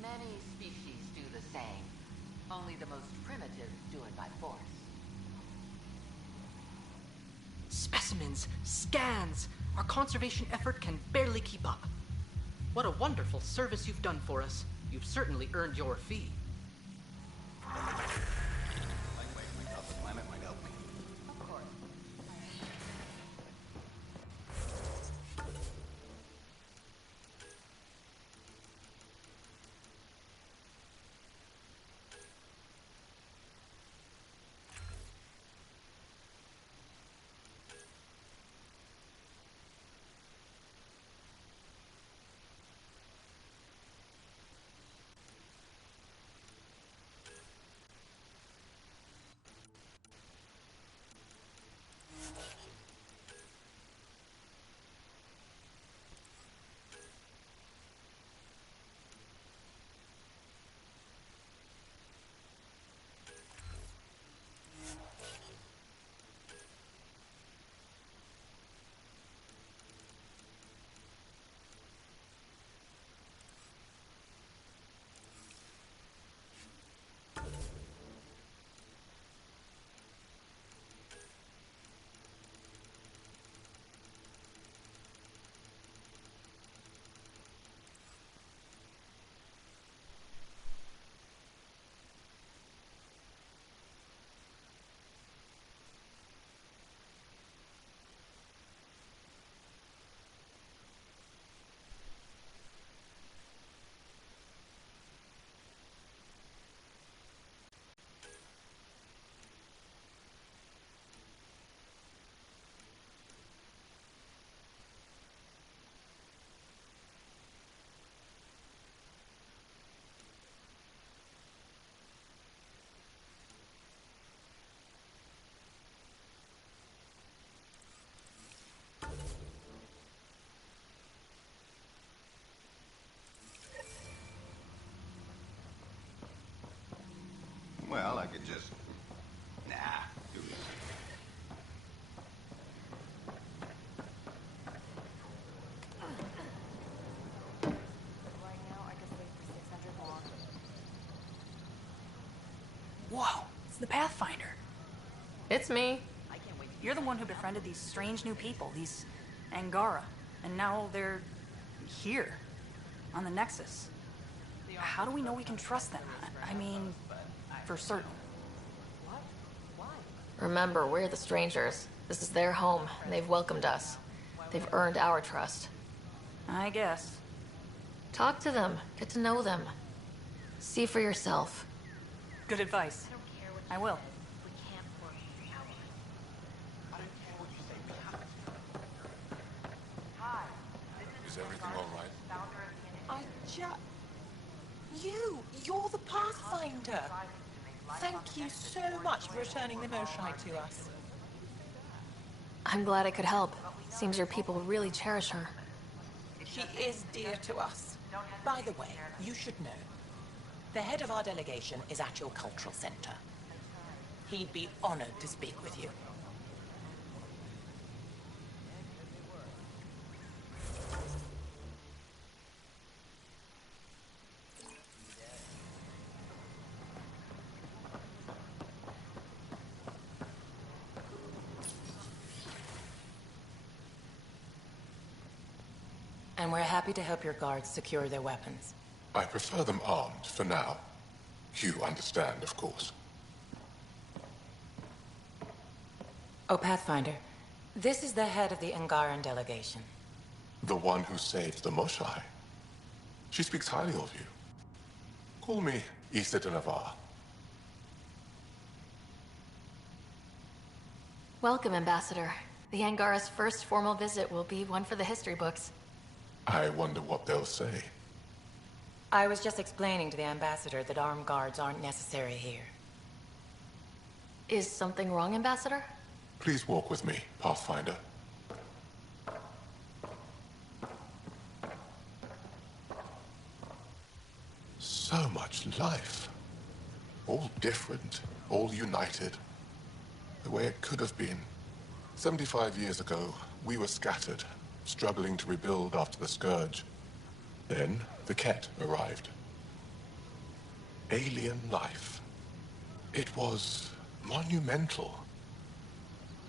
Many species do the same. Only the most primitive do it by force. Specimens, scans. Our conservation effort can barely keep up. What a wonderful service you've done for us. You've certainly earned your fee. Well, I could just... Nah, do this. Whoa, it's the Pathfinder. It's me. You're the one who befriended these strange new people, these Angara, and now they're here, on the Nexus. How do we know we can trust them? I mean, for certain. Remember, we're the strangers. This is their home, and they've welcomed us. They've earned our trust. I guess. Talk to them. Get to know them. See for yourself. Good advice. I will. Is everything all right? You're the Pathfinder. Thank you so much for returning the Moshai to us. I'm glad I could help. Seems your people really cherish her. She is dear to us. By the way, you should know, the head of our delegation is at your cultural center. He'd be honored to speak with you. And we're happy to help your guards secure their weapons. I prefer them armed for now. You understand, of course. Oh, Pathfinder, this is the head of the Angaran delegation. The one who saved the Moshai. She speaks highly of you. Call me Issa de Navarre. Welcome, Ambassador. The Angara's first formal visit will be one for the history books. I wonder what they'll say. I was just explaining to the Ambassador that armed guards aren't necessary here. Is something wrong, Ambassador? Please walk with me, Pathfinder. So much life. All different, all united. The way it could have been. 75 years ago, we were scattered, struggling to rebuild after the Scourge. Then, the Ket arrived. Alien life. It was monumental.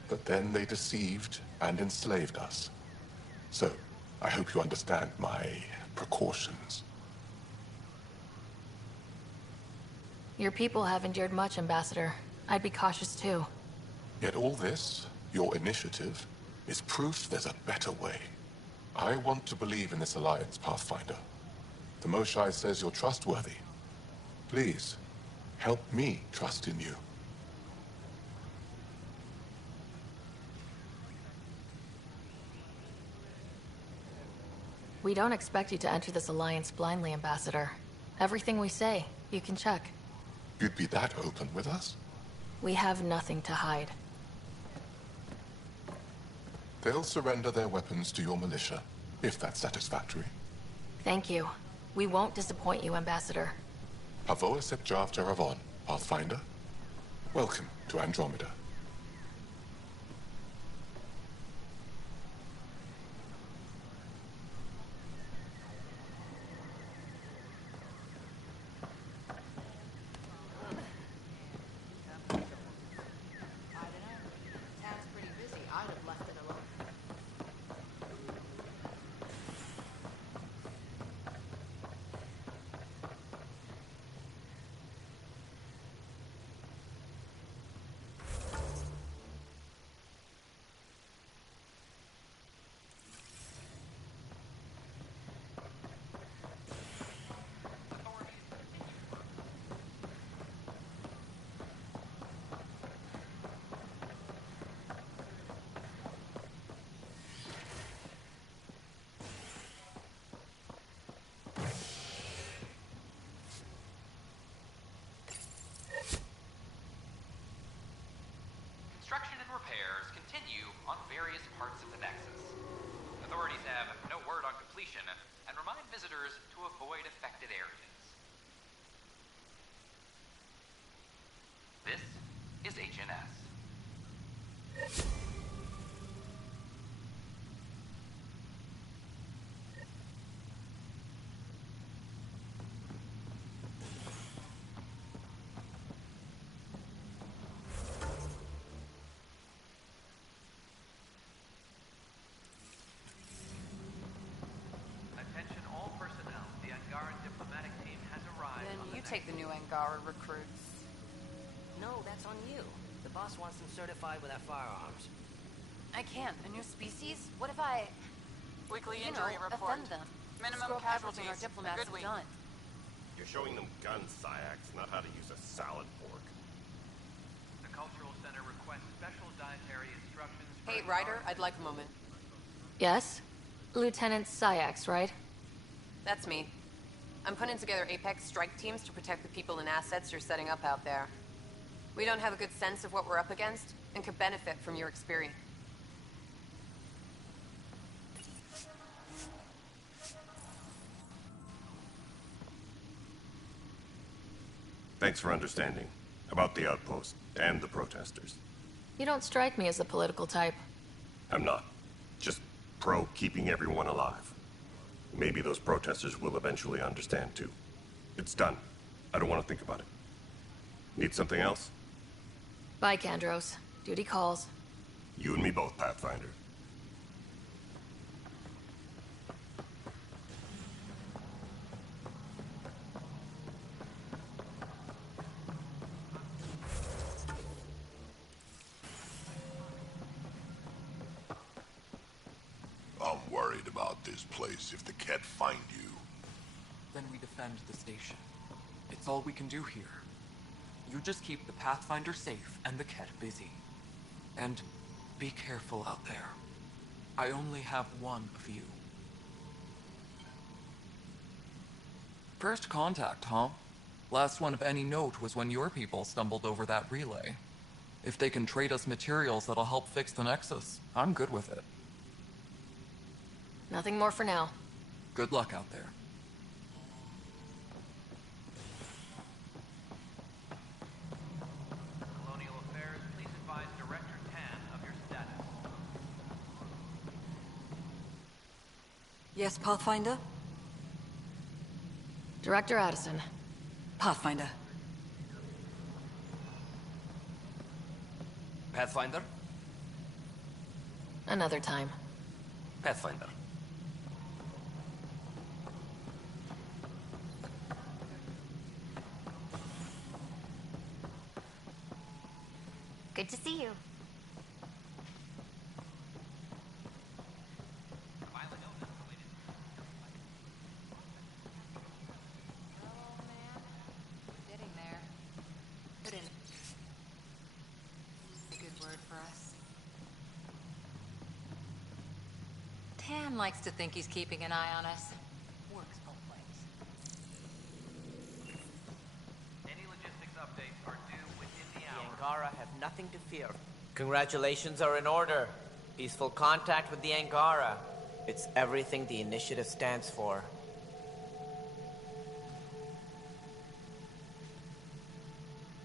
But then they deceived and enslaved us. So, I hope you understand my precautions. Your people have endured much, Ambassador. I'd be cautious too. Yet all this, your initiative, is proof there's a better way. I want to believe in this alliance, Pathfinder. The Moshae says you're trustworthy. Please, help me trust in you. We don't expect you to enter this alliance blindly, Ambassador. Everything we say, you can check. You'd be that open with us? We have nothing to hide. They'll surrender their weapons to your militia, if that's satisfactory. Thank you. We won't disappoint you, Ambassador. Havo Sep Jav Jaravon, Pathfinder. Welcome to Andromida. Construction and repairs continue on various parts of the Nexus. Authorities have no word on completion and remind visitors to avoid affected areas. This is HNS. Take the new Angara recruits. No, that's on you. The boss wants them certified without firearms. I can't. A new species? What if I... Weekly you injury know, report. offend them? Minimum Screw up casualties. everything our diplomats Good have week. done. You're showing them gun Syaks, not how to use a salad fork. The Cultural Center requests special dietary instructions for... Hey, Ryder, I'd like a moment. Yes? Lieutenant Syaks, right? That's me. I'm putting together Apex strike teams to protect the people and assets you're setting up out there. We don't have a good sense of what we're up against, and could benefit from your experience. Thanks for understanding. About the outpost and the protesters. You don't strike me as the political type. I'm not. Just pro keeping everyone alive. Maybe those protesters will eventually understand too. It's done. I don't want to think about it. Need something else? Bye, Kandros. Duty calls. You and me both, Pathfinder. I'm worried about this place if the Ket find you. Then we defend the station. It's all we can do here. You just keep the Pathfinder safe and the Ket busy. And be careful out there. I only have one of you. First contact, huh? Last one of any note was when your people stumbled over that relay. If they can trade us materials that'll help fix the Nexus, I'm good with it. Nothing more for now. Good luck out there. Colonial Affairs, please advise Director Tan of your status. Yes, Pathfinder? Director Addison. Pathfinder. Pathfinder? Another time. Pathfinder. Good to see you. Getting there. Put in a good word for us. Tan likes to think he's keeping an eye on us. Works both ways. Any logistics updates are due within the hour. The Angara have nothing to fear. Congratulations are in order. Peaceful contact with the Angara. It's everything the initiative stands for.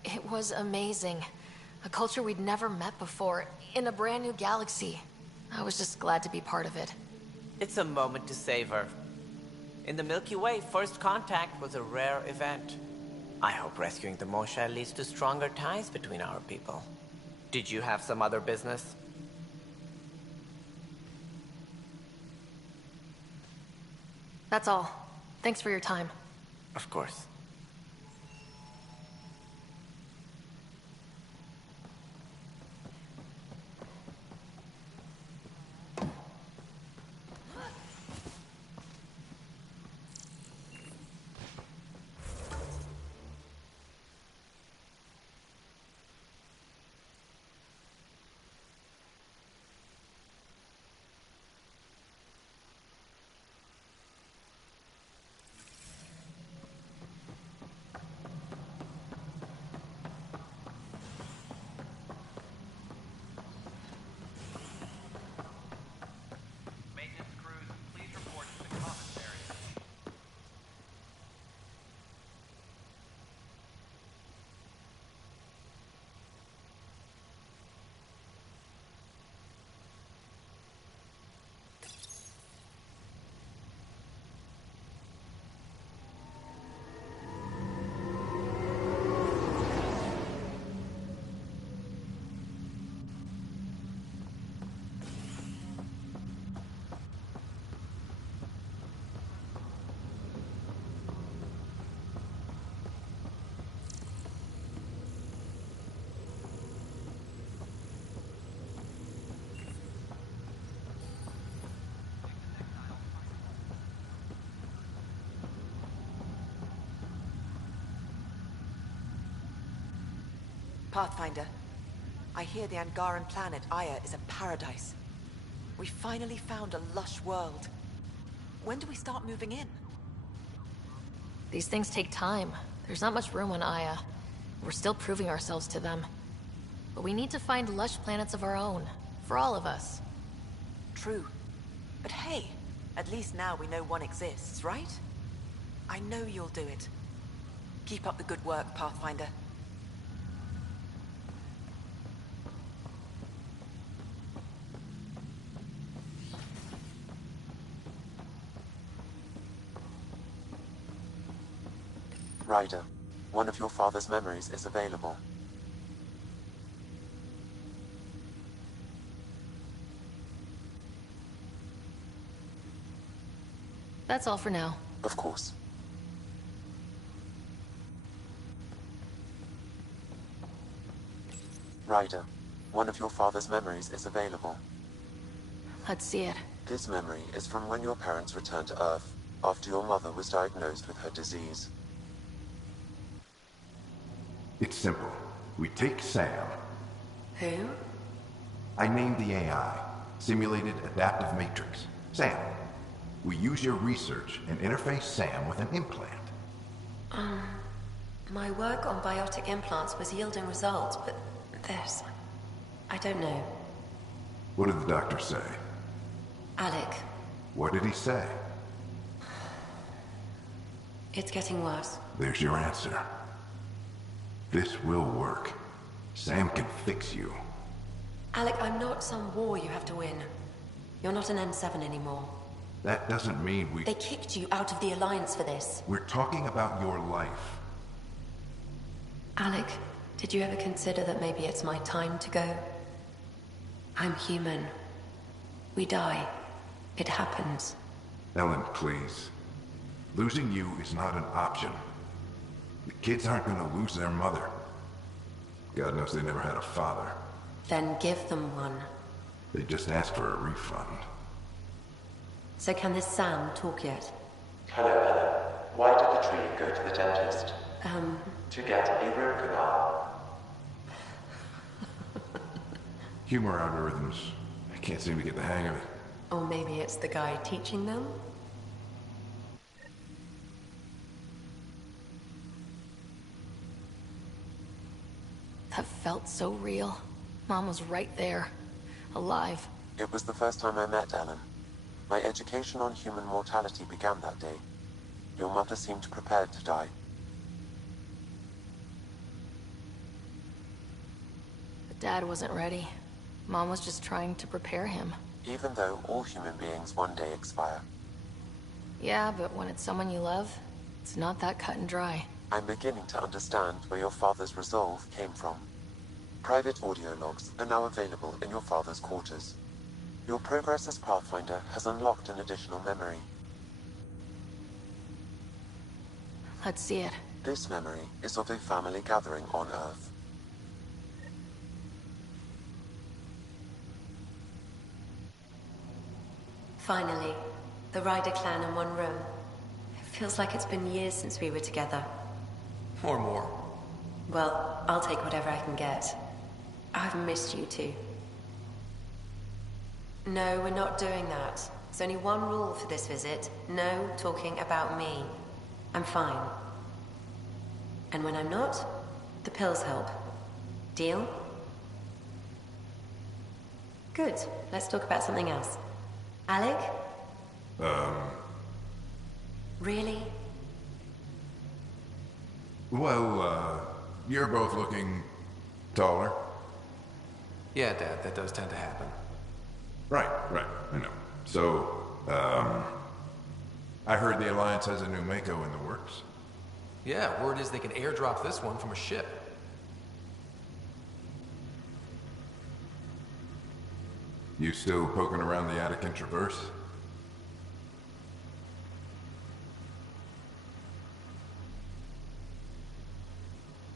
It was amazing. A culture we'd never met before, in a brand new galaxy. I was just glad to be part of it. It's a moment to savor. In the Milky Way, first contact was a rare event. I hope rescuing the Moshae leads to stronger ties between our people. Did you have some other business? That's all. Thanks for your time. Of course. Maintenance crews, please report to the commissary. Pathfinder, I hear the Angaran planet Aya is a paradise. We finally found a lush world. When do we start moving in? These things take time. There's not much room on Aya. We're still proving ourselves to them. But we need to find lush planets of our own. For all of us. True. But hey, at least now we know one exists, right? I know you'll do it. Keep up the good work, Pathfinder. Ryder, one of your father's memories is available. That's all for now. Of course. Ryder, one of your father's memories is available. Let's see it. This memory is from when your parents returned to Earth, after your mother was diagnosed with her disease. It's simple. We take Sam. Who? I named the AI, Simulated Adaptive Matrix. Sam. We use your research and interface Sam with an implant. My work on biotic implants was yielding results, but this... I don't know. What did the doctor say? Alec, What did he say? it's getting worse. There's your answer. This will work. Sam can fix you. Alec, I'm not some war you have to win. You're not an N7 anymore. That doesn't mean we... They kicked you out of the Alliance for this. We're talking about your life. Alec, did you ever consider that maybe it's my time to go? I'm human. We die. It happens. Ellen, please. Losing you is not an option. The kids aren't gonna lose their mother. God knows they never had a father. Then give them one. They just asked for a refund. So can this Sam talk yet? Hello, Ellen. Why did the tree go to the dentist? To get a root canal. Humor algorithms. I can't seem to get the hang of it. Or maybe it's the guy teaching them? That felt so real. Mom was right there. Alive. It was the first time I met Ellen. My education on human mortality began that day. Your mother seemed prepared to die. But Dad wasn't ready. Mom was just trying to prepare him. Even though all human beings one day expire. Yeah, but when it's someone you love, it's not that cut and dry. I'm beginning to understand where your father's resolve came from. Private audio logs are now available in your father's quarters. Your progress as Pathfinder has unlocked an additional memory. Let's see it. This memory is of a family gathering on Earth. Finally, the Ryder clan in one room. It feels like it's been years since we were together. Or more. Well, I'll take whatever I can get. I've missed you too. No, we're not doing that. There's only one rule for this visit. No talking about me. I'm fine. And when I'm not, the pills help. Deal? Good. Let's talk about something else. Alec? Really? Well, you're both looking taller. Yeah, Dad, that does tend to happen. Right, I know. So, I heard the Alliance has a new Mako in the works. Yeah, word is they can airdrop this one from a ship. You still poking around the Attican Traverse?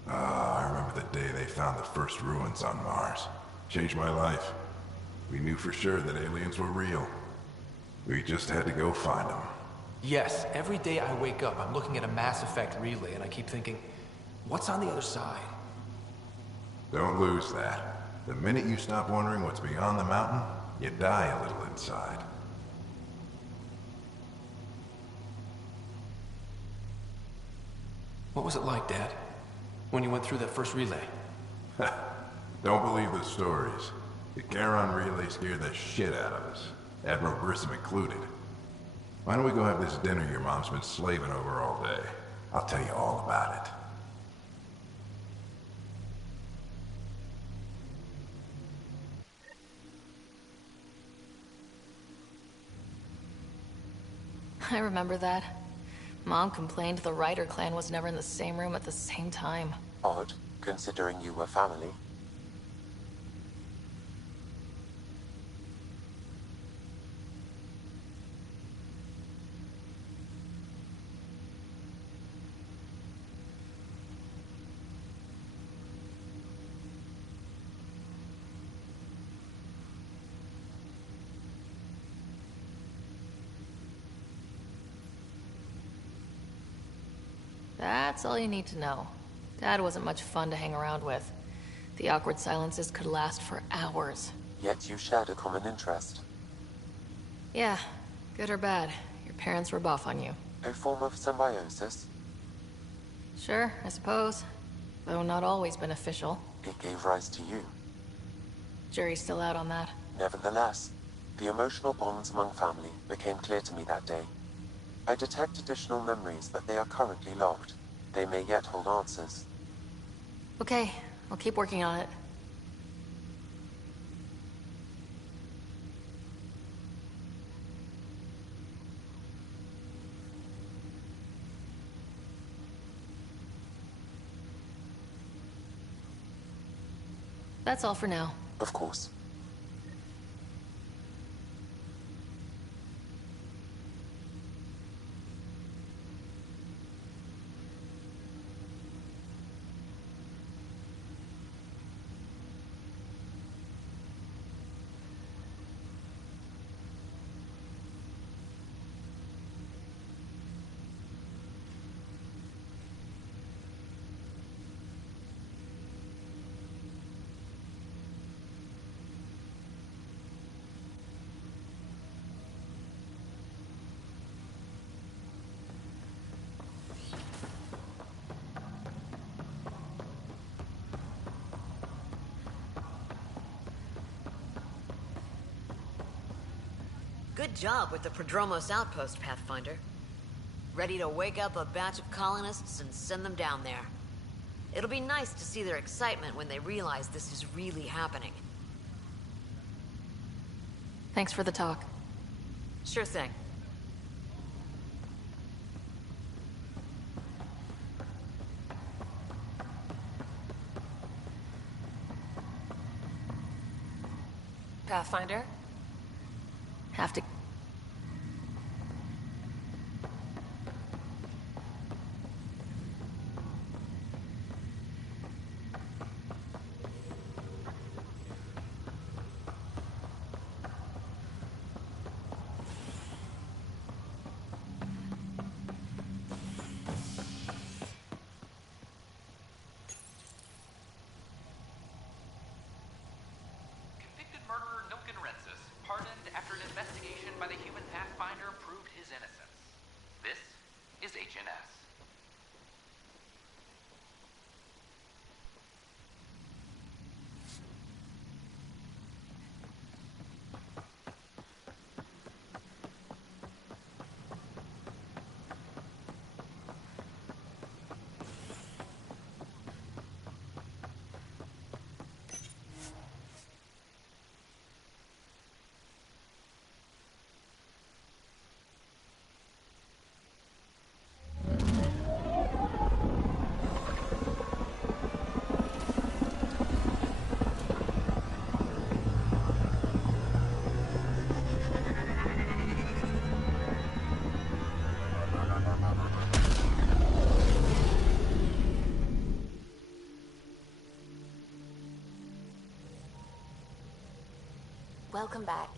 I remember the day they found the first ruins on Mars. Changed my life. We knew for sure that aliens were real. We just had to go find them. Yes, every day I wake up, I'm looking at a Mass Effect relay, and I keep thinking, what's on the other side? Don't lose that. The minute you stop wondering what's beyond the mountain, you die a little inside. What was it like, Dad? When you went through that first relay? Don't believe the stories. The Charon relay scared the shit out of us. Admiral Grissom included. Why don't we go have this dinner your mom's been slaving over all day? I'll tell you all about it. I remember that. Mom complained the Ryder clan was never in the same room at the same time. Odd, considering you were family. That's all you need to know. Dad wasn't much fun to hang around with. The awkward silences could last for hours. Yet you shared a common interest. Yeah, good or bad, your parents were buff on you. A form of symbiosis? Sure, I suppose. Though not always beneficial. It gave rise to you. Jury's still out on that. Nevertheless, the emotional bonds among family became clear to me that day. I detect additional memories, but they are currently locked. They may yet hold answers. Okay, I'll keep working on it. That's all for now. Of course. Good job with the Prodromos outpost, Pathfinder. Ready to wake up a batch of colonists and send them down there. It'll be nice to see their excitement when they realize this is really happening. Thanks for the talk. Sure thing. Pathfinder? Have to... Convicted murderer Nilken Rensis, pardoned after an investigation by the human Pathfinder proved his innocence. This is HNS. Welcome back.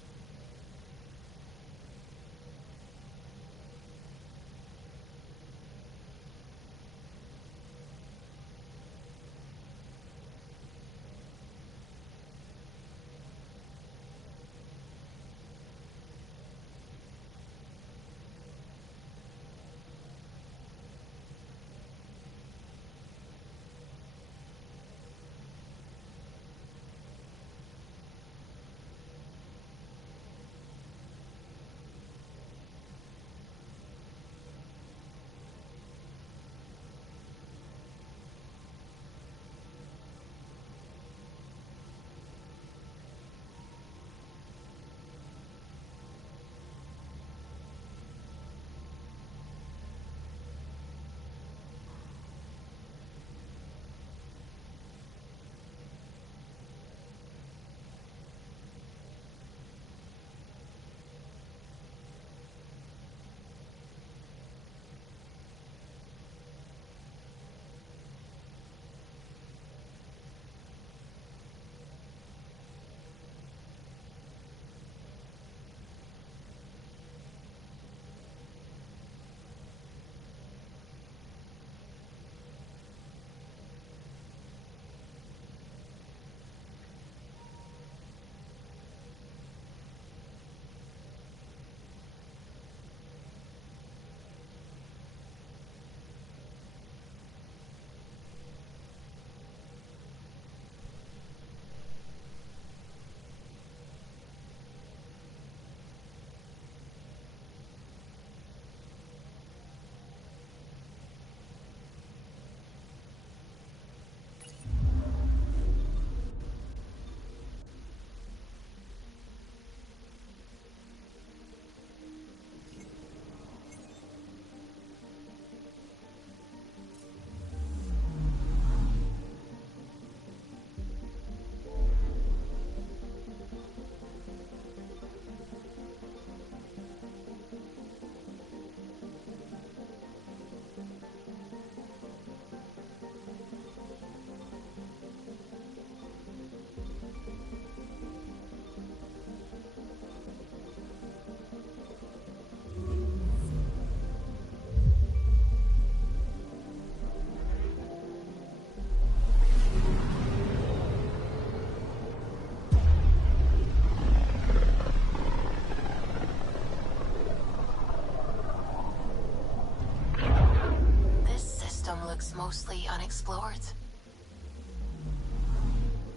looks mostly unexplored.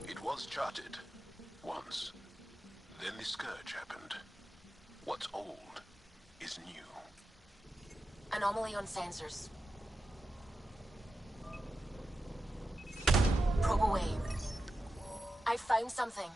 It was charted. Once. Then the Scourge happened. What's old is new. Anomaly on sensors. Probe away. I found something.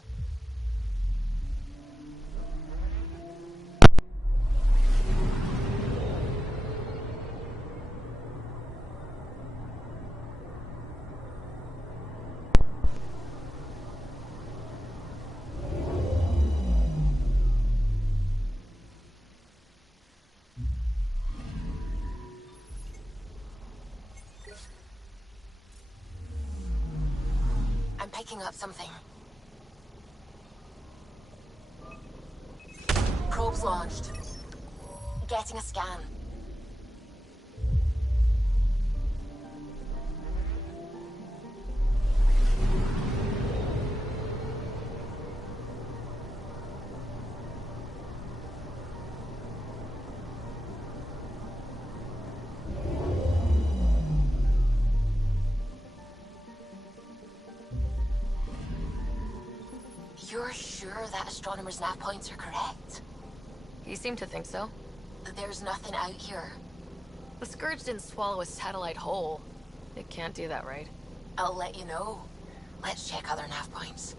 I'm picking up something. Probes launched. Getting a scan. You're sure that astronomer's nav points are correct? You seem to think so. There's nothing out here. The Scourge didn't swallow a satellite whole. It can't do that, right? I'll let you know. Let's check other nav points.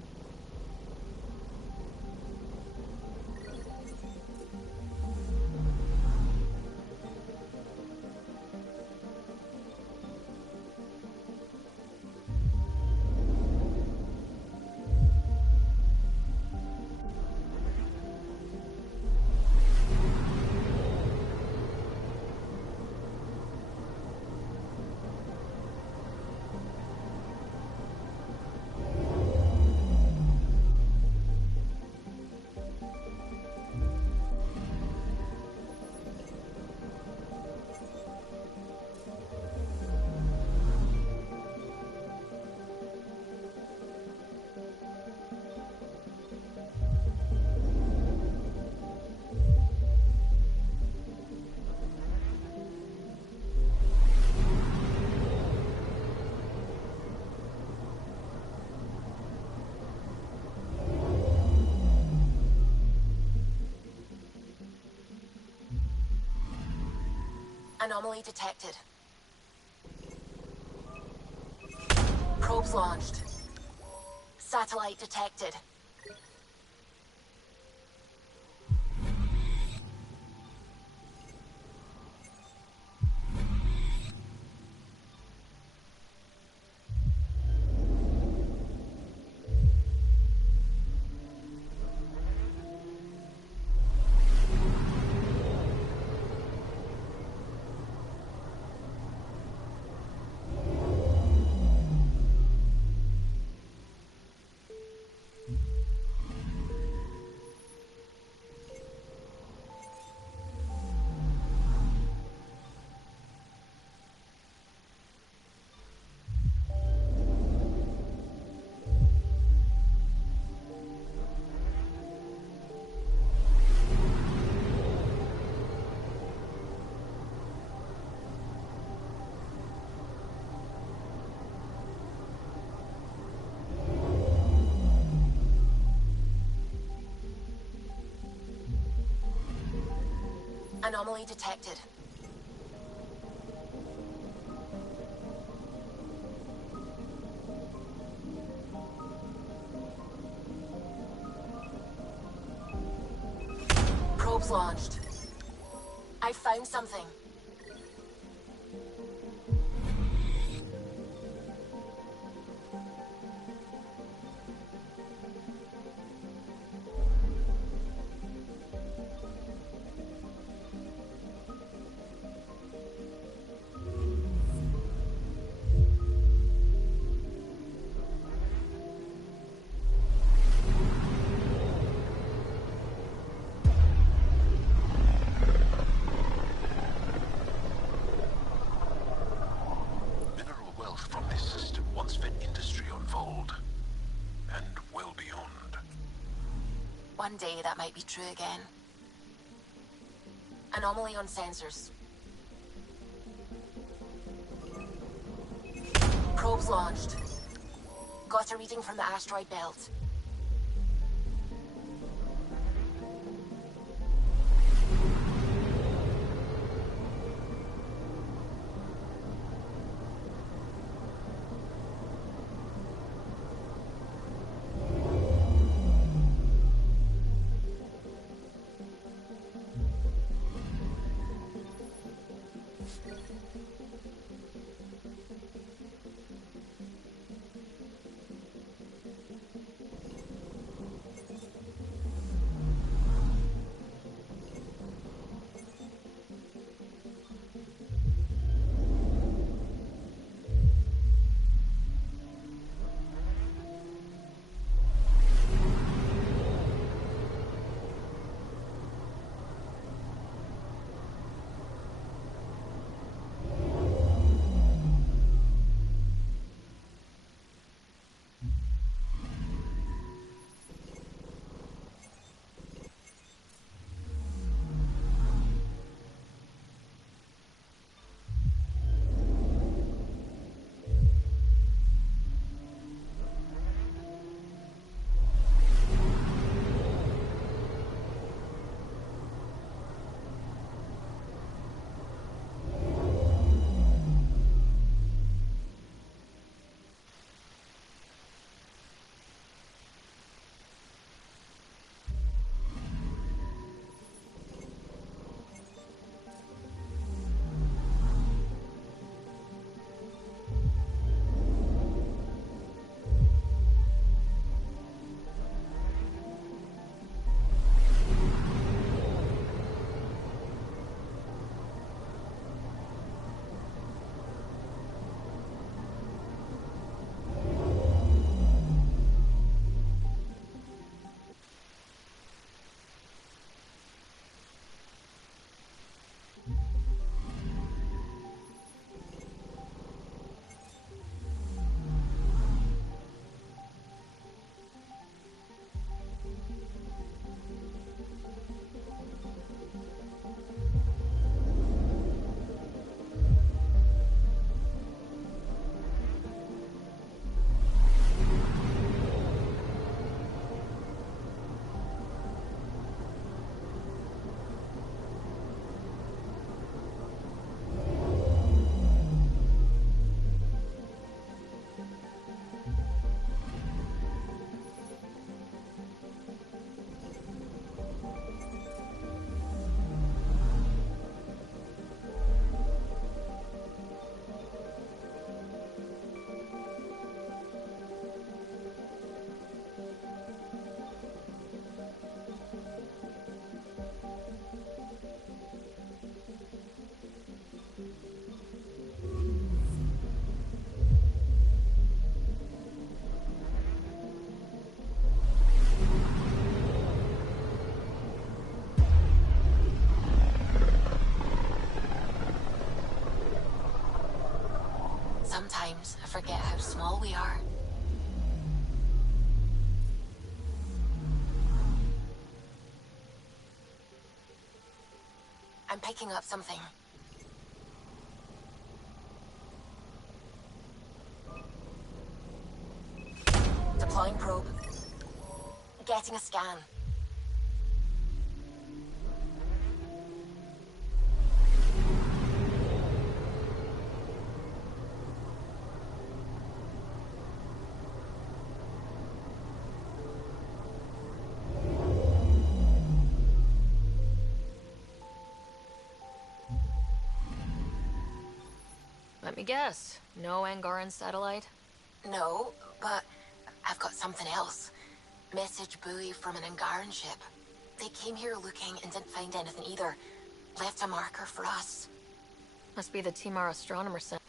Anomaly detected. Probes launched. Satellite detected. Anomaly detected. Probes launched. I found something. One day that might be true again. Anomaly on sensors. Probes launched. Got a reading from the asteroid belt. Sometimes I forget how small we are. I'm picking up something. Deploying probe. Getting a scan. Let me guess. No Angaran satellite? No, but I've got something else. Message buoy from an Angaran ship. They came here looking and didn't find anything either. Left a marker for us. Must be the Timar Astronomer Center.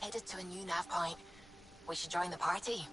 Headed to a new nav point. We should join the party.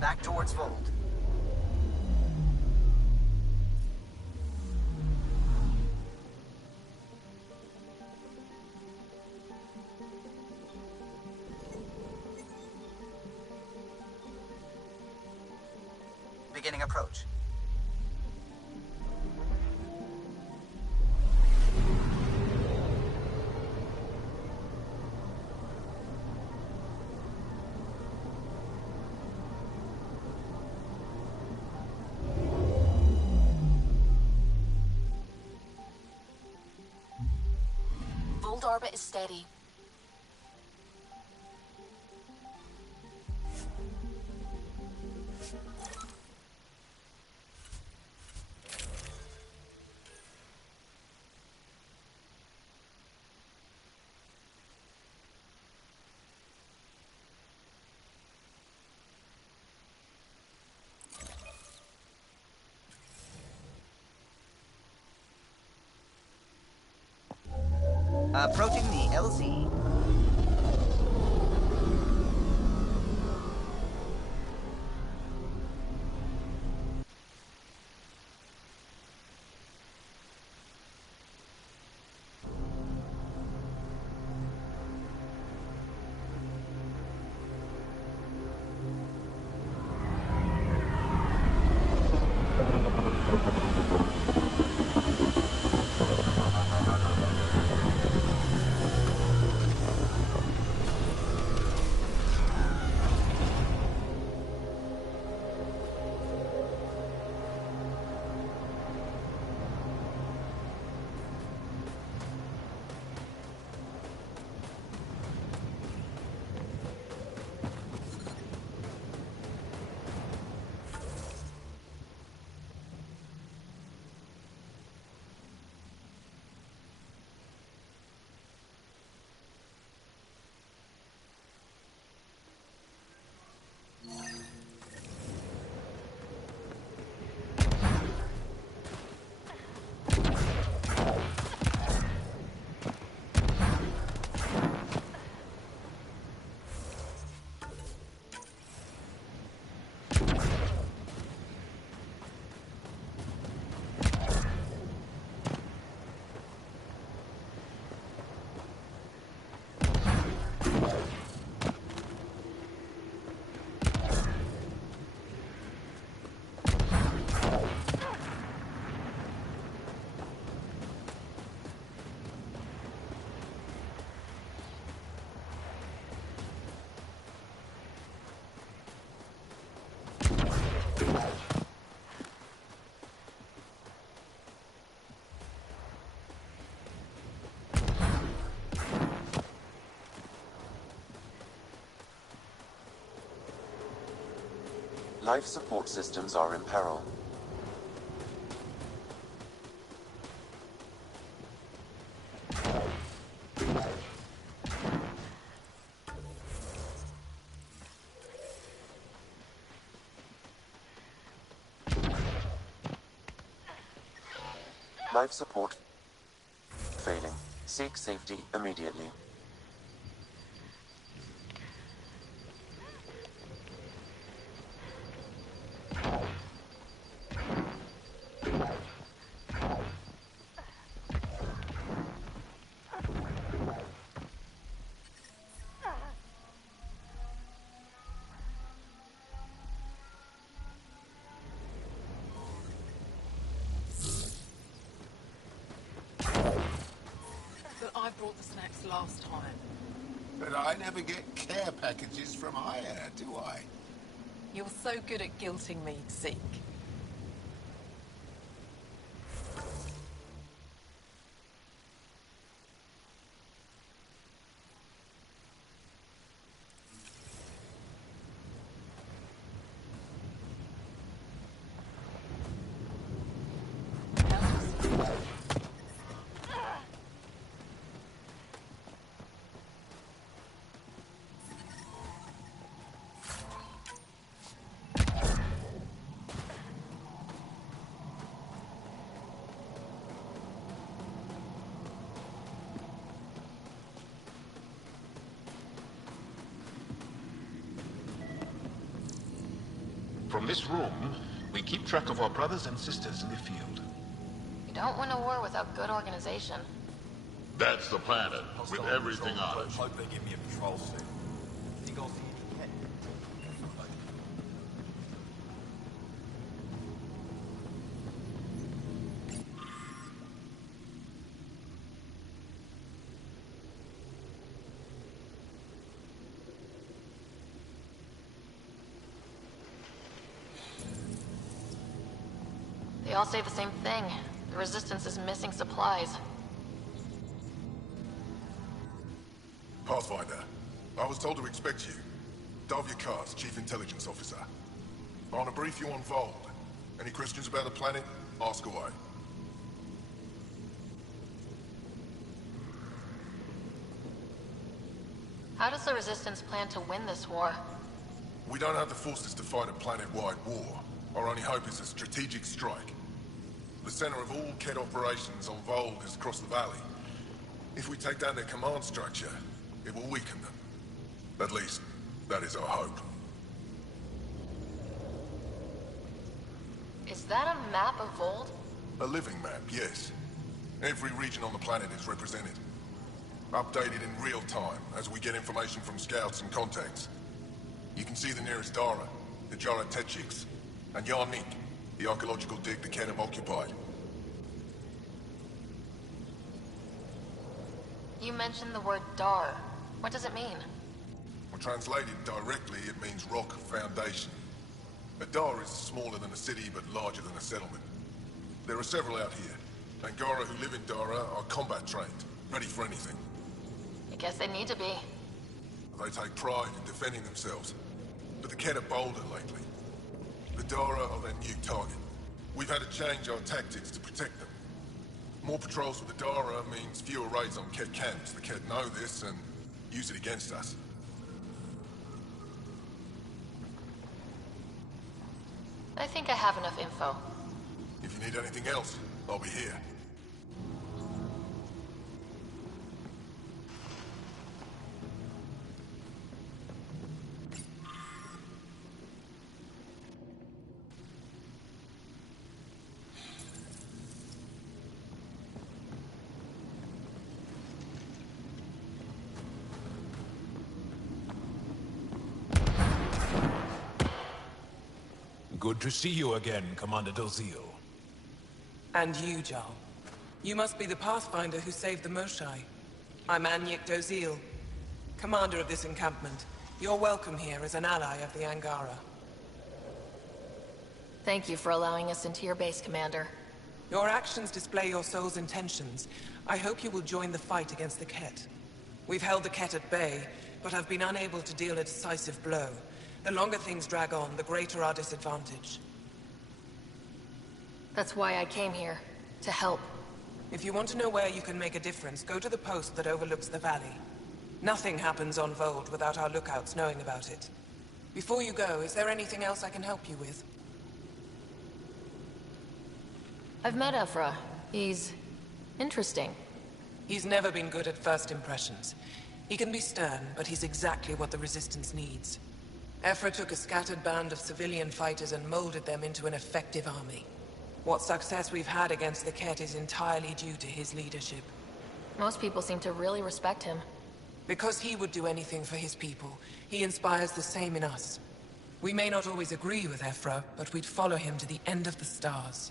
Back towards Fold. Beginning approach. Fold orbit is steady. Approaching the LZ. Life support systems are in peril. Life support failing. Seek safety immediately. But I brought the snacks last time. But I never get care packages from Aya, do I? You're so good at guilting me, Zeke. From this room, we keep track of our brothers and sisters in the field. You don't win a war without good organization. That's the planet, with everything on it. Hope they give me a patrol suit. Think I'll see any cat? They all say the same thing. The Resistance is missing supplies. Pathfinder, I was told to expect you. Davia Kars, Chief Intelligence Officer. I want to brief you on Vold. Any questions about the planet? Ask away. How does the Resistance plan to win this war? We don't have the forces to fight a planet-wide war. Our only hope is a strategic strike. The center of all Kett operations on Vold is across the valley. If we take down their command structure, it will weaken them. At least, that is our hope. Is that a map of Vold? A living map, yes. Every region on the planet is represented. Updated in real time, as we get information from scouts and contacts. You can see the nearest Dara, the Jara Tetchiks, and Yarnik, the archaeological dig the Kett have occupied. You mentioned the word Dar. What does it mean? Well, translated directly, it means rock foundation. A Dar is smaller than a city, but larger than a settlement. There are several out here. Angara who live in Dara are combat trained, ready for anything. I guess they need to be. They take pride in defending themselves. But the Kett are bolder lately. The Dara are their new target. We've had to change our tactics to protect them. More patrols with the Dara means fewer raids on Kett camps. The Kett know this and use it against us. I think I have enough info. If you need anything else, I'll be here. Good to see you again, Commander Dozil. And you, Jarl. You must be the Pathfinder who saved the Moshai. I'm Anyek Dozil, commander of this encampment. You're welcome here as an ally of the Angara. Thank you for allowing us into your base, Commander. Your actions display your soul's intentions. I hope you will join the fight against the Kett. We've held the Kett at bay, but have been unable to deal a decisive blow. The longer things drag on, the greater our disadvantage. That's why I came here. To help. If you want to know where you can make a difference, go to the post that overlooks the valley. Nothing happens on Vold without our lookouts knowing about it. Before you go, is there anything else I can help you with? I've met Ephra. He's interesting. He's never been good at first impressions. He can be stern, but he's exactly what the Resistance needs. Ephra took a scattered band of civilian fighters and molded them into an effective army. What success we've had against the Ket is entirely due to his leadership. Most people seem to really respect him. Because he would do anything for his people, he inspires the same in us. We may not always agree with Ephra, but we'd follow him to the end of the stars.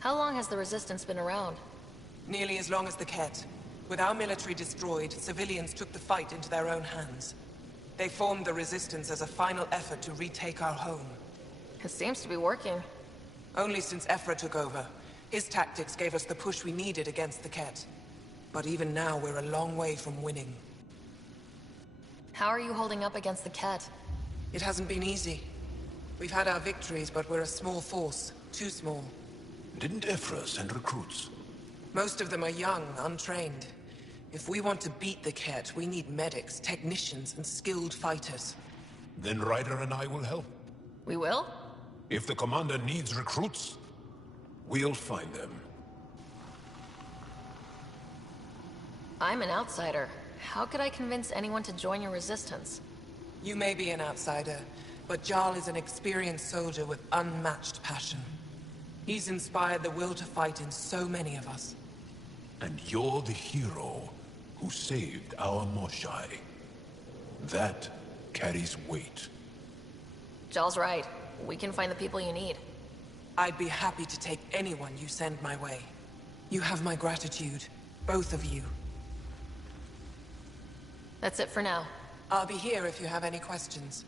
How long has the Resistance been around? Nearly as long as the Ket. With our military destroyed, civilians took the fight into their own hands. They formed the Resistance as a final effort to retake our home. It seems to be working. Only since Ephra took over. His tactics gave us the push we needed against the Ket. But even now, we're a long way from winning. How are you holding up against the Ket? It hasn't been easy. We've had our victories, but we're a small force. Too small. Didn't Ephra send recruits? Most of them are young, untrained. If we want to beat the Ket, we need medics, technicians, and skilled fighters. Then Ryder and I will help. We will? If the commander needs recruits, we'll find them. I'm an outsider. How could I convince anyone to join your Resistance? You may be an outsider, but Jarl is an experienced soldier with unmatched passion. He's inspired the will to fight in so many of us. And you're the hero who saved our Moshai. That carries weight. Jarl's right. We can find the people you need. I'd be happy to take anyone you send my way. You have my gratitude, both of you. That's it for now. I'll be here if you have any questions.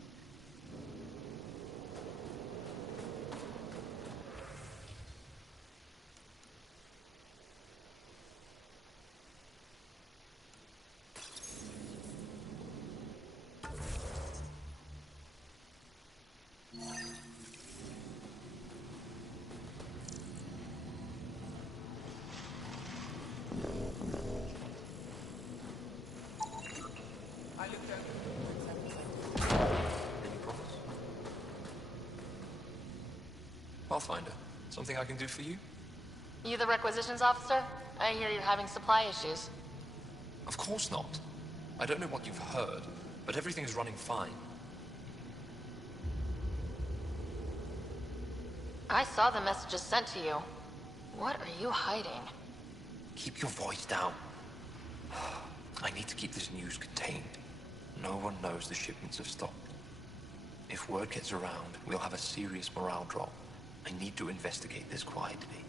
Pathfinder, something I can do for you? You the requisitions officer? I hear you're having supply issues. Of course not. I don't know what you've heard, but everything's running fine. I saw the messages sent to you. What are you hiding? Keep your voice down. I need to keep this news contained. No one knows the shipments have stopped. If word gets around, we'll have a serious morale drop. I need to investigate this quietly.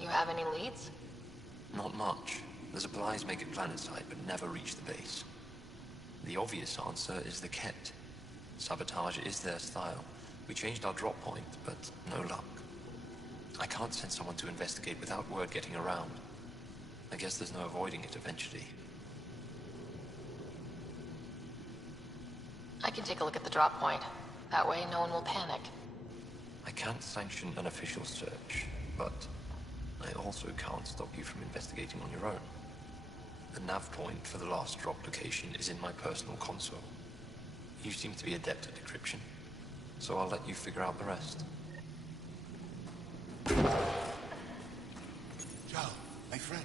You have any leads? Not much. The supplies make it planetside, but never reach the base. The obvious answer is the Ket. Sabotage is their style. We changed our drop point, but no luck. I can't send someone to investigate without word getting around. I guess there's no avoiding it eventually. I can take a look at the drop point. That way, no one will panic. I can't sanction an official search, but I also can't stop you from investigating on your own. The nav point for the last drop location is in my personal console. You seem to be adept at decryption, so I'll let you figure out the rest. Jarl, my friend.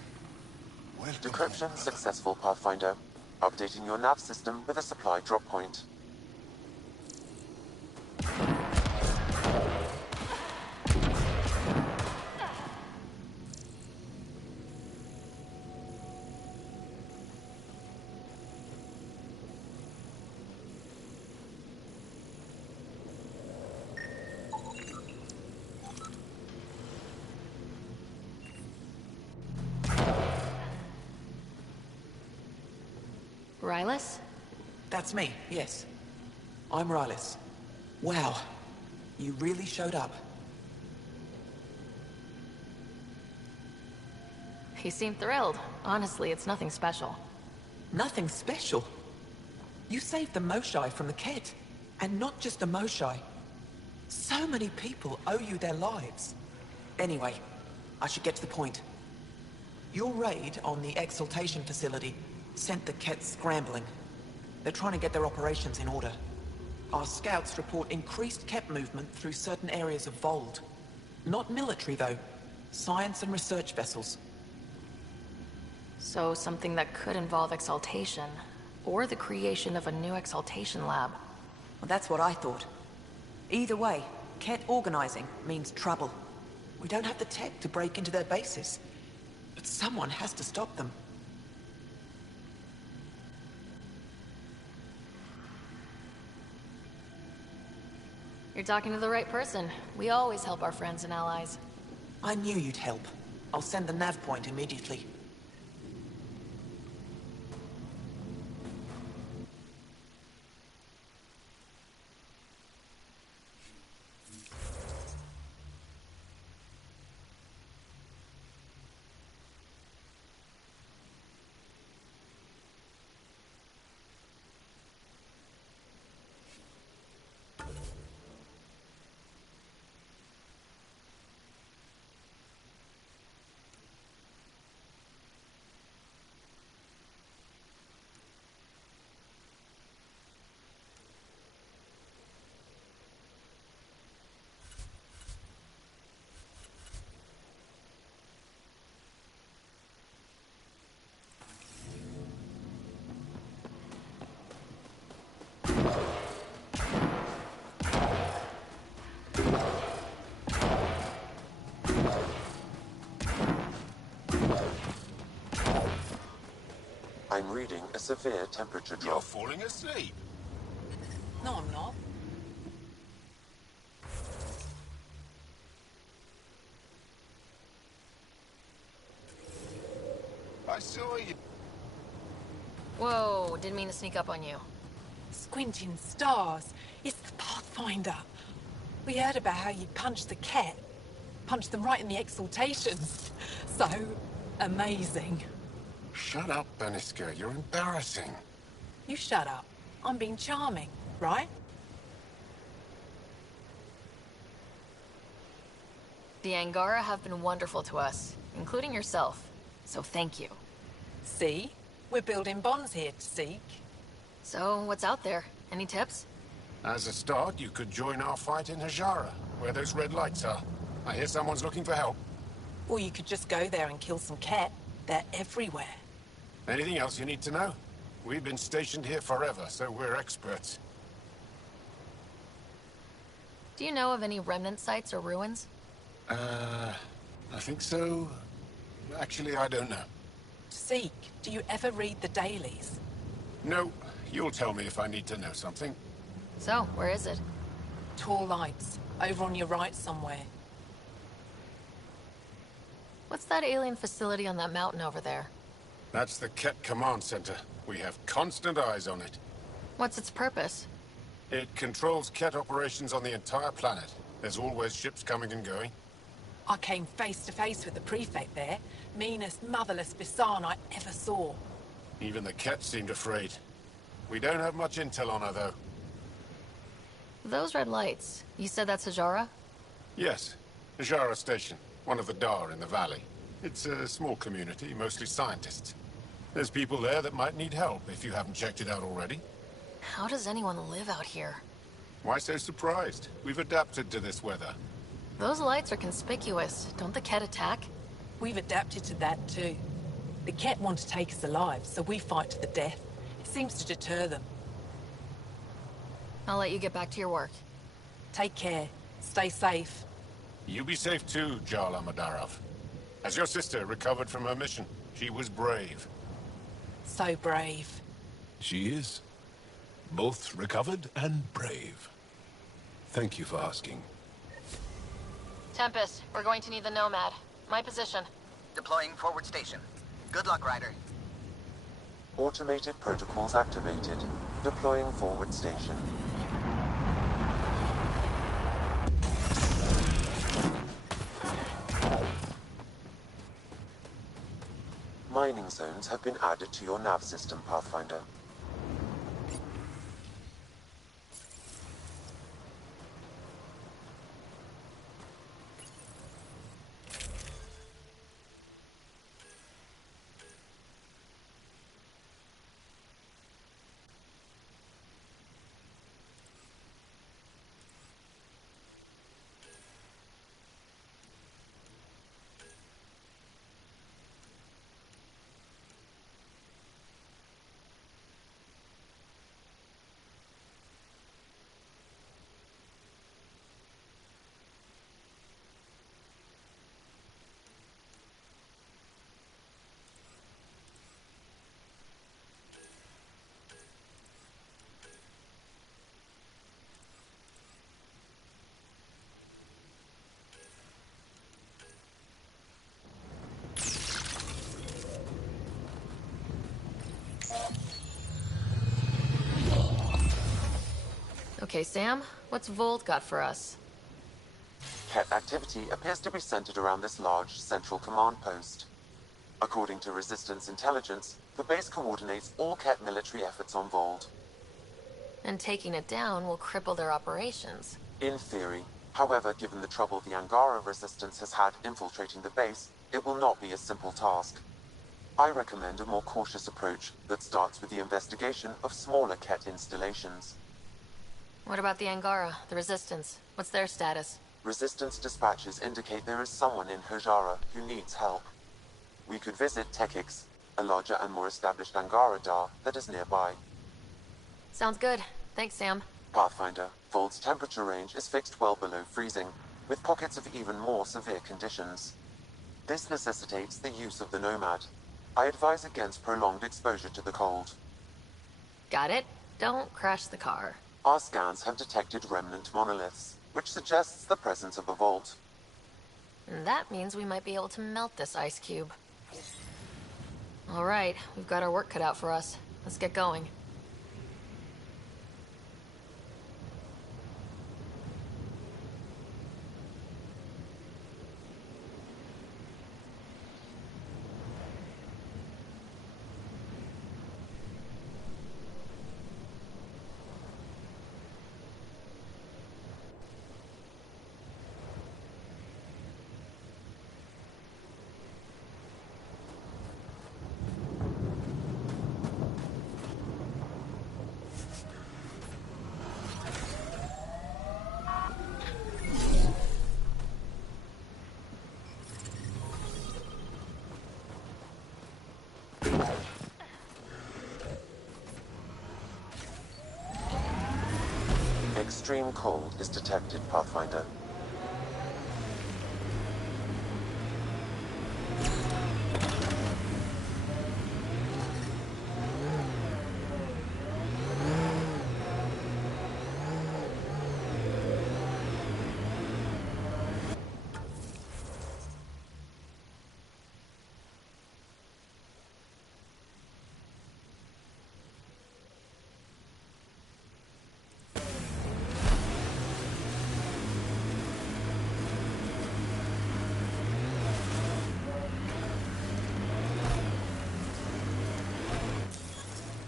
Welcome. Decryption successful, Pathfinder. Updating your nav system with a supply drop point. Rylus? That's me, yes. I'm Rylus. Wow. You really showed up. He seemed thrilled. Honestly, it's nothing special. Nothing special? You saved the Moshai from the Ket. And not just the Moshai. So many people owe you their lives. Anyway, I should get to the point. Your raid on the Exaltation facility sent the Ket scrambling. They're trying to get their operations in order. Our scouts report increased Ket movement through certain areas of Vold. Not military, though. Science and research vessels. So something that could involve Exaltation, or the creation of a new Exaltation lab. Well, that's what I thought. Either way, Ket organizing means trouble. We don't have the tech to break into their bases. But someone has to stop them. You're talking to the right person. We always help our friends and allies. I knew you'd help. I'll send the nav point immediately. I'm reading a severe temperature drop. You're falling asleep. No, I'm not. I saw you. Whoa, didn't mean to sneak up on you. Squinting stars. It's the Pathfinder. We heard about how you punched the Ket. Punched them right in the exaltations. So amazing. Shut up, Beniska. You're embarrassing. You shut up. I'm being charming, right? The Angara have been wonderful to us, including yourself. So thank you. See? We're building bonds here to seek. So, what's out there? Any tips? As a start, you could join our fight in Hajara, where those red lights are. I hear someone's looking for help. Or you could just go there and kill some Ket. They're everywhere. Anything else you need to know? We've been stationed here forever, so we're experts. Do you know of any remnant sites or ruins? I think so. Actually, I don't know. Seek, do you ever read the dailies? No, you'll tell me if I need to know something. So, where is it? Tall lights, over on your right somewhere. What's that alien facility on that mountain over there? That's the Ket Command Center. We have constant eyes on it. What's its purpose? It controls Ket operations on the entire planet. There's always ships coming and going. I came face to face with the prefect there. Meanest, motherless Bisan I ever saw. Even the Ket seemed afraid. We don't have much intel on her, though. Those red lights, you said that's Hajara? Yes. Hajara Station, one of the Dar in the valley. It's a small community, mostly scientists. There's people there that might need help, if you haven't checked it out already. How does anyone live out here? Why so surprised? We've adapted to this weather. Those lights are conspicuous. Don't the Ket attack? We've adapted to that too. The Ket want to take us alive, so we fight to the death. It seems to deter them. I'll let you get back to your work. Take care. Stay safe. You be safe too, Jarl Amadarov. Has your sister recovered from her mission? She was brave. So brave. She is. Both recovered and brave. Thank you for asking. Tempest, we're going to need the Nomad. My position. Deploying forward station. Good luck, Ryder. Automated protocols activated. Deploying forward station. Mining zones have been added to your nav system, Pathfinder. Okay, Sam, what's Vold got for us? Ket activity appears to be centered around this large central command post. According to Resistance intelligence, the base coordinates all Ket military efforts on Vold. And taking it down will cripple their operations. In theory. However, given the trouble the Angara Resistance has had infiltrating the base, it will not be a simple task. I recommend a more cautious approach that starts with the investigation of smaller Ket installations. What about the Angara, the Resistance? What's their status? Resistance dispatches indicate there is someone in Hojara who needs help. We could visit Tekix, a larger and more established Angara Dar that is nearby. Sounds good. Thanks, Sam. Pathfinder, Vold's temperature range is fixed well below freezing, with pockets of even more severe conditions. This necessitates the use of the Nomad. I advise against prolonged exposure to the cold. Got it. Don't crash the car. Our scans have detected remnant monoliths, which suggests the presence of a vault. And that means we might be able to melt this ice cube. All right, we've got our work cut out for us. Let's get going. Extreme cold is detected, Pathfinder.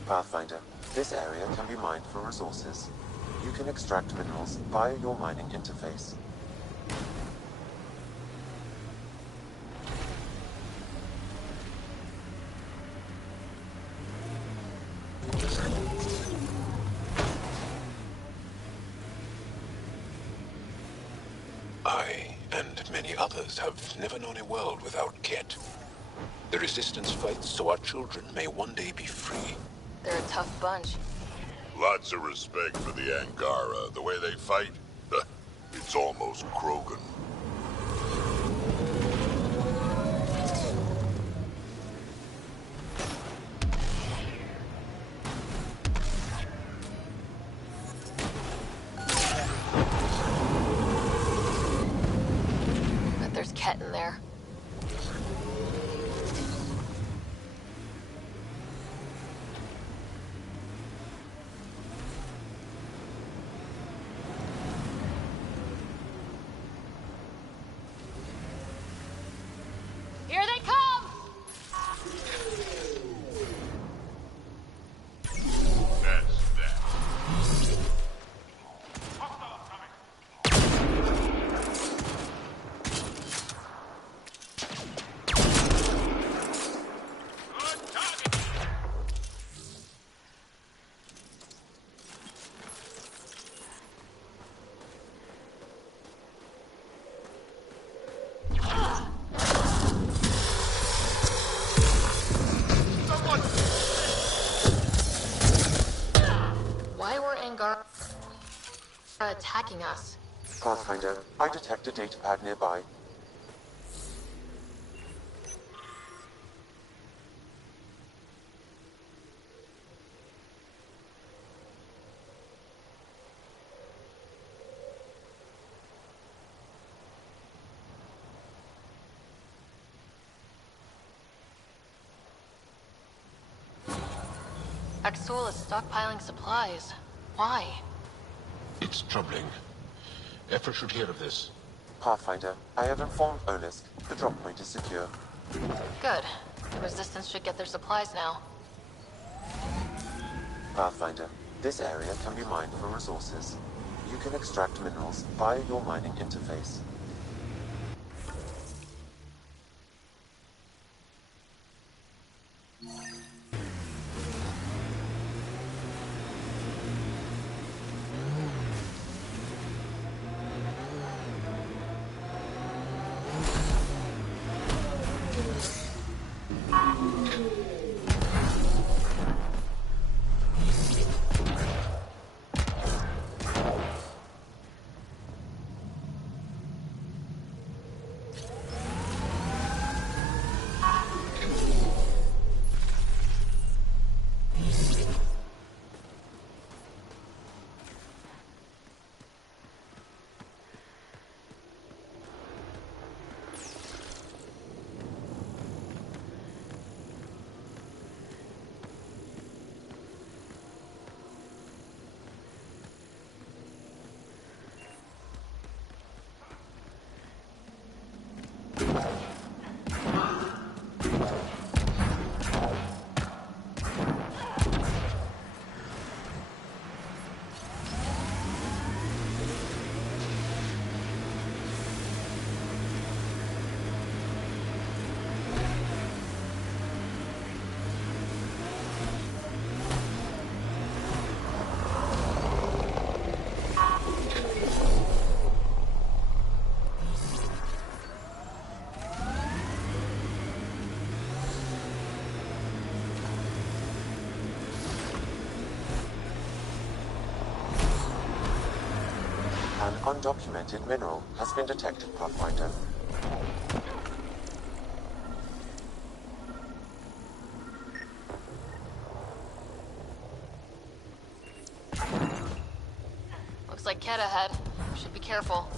Pathfinder, this area can be mined for resources. You can extract minerals via your mining interface. I, and many others, have never known a world without Ket. The Resistance fights so our children may one day be free. They're a tough bunch. Lots of respect for the Angara. The way they fight, it's almost Krogan. Bet there's Ket in there. attacking us. Pathfinder, I detect a datapad nearby. Axul is stockpiling supplies. Why? It's troubling. Effort should hear of this. Pathfinder, I have informed Olisk. The drop point is secure. Good. The Resistance should get their supplies now. Pathfinder, this area can be mined for resources. You can extract minerals via your mining interface. An undocumented mineral has been detected, Pathfinder. Looks like Ket ahead. Should be careful.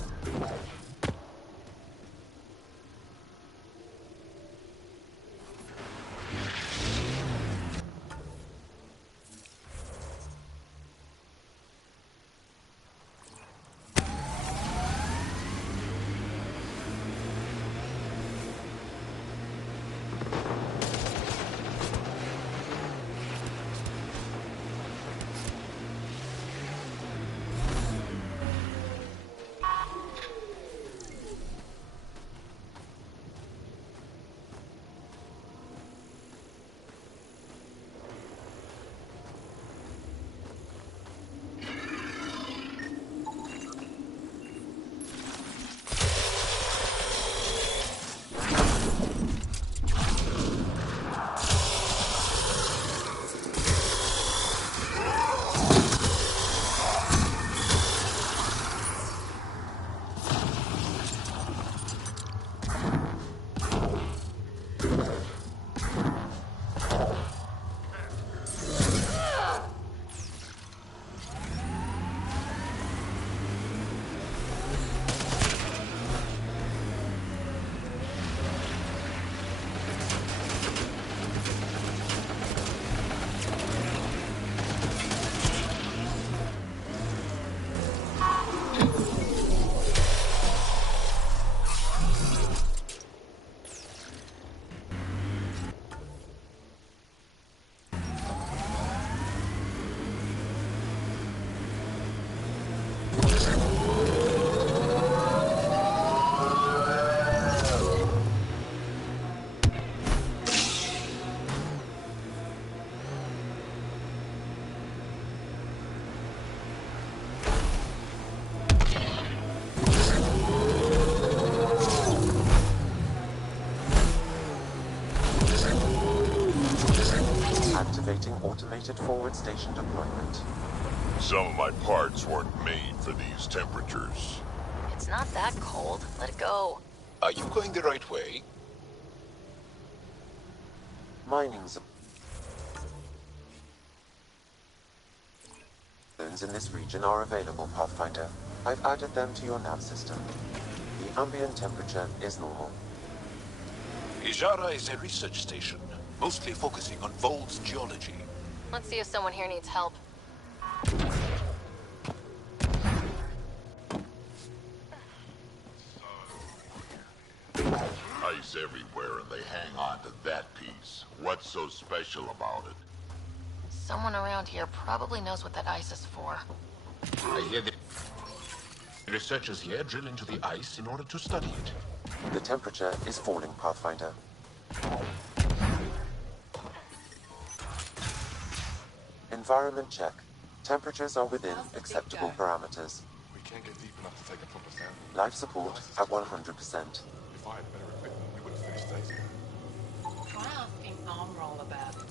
Activating automated forward station deployment. Some of my parts weren't made for these temperatures. It's not that cold. Let it go. Are you going the right way? Mining zones in this region are available, Pathfinder. I've added them to your nav system. The ambient temperature is normal. Ijara is a research station, mostly focusing on Vold's geology. Let's see if someone here needs help. Ice everywhere and they hang on to that piece. What's so special about it? Someone around here probably knows what that ice is for. I hear the researchers here drill into the ice in order to study it. The temperature is falling, Pathfinder. Environment check. Temperatures are within acceptable parameters. We can't get deep enough to take a proper sample. Life support at 100%. If I had better equipment, we would have finished days ago. Try asking Armroll about it.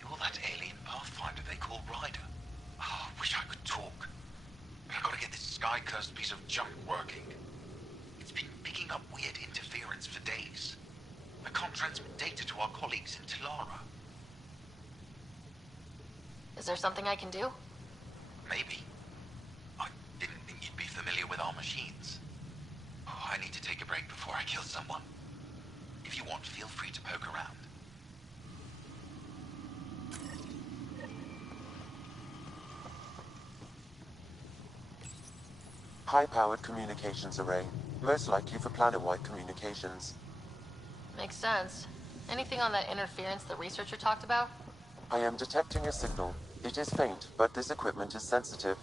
You're that alien Pathfinder they call Ryder. Oh, I wish I could talk. But I've got to get this sky-cursed piece of junk working. It's been picking up weird interference for days. I can't transmit data to our colleagues in Talara. Is there something I can do? Maybe. I didn't think you'd be familiar with our machines. Oh, I need to take a break before I kill someone. If you want, feel free to poke around. High-powered communications array, most likely for planet-wide communications. Makes sense. Anything on that interference the researcher talked about? I am detecting a signal. It is faint, but this equipment is sensitive.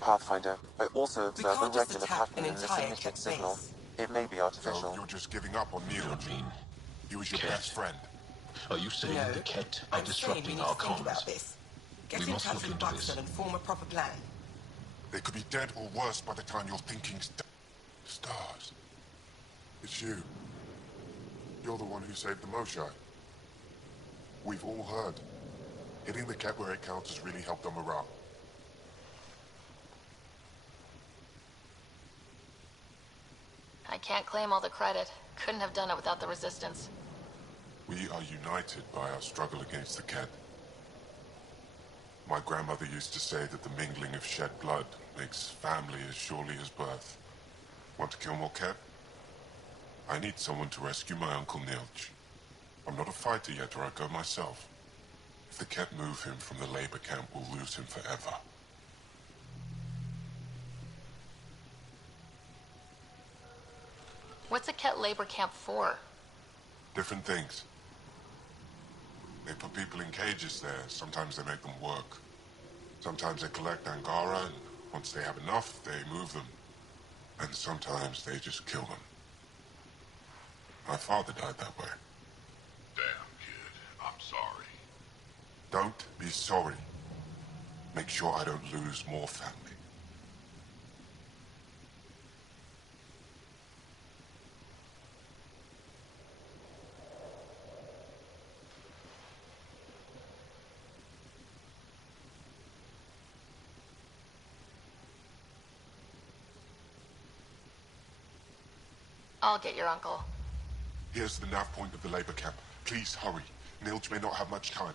Pathfinder, I also observe a can't just regular attack pattern an in this entire emitted Kett signal. base. It may be artificial. So you're just giving up on Neil, Gene. He was your best friend. Are you saying No, the Kett are I'm saying we disrupting need our to think comms? about this. Get We in must touch look with into Buxton this. and form a proper plan. They could be dead or worse by the time you're thinking stars. It's you. You're the one who saved the Moshai. We've all heard. Hitting the Kett where it counts has really helped our morale. I can't claim all the credit. Couldn't have done it without the Resistance. We are united by our struggle against the Kett. My grandmother used to say that the mingling of shed blood makes family as surely as birth. Want to kill more Kett? I need someone to rescue my Uncle Nilch. I'm not a fighter yet, or I'd go myself. If the Kett move him from the labor camp, we'll lose him forever. What's a Kett labor camp for? Different things. They put people in cages there. Sometimes they make them work. Sometimes they collect Angara, and once they have enough, they move them. And sometimes they just kill them. My father died that way. Damn, kid. I'm sorry. Don't be sorry. Make sure I don't lose more family. I'll get your uncle. Here's the nav point of the labor camp. Please hurry. Nilch may not have much time.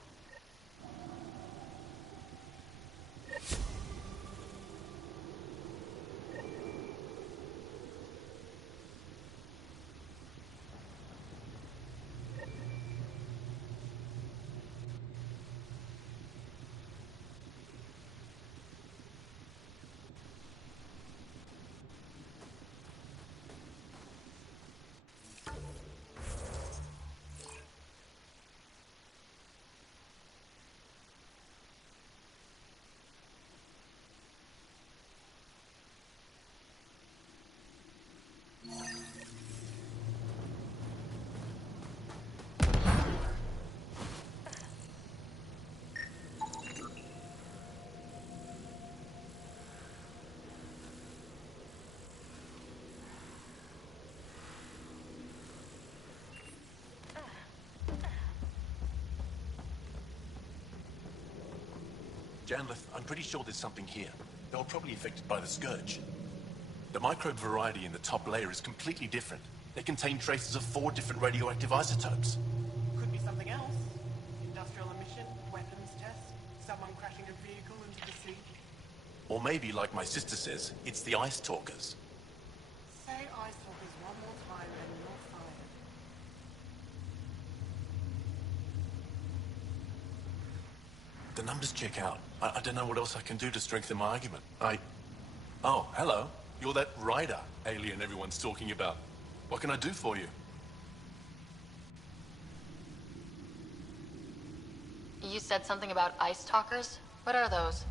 Janlith, I'm pretty sure there's something here. They were probably affected by the Scourge. The microbe variety in the top layer is completely different. They contain traces of 4 different radioactive isotopes. Could be something else. Industrial emission, weapons test, someone crashing a vehicle into the sea. Or maybe, like my sister says, it's the Ice Talkers. Say Ice Talkers one more time and you're fired. The numbers check out. I don't know what else I can do to strengthen my argument. Oh, hello. You're that Rider alien everyone's talking about. What can I do for you? You said something about ice talkers? What are those?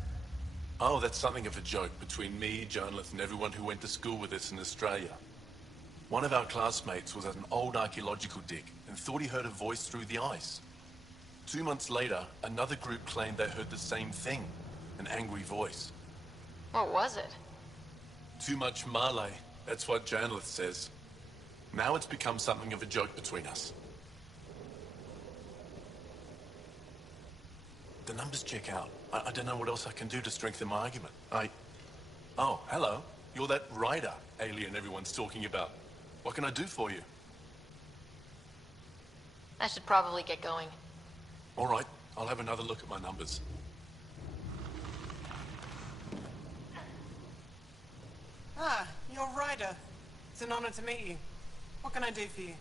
Oh, that's something of a joke between me, Janlith, and everyone who went to school with us in Australia. One of our classmates was at an old archaeological dig and thought he heard a voice through the ice. 2 months later, another group claimed they heard the same thing, an angry voice. What was it? Too much Malay, that's what Janlith says. Now it's become something of a joke between us. The numbers check out. I don't know what else I can do to strengthen my argument. Oh, hello. You're that Rider alien everyone's talking about. What can I do for you? I should probably get going. All right, I'll have another look at my numbers. Ah, you're Ryder. It's an honor to meet you. What can I do for you?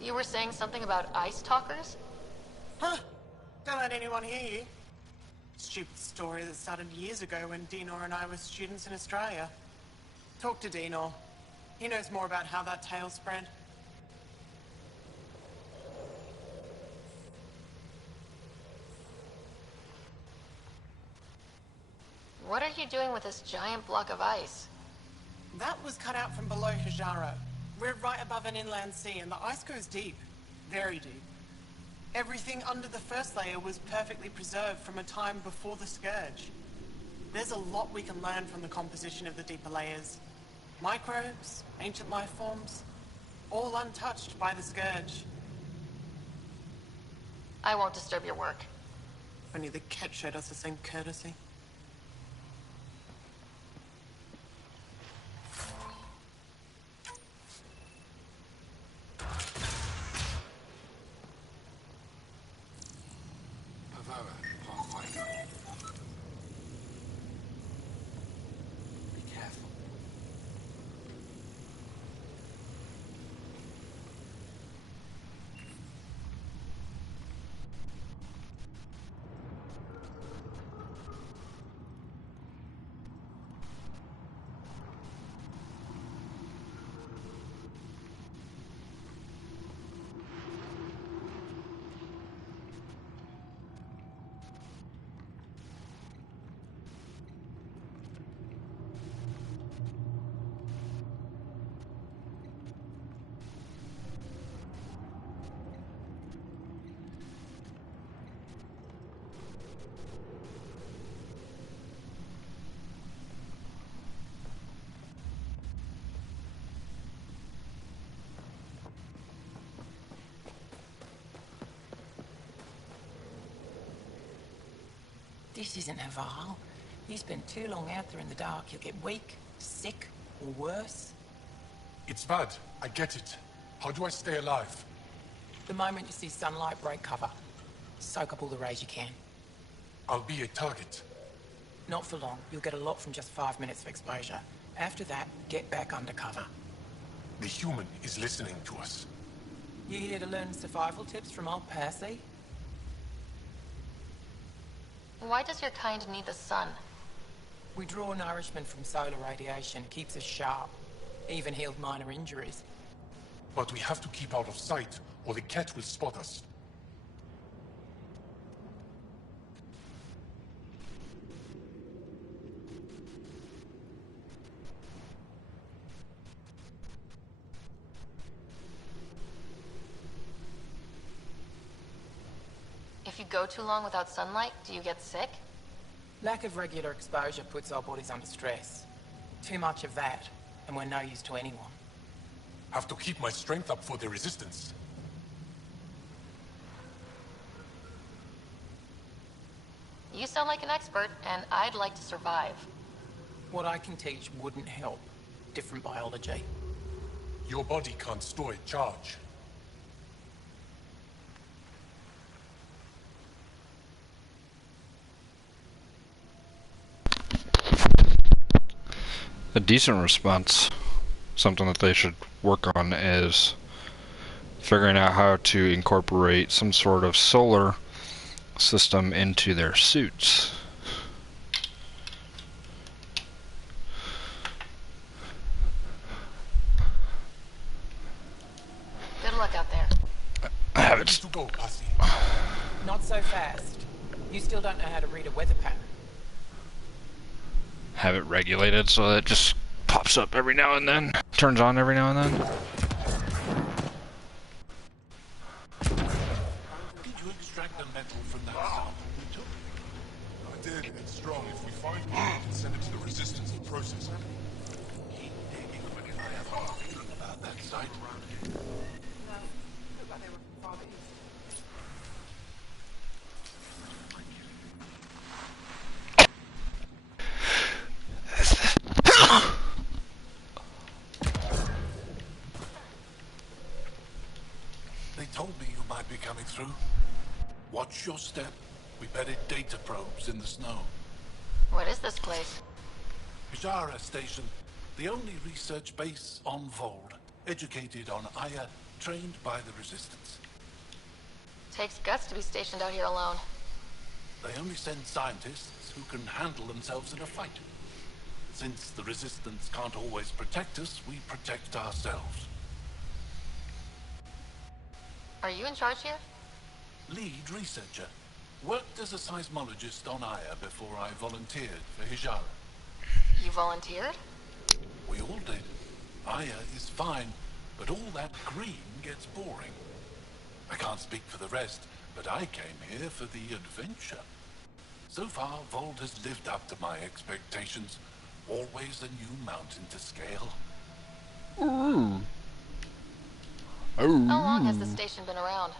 You were saying something about ice talkers? Huh? Don't let anyone hear you. Stupid story that started years ago when Dinor and I were students in Australia. Talk to Dinor. He knows more about how that tale spread. What are you doing with this giant block of ice? That was cut out from below Hijaro. We're right above an inland sea and the ice goes deep. Very deep. Everything under the first layer was perfectly preserved from a time before the Scourge. There's a lot we can learn from the composition of the deeper layers. Microbes, ancient life forms, all untouched by the Scourge. I won't disturb your work. Only the Ket showed us the same courtesy. Be careful. This isn't Haval. You spend too long out there in the dark, you'll get weak, sick, or worse. It's bad. I get it. How do I stay alive? The moment you see sunlight, break cover. Soak up all the rays you can. I'll be a target. Not for long. You'll get a lot from just 5 minutes of exposure. After that, get back under cover. The human is listening to us. You here to learn survival tips from old Percy? Why does your kind need the sun? We draw nourishment from solar radiation. It keeps us sharp. Even healed minor injuries. But we have to keep out of sight, or the cat will spot us. If you go too long without sunlight, do you get sick? Lack of regular exposure puts our bodies under stress. Too much of that, and we're no use to anyone. Have to keep my strength up for the resistance. You sound like an expert, and I'd like to survive. What I can teach wouldn't help. Different biology. Your body can't store a charge. A decent response. Something that they should work on is figuring out how to incorporate some sort of solar system into their suits. Good luck out there. I have it. Not so fast. You still don't know how to read a weather pattern. Have it regulated so that it just pops up every now and then, turns on every now and then. Did you extract the metal from that sample we took? I did. It's strong. If we find it, we can send it to the Resistance and process it. Keep digging for if I have anything about that site. They told me you might be coming through. Watch your step. We buried data probes in the snow. What is this place? Hijara Station, the only research base on Vold. Educated on Aya, trained by the Resistance. Takes guts to be stationed out here alone. They only send scientists who can handle themselves in a fight. Since the Resistance can't always protect us, we protect ourselves. Are you in charge here? Lead researcher. Worked as a seismologist on Aya before I volunteered for Hijara. You volunteered? We all did. Aya is fine, but all that green gets boring. I can't speak for the rest, but I came here for the adventure. So far, Vold has lived up to my expectations. Always a new mountain to scale. How long has the station been around?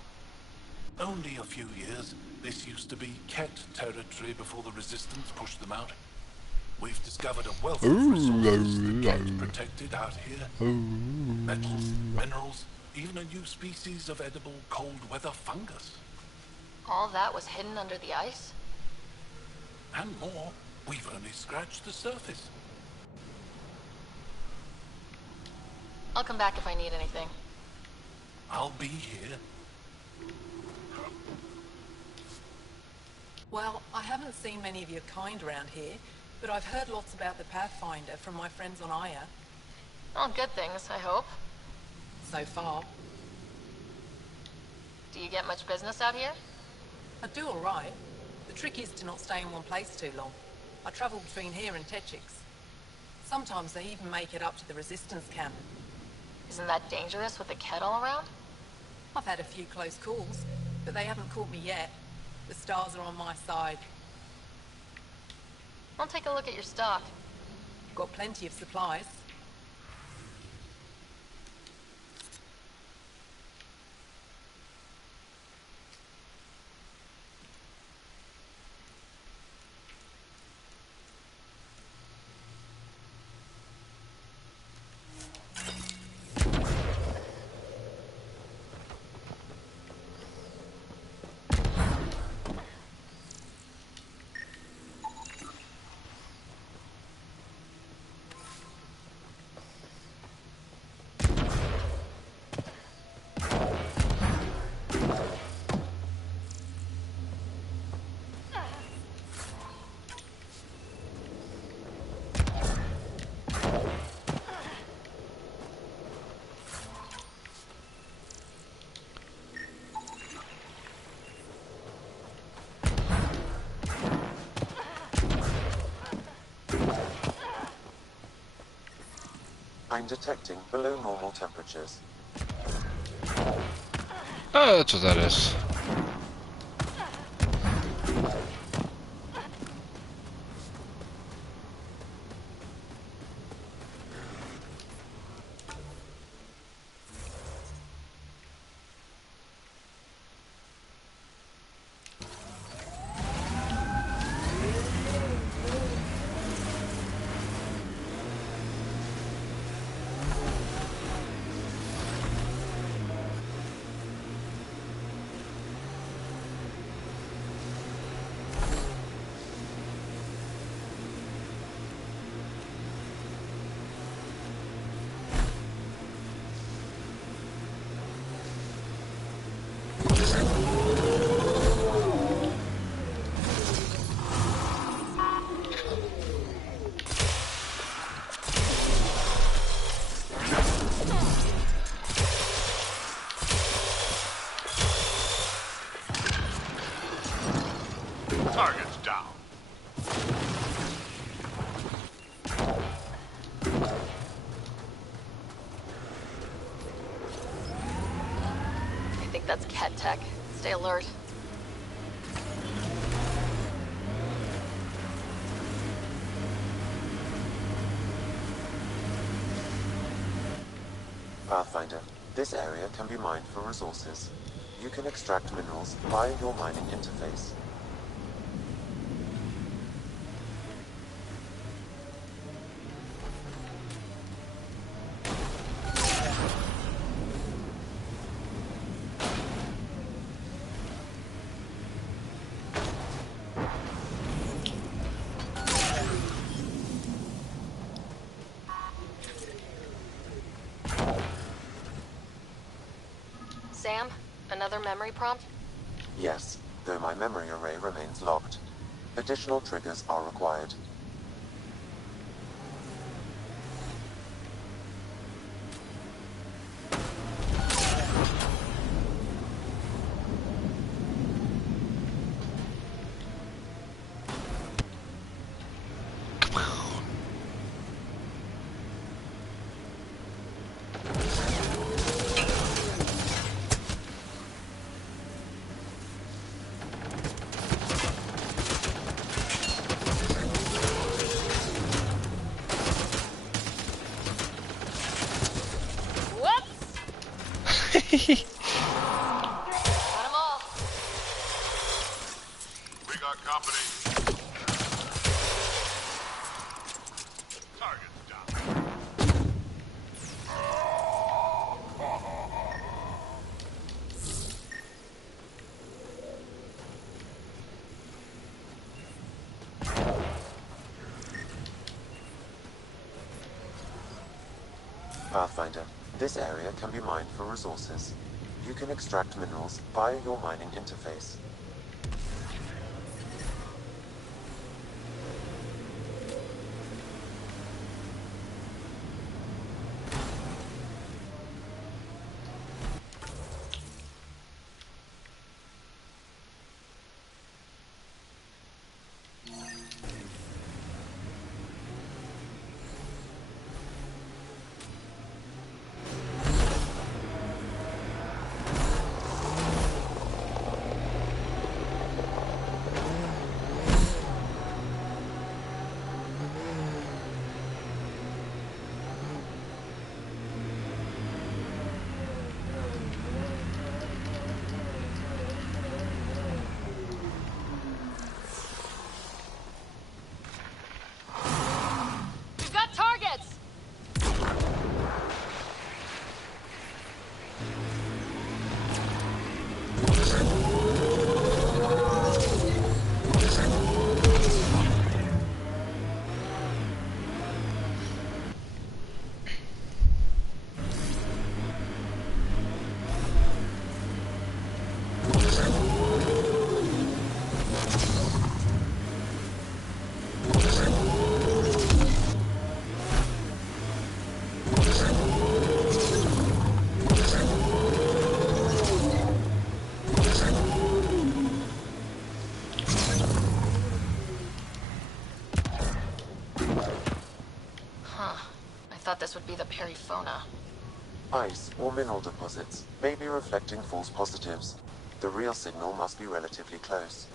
Only a few years. This used to be Ket territory before the Resistance pushed them out. We've discovered a wealth of resources the Ket protected out here. Metals, minerals, even a new species of edible cold weather fungus. All that was hidden under the ice? And more. We've only scratched the surface. I'll come back if I need anything. I'll be here. Well, I haven't seen many of your kind around here, but I've heard lots about the Pathfinder from my friends on Aya. All good things, I hope. So far. Do you get much business out here? I do all right. The trick is to not stay in one place too long. I travel between here and Techix. Sometimes I even make it up to the Resistance camp. Isn't that dangerous with the Ket all around? I've had a few close calls, but they haven't caught me yet. The stars are on my side. I'll take a look at your stock. Got plenty of supplies. I'm detecting below normal temperatures. Oh, that's what that is. that's Ket tech. Stay alert. Pathfinder, this area can be mined for resources. You can extract minerals via your mining interface. Sam, another memory prompt? Yes, though my memory array remains locked. Additional triggers are required. Got 'em all. We got company. Target down. Pathfinder, this area can be mined for resources. You can extract minerals via your mining interface. We've got targets! I thought this would be the Periphona. Ice or mineral deposits may be reflecting false positives. The real signal must be relatively close.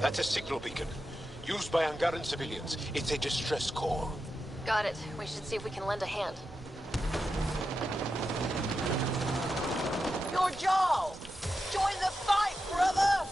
That's a signal beacon. Used by Angaran civilians. It's a distress call. Got it. We should see if we can lend a hand. Your Jarl! Join the fight, brother!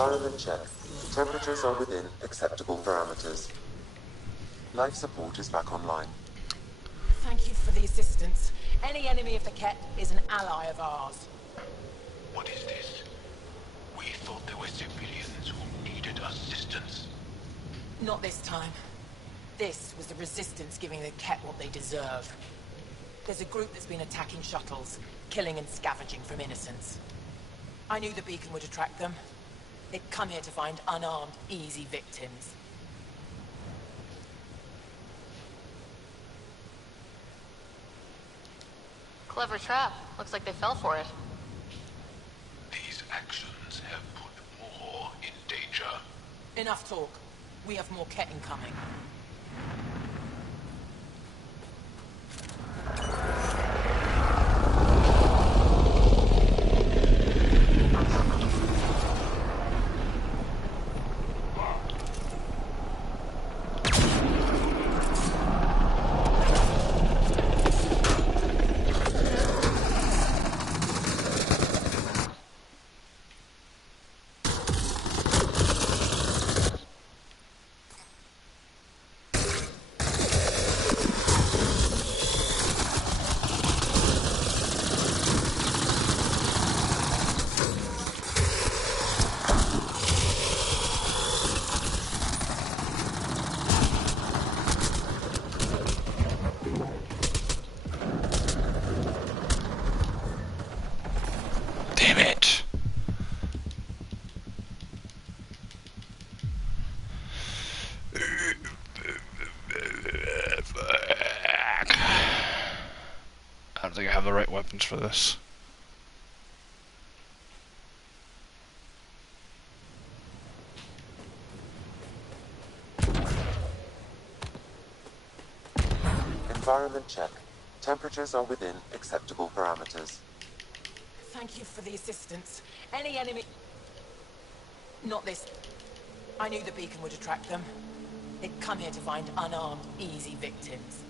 Environment check. Temperatures are within acceptable parameters. Life support is back online. Thank you for the assistance. Any enemy of the Ket is an ally of ours. What is this? We thought there were civilians who needed assistance. Not this time. This was the Resistance giving the Ket what they deserve. There's a group that's been attacking shuttles, killing and scavenging from innocents. I knew the beacon would attract them. They'd come here to find unarmed, easy victims. Clever trap. Looks like they fell for it. These actions have put more in danger. Enough talk. We have more Ket incoming. I don't think I have the right weapons for this. Environment check. Temperatures are within acceptable parameters. Thank you for the assistance. Any enemy... Not this. I knew the beacon would attract them. They'd come here to find unarmed, easy victims.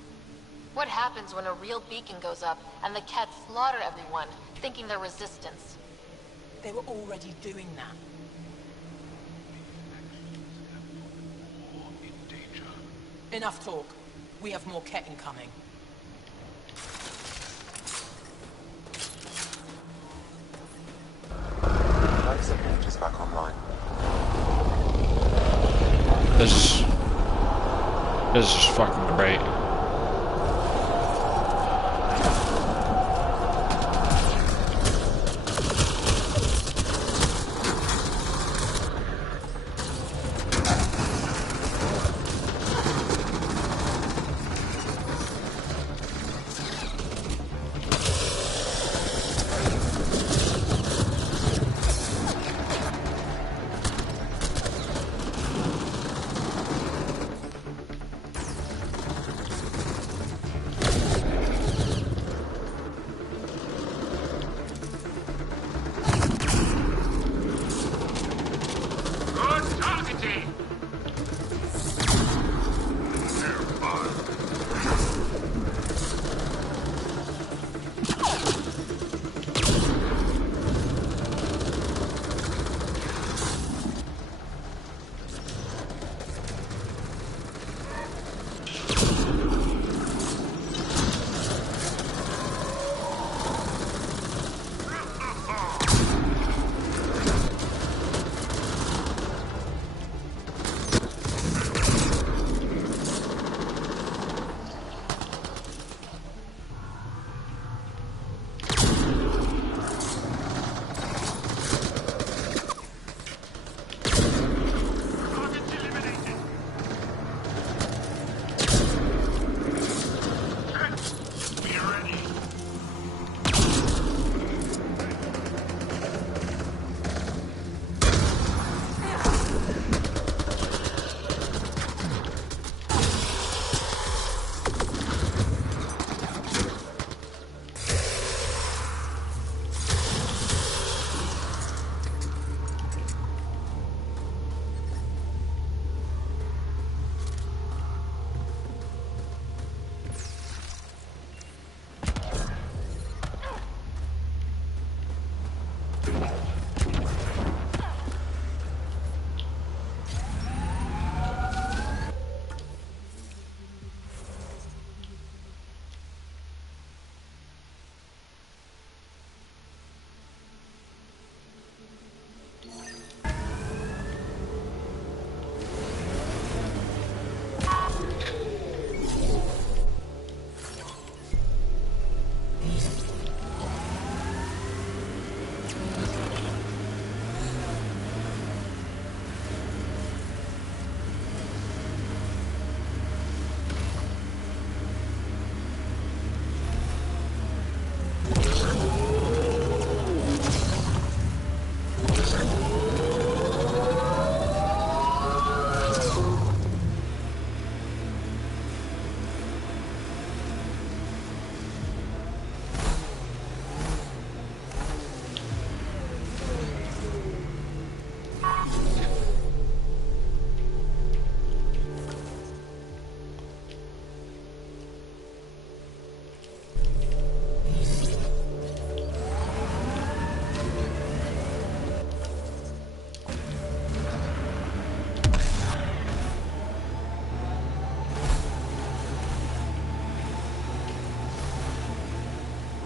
What happens when a real beacon goes up and the Ket slaughter everyone, thinking they're Resistance? They were already doing that. Enough talk. We have more Ket incoming. Life support is back online. This is just fucking great.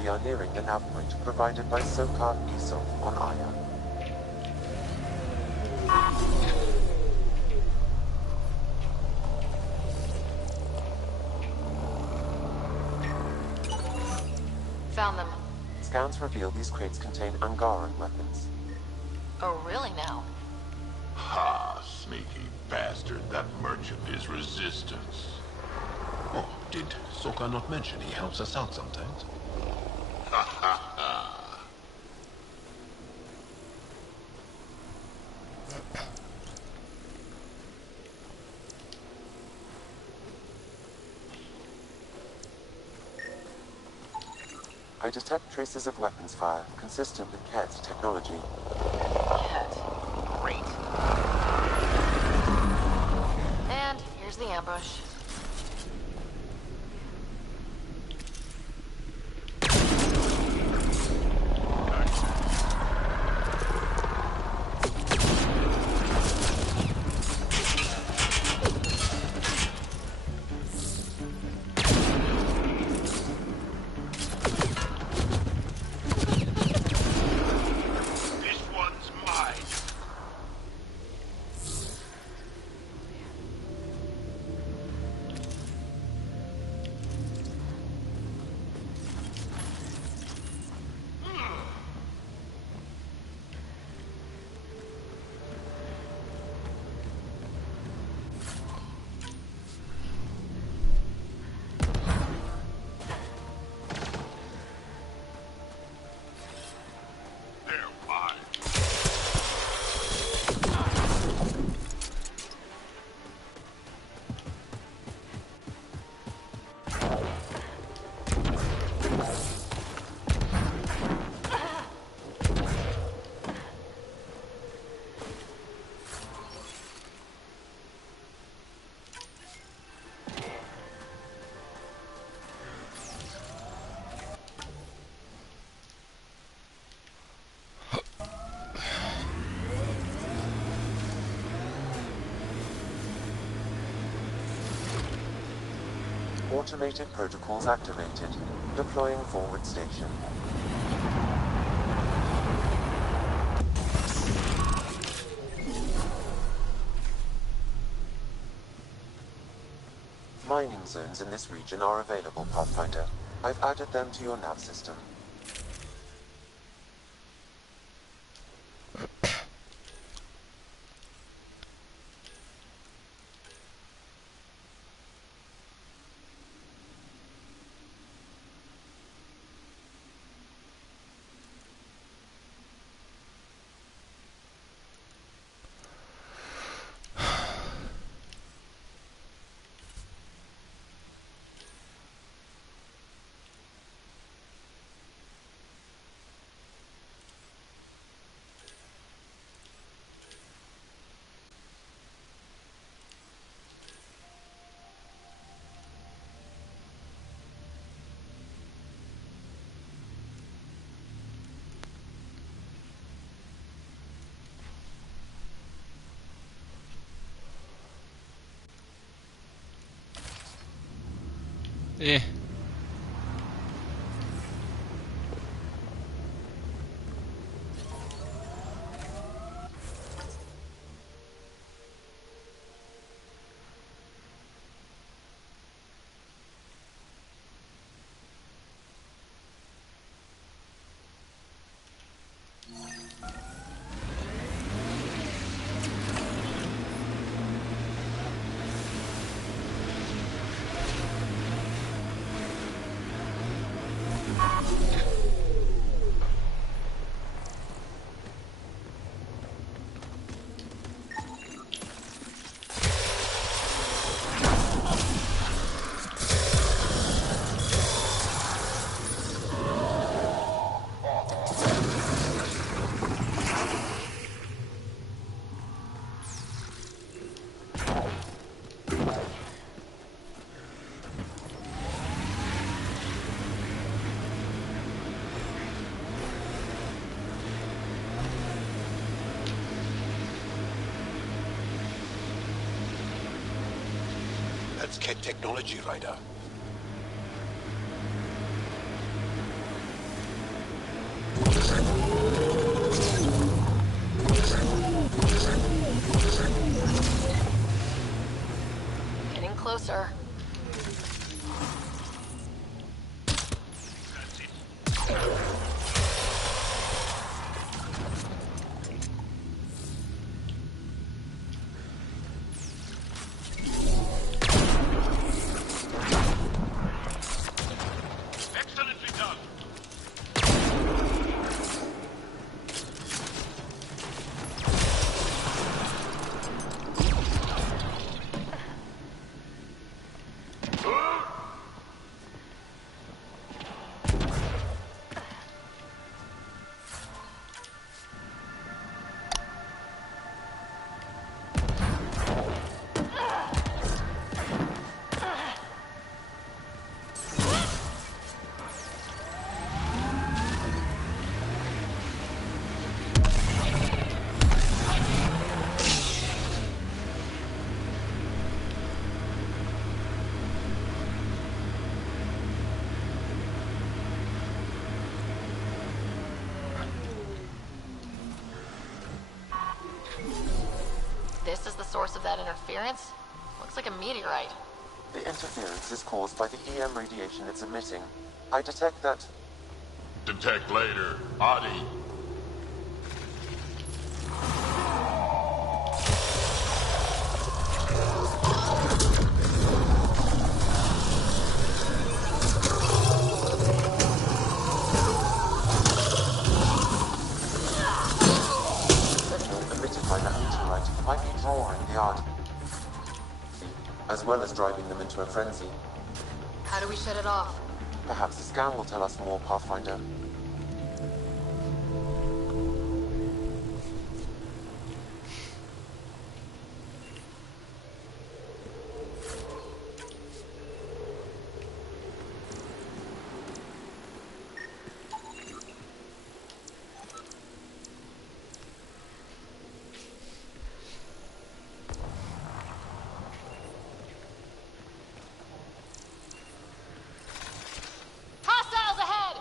we are nearing the nav point provided by Sokar Isov on Aya. Found them. Scans reveal these crates contain Angaran weapons. Oh, really now? Ha, sneaky bastard. That merchant is resistance. Oh, did Sokar not mention he helps us out sometimes? Ha ha ha. I detect traces of weapons fire consistent with Ket's technology. Ket. Great. And here's the ambush. Automated protocols activated. Deploying forward station. Mining zones in this region are available, Pathfinder. I've added them to your nav system. Eh. That's Ket technology, Ryder. this is the source of that interference? Looks like a meteorite. The interference is caused by the EM radiation it's emitting. I detect that... Detect later. Adi. Might be drawing the Ard, as well as driving them into a frenzy. How do we shut it off? Perhaps the scan will tell us more, Pathfinder. Hostiles ahead!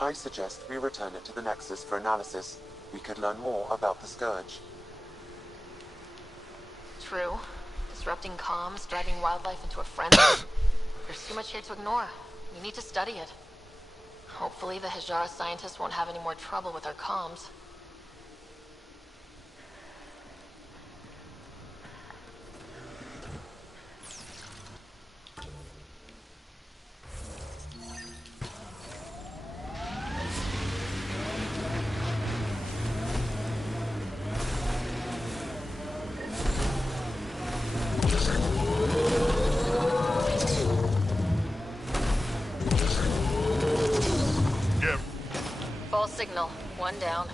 I suggest we return it to the Nexus for analysis. We could learn more about the Scourge. True. Disrupting comms, driving wildlife into a frenzy. There's too much here to ignore. We need to study it. Hopefully the Hijara scientists won't have any more trouble with our comms. False signal. One down.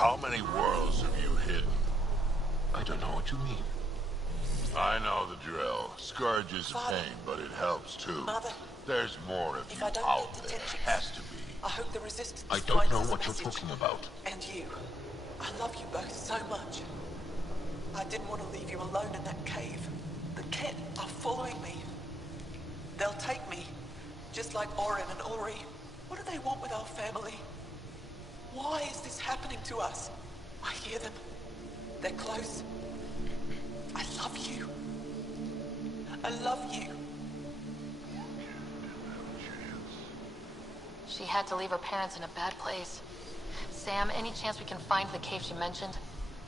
How many worlds have you hidden? I don't know what you mean. I know the drill. Scourge is a pain, but it helps too. Mother, there's more of you out there. Has to be. I hope the Resistance I don't finds know us a what you're message. talking about. And you. I love you both so much. I didn't want to leave you alone in that cave. The Ket are following me. They'll take me, just like Orin and Ori. What do they want with our family? Why is this happening to us? I hear them. They're close. I love you. I love you. She had to leave her parents in a bad place. Sam, any chance we can find the cave she mentioned?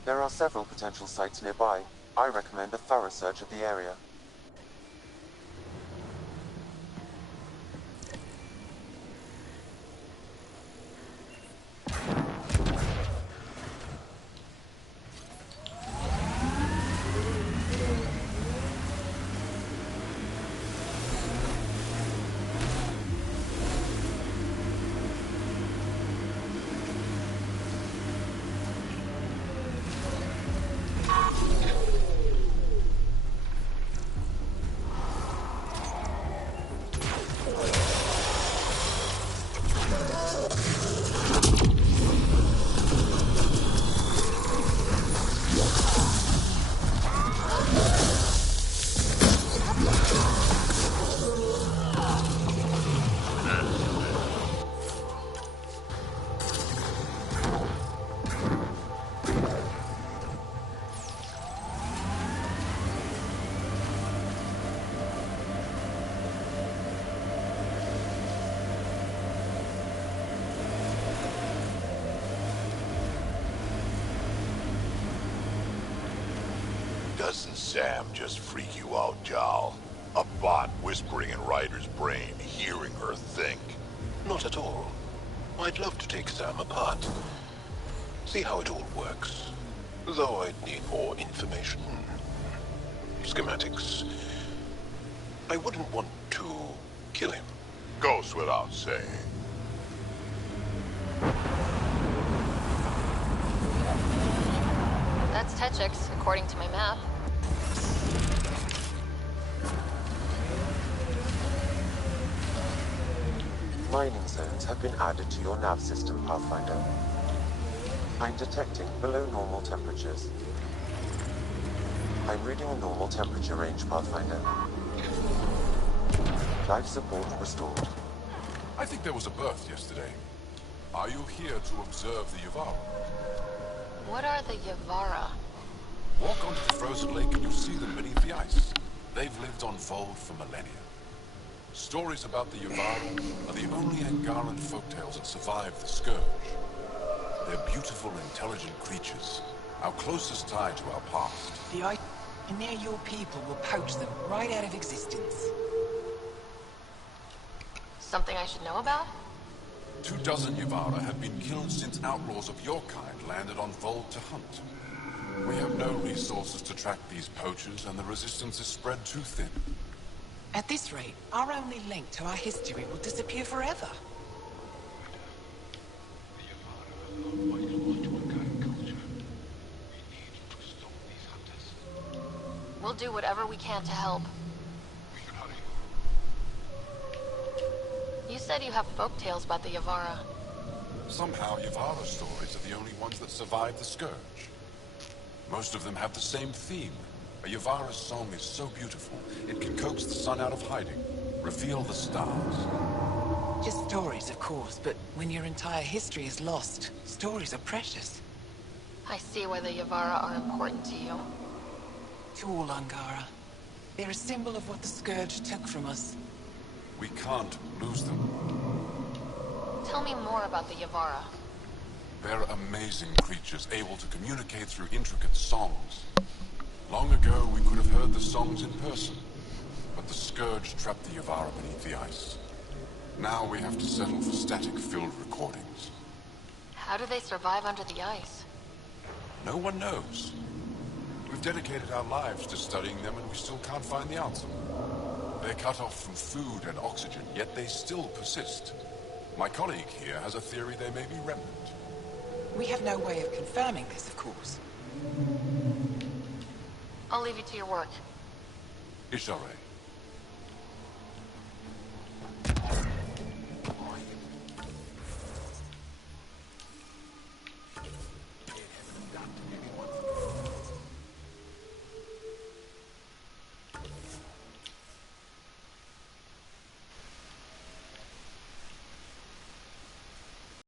There are several potential sites nearby. I recommend a thorough search of the area. Doesn't Sam just freak you out, Jal? A bot whispering in Ryder's brain, hearing her think. Not at all. I'd love to take Sam apart. See how it all works. Though I'd need more information. Schematics. I wouldn't want to kill him. Goes without saying. That's Techix, according to my map. Mining zones have been added to your nav system, Pathfinder. I'm detecting below normal temperatures. I'm reading a normal temperature range, Pathfinder. Life support restored. I think there was a birth yesterday. Are you here to observe the Yavara? What are the Yavara? Walk onto the frozen lake and you'll see them beneath the ice. They've lived on Vold for millennia. Stories about the Yavara are the only Angaran folktales that survive the Scourge. They're beautiful, intelligent creatures, our closest tie to our past. And now your people will poach them right out of existence. Something I should know about? 24 Yavara have been killed since outlaws of your kind landed on Vold to hunt. We have no resources to track these poachers, and the resistance is spread too thin. At this rate, our only link to our history will disappear forever. We'll do whatever we can to help. You said you have folktales about the Yavara. Somehow, Yavara stories are the only ones that survive the Scourge. Most of them have the same theme. A Yavara's song is so beautiful, it can coax the sun out of hiding, reveal the stars. Just stories, of course, but when your entire history is lost, stories are precious. I see why the Yavara are important to you. To all Angara. They're a symbol of what the Scourge took from us. We can't lose them. Tell me more about the Yavara. They're amazing creatures, able to communicate through intricate songs. Long ago, we could have heard the songs in person, but the Scourge trapped the Yavara beneath the ice. Now we have to settle for static field recordings. How do they survive under the ice? No one knows. We've dedicated our lives to studying them, and we still can't find the answer. They're cut off from food and oxygen, yet they still persist. My colleague here has a theory they may be remnant. We have no way of confirming this, of course. I'll leave you to your work. Ishare.